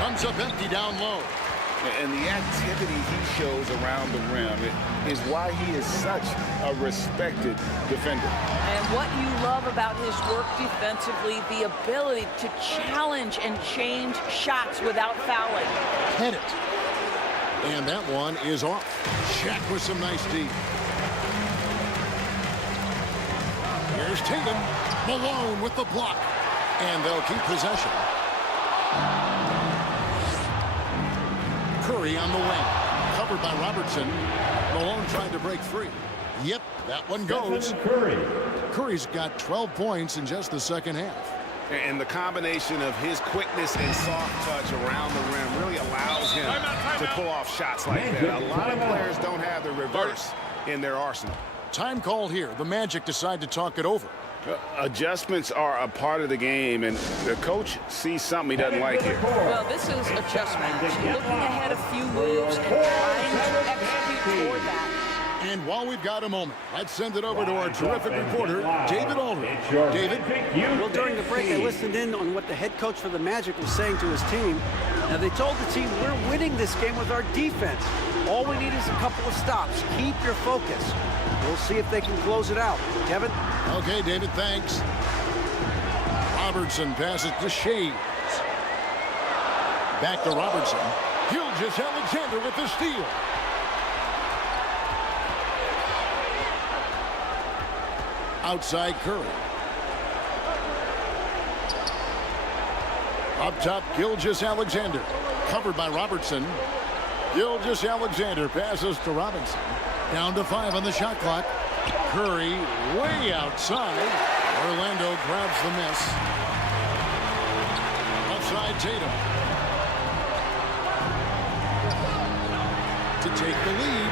Comes up empty down low. And the activity he shows around the rim is why he is such a respected defender. And what you love about his work defensively, the ability to challenge and change shots without fouling. Hit it. And that one is off. Shaq with some nice D. Here's Tatum. Malone with the block. And they'll keep possession. Curry on the wing. Covered by Robertson. Malone tried to break free. Yep, that one goes. Curry's got 12 points in just the second half. And the combination of his quickness and soft touch around the rim really allows him to pull off shots like that. A lot of players don't have the reverse in their arsenal. Time call here. The Magic decide to talk it over. Adjustments are a part of the game, and the coach sees something he doesn't like here. Well, this is adjustment. Looking ahead a few moves and trying to execute toward that. And while we've got a moment, let's send it over to our terrific reporter, David Aldridge. David? Well, during the break, I listened in on what the head coach for the Magic was saying to his team. Now, they told the team, we're winning this game with our defense. All we need is a couple of stops. Keep your focus. We'll see if they can close it out. Kevin? Okay, David, thanks. Robertson passes to SHAI. Back to Robertson. Gilgeous-Alexander with the steal. Outside Curry. Up top, Gilgeous-Alexander. Covered by Robertson. Gilgeous-Alexander passes to Robinson. Down to 5 on the shot clock. Curry way outside. Orlando grabs the miss. Outside Tatum. To take the lead.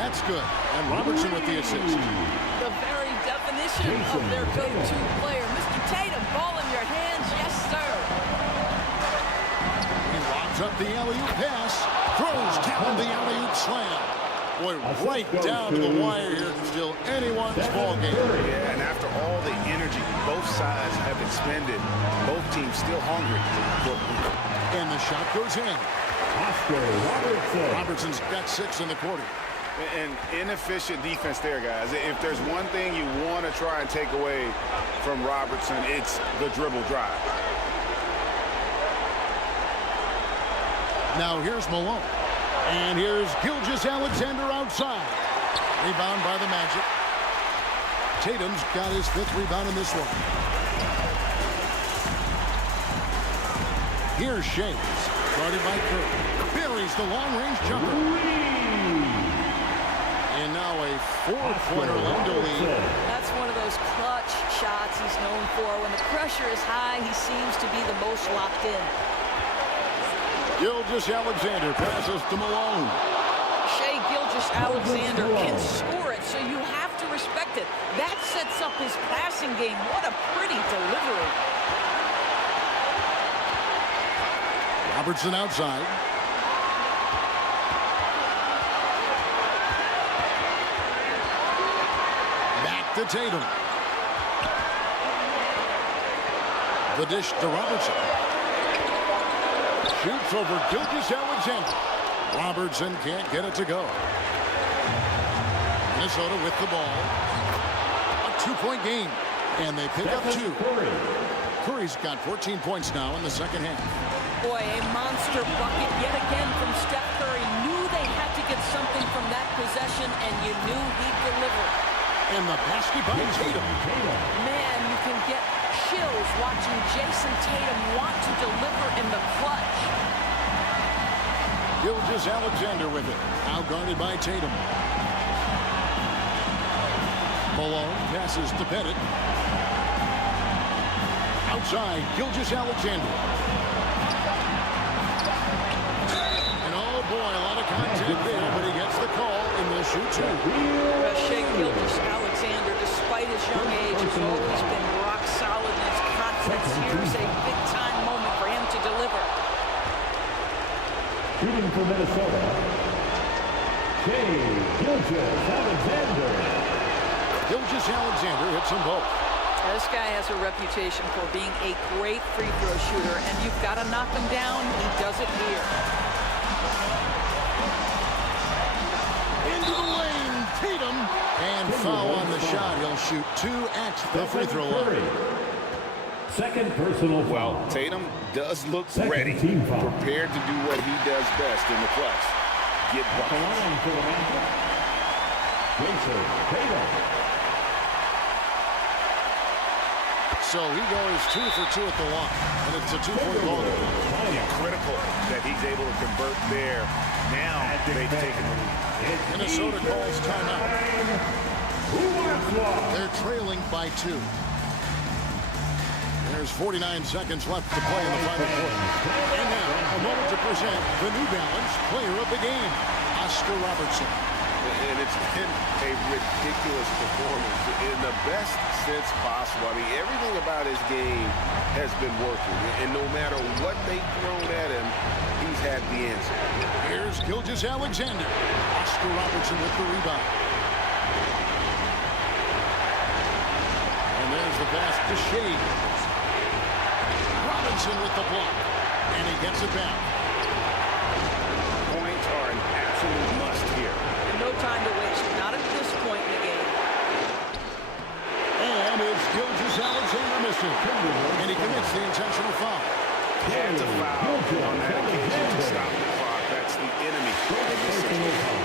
That's good. And Robertson with the assist. The very definition of their go-to player. Mr. Tatum, ball in your hands. Yes, sir. He lobs up the alley-oop pass. Throws down the alley-oop slam. Boy, right down to the wire here. Still anyone's ball game. Yeah, and after all the energy both sides have expended, both teams still hungry. And the shot goes in. Robertson's got 6 in the quarter. And inefficient defense there, guys. If there's one thing you want to try and take away from Robertson, it's the dribble drive. Now here's Malone. And here's Gilgeous-Alexander outside. Rebound by the Magic. Tatum's got his 5th rebound in this one. Here's SHAI. Guarded by Curry. Buries the long-range jumper. And now a 4-point Orlando lead. That's one of those clutch shots he's known for. When the pressure is high, he seems to be the most locked in. Gilgeous-Alexander passes to Malone. Shai Gilgeous-Alexander can score it, so you have to respect it. That sets up his passing game. What a pretty delivery. Robertson outside. Back to Tatum. The dish to Robertson. Shoots over Gilgeous-Alexander. Robertson can't get it to go. Minnesota with the ball. A 2-point game. And they pick up 2. Curry's got 14 points now in the second half. Boy, a monster bucket yet again from Steph Curry. Knew they had to get something from that possession, and you knew he'd deliver. And the basket by Tatum. Man, you can get chills watching Jason Tatum want to deliver in the clutch. Gilgeous-Alexander with it. Now guarded by Tatum. Malone passes to Bennett. Outside, Gilgeous-Alexander. And oh boy, a lot of contact there, but he gets the call, and they'll shoot two. Shai Gilgeous-Alexander, despite his young age, has always been rock solid in his confidence. Here's a big-time moment for him to deliver. Shooting for Minnesota, Shai Gilgeous-Alexander. Gilgeous-Alexander hits them both. This guy has a reputation for being a great free throw shooter, and you've got to knock him down. He does it here. Into the lane, Tatum. And foul on the shot. He'll shoot two at the free throw line. Second personal foul. Well, Tatum does look ready, prepared to do what he does best in the clutch. Get buckets. So he goes 2 for 2 at the line, and it's a 2-point ball game. Critical that he's able to convert there. Now they've taken the lead. Minnesota calls timeout. They're trailing by 2. There's 49 seconds left to play in the final quarter. And now, a moment to present the New Balance Player of the Game, Oscar Robertson. And it's been a ridiculous performance in the best sense possible. I mean, everything about his game has been working. And no matter what they've thrown at him, he's had the answer. Here's Gilgeous-Alexander. Oscar Robertson with the rebound. And there's the pass to Shai. Robinson with the block. And he gets it back. Points are an absolute must here. No time to waste, not at this point in the game. And it's Gilgeous-Alexander missing. And he commits the intentional foul. Had to foul on that occasion to stop the clock. That's the enemy of this situation.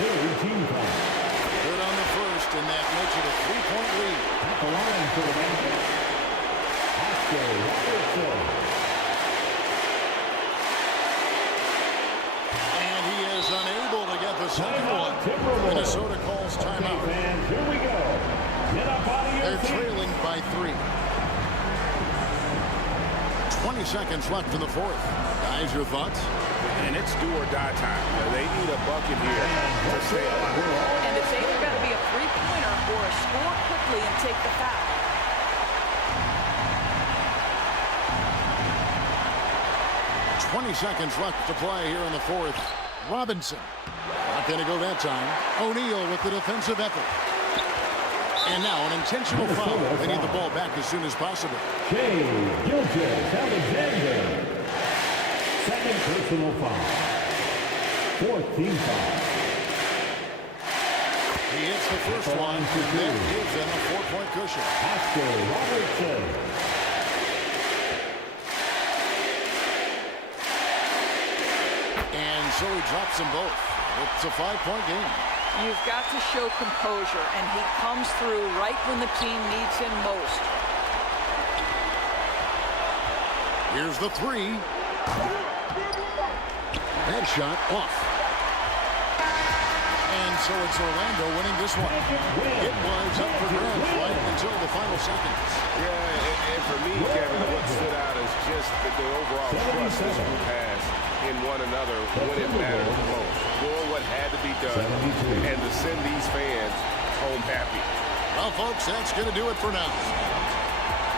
Good on the first, and that makes it a 3-point lead. At the line for the basket, Oscar Robertson. And he is unable to get the second one. Minnesota calls timeout. Here we go. Get up out of your They're trailing by 3. 20 seconds left in the fourth. Guys, your thoughts? And it's do or die time. They need a bucket here to stay alive. And it's either got to be a three-pointer or a score quickly and take the foul. $20 seconds left to play here in the fourth. Robinson. Not going to go that time. O'Neal with the defensive effort. And now an intentional foul. They need the ball back as soon as possible. Shai Gilgeous-Alexander. Second personal foul. Fourth team foul. He hits the first one. That gives them a 4-point cushion. Oscar Robertson. And so he drops them both. It's a 5-point game. You've got to show composure, and he comes through right when the team needs him most. Here's the 3. That shot off. And so it's Orlando winning this one. It was up for grabs right until the final seconds. Yeah, and for me, Kevin, what stood out is just the overall trust this group has in one another when it mattered the most. Doing what had to be done and to send these fans home happy. Well, folks, that's going to do it for now.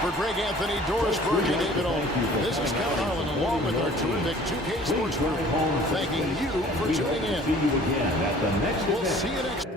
For Greg Anthony, Doris Berg, and David Olden, this is Kevin Harlan along with our terrific 2K Sports Group, thanking you for tuning in. See you again at the next We'll event. see you next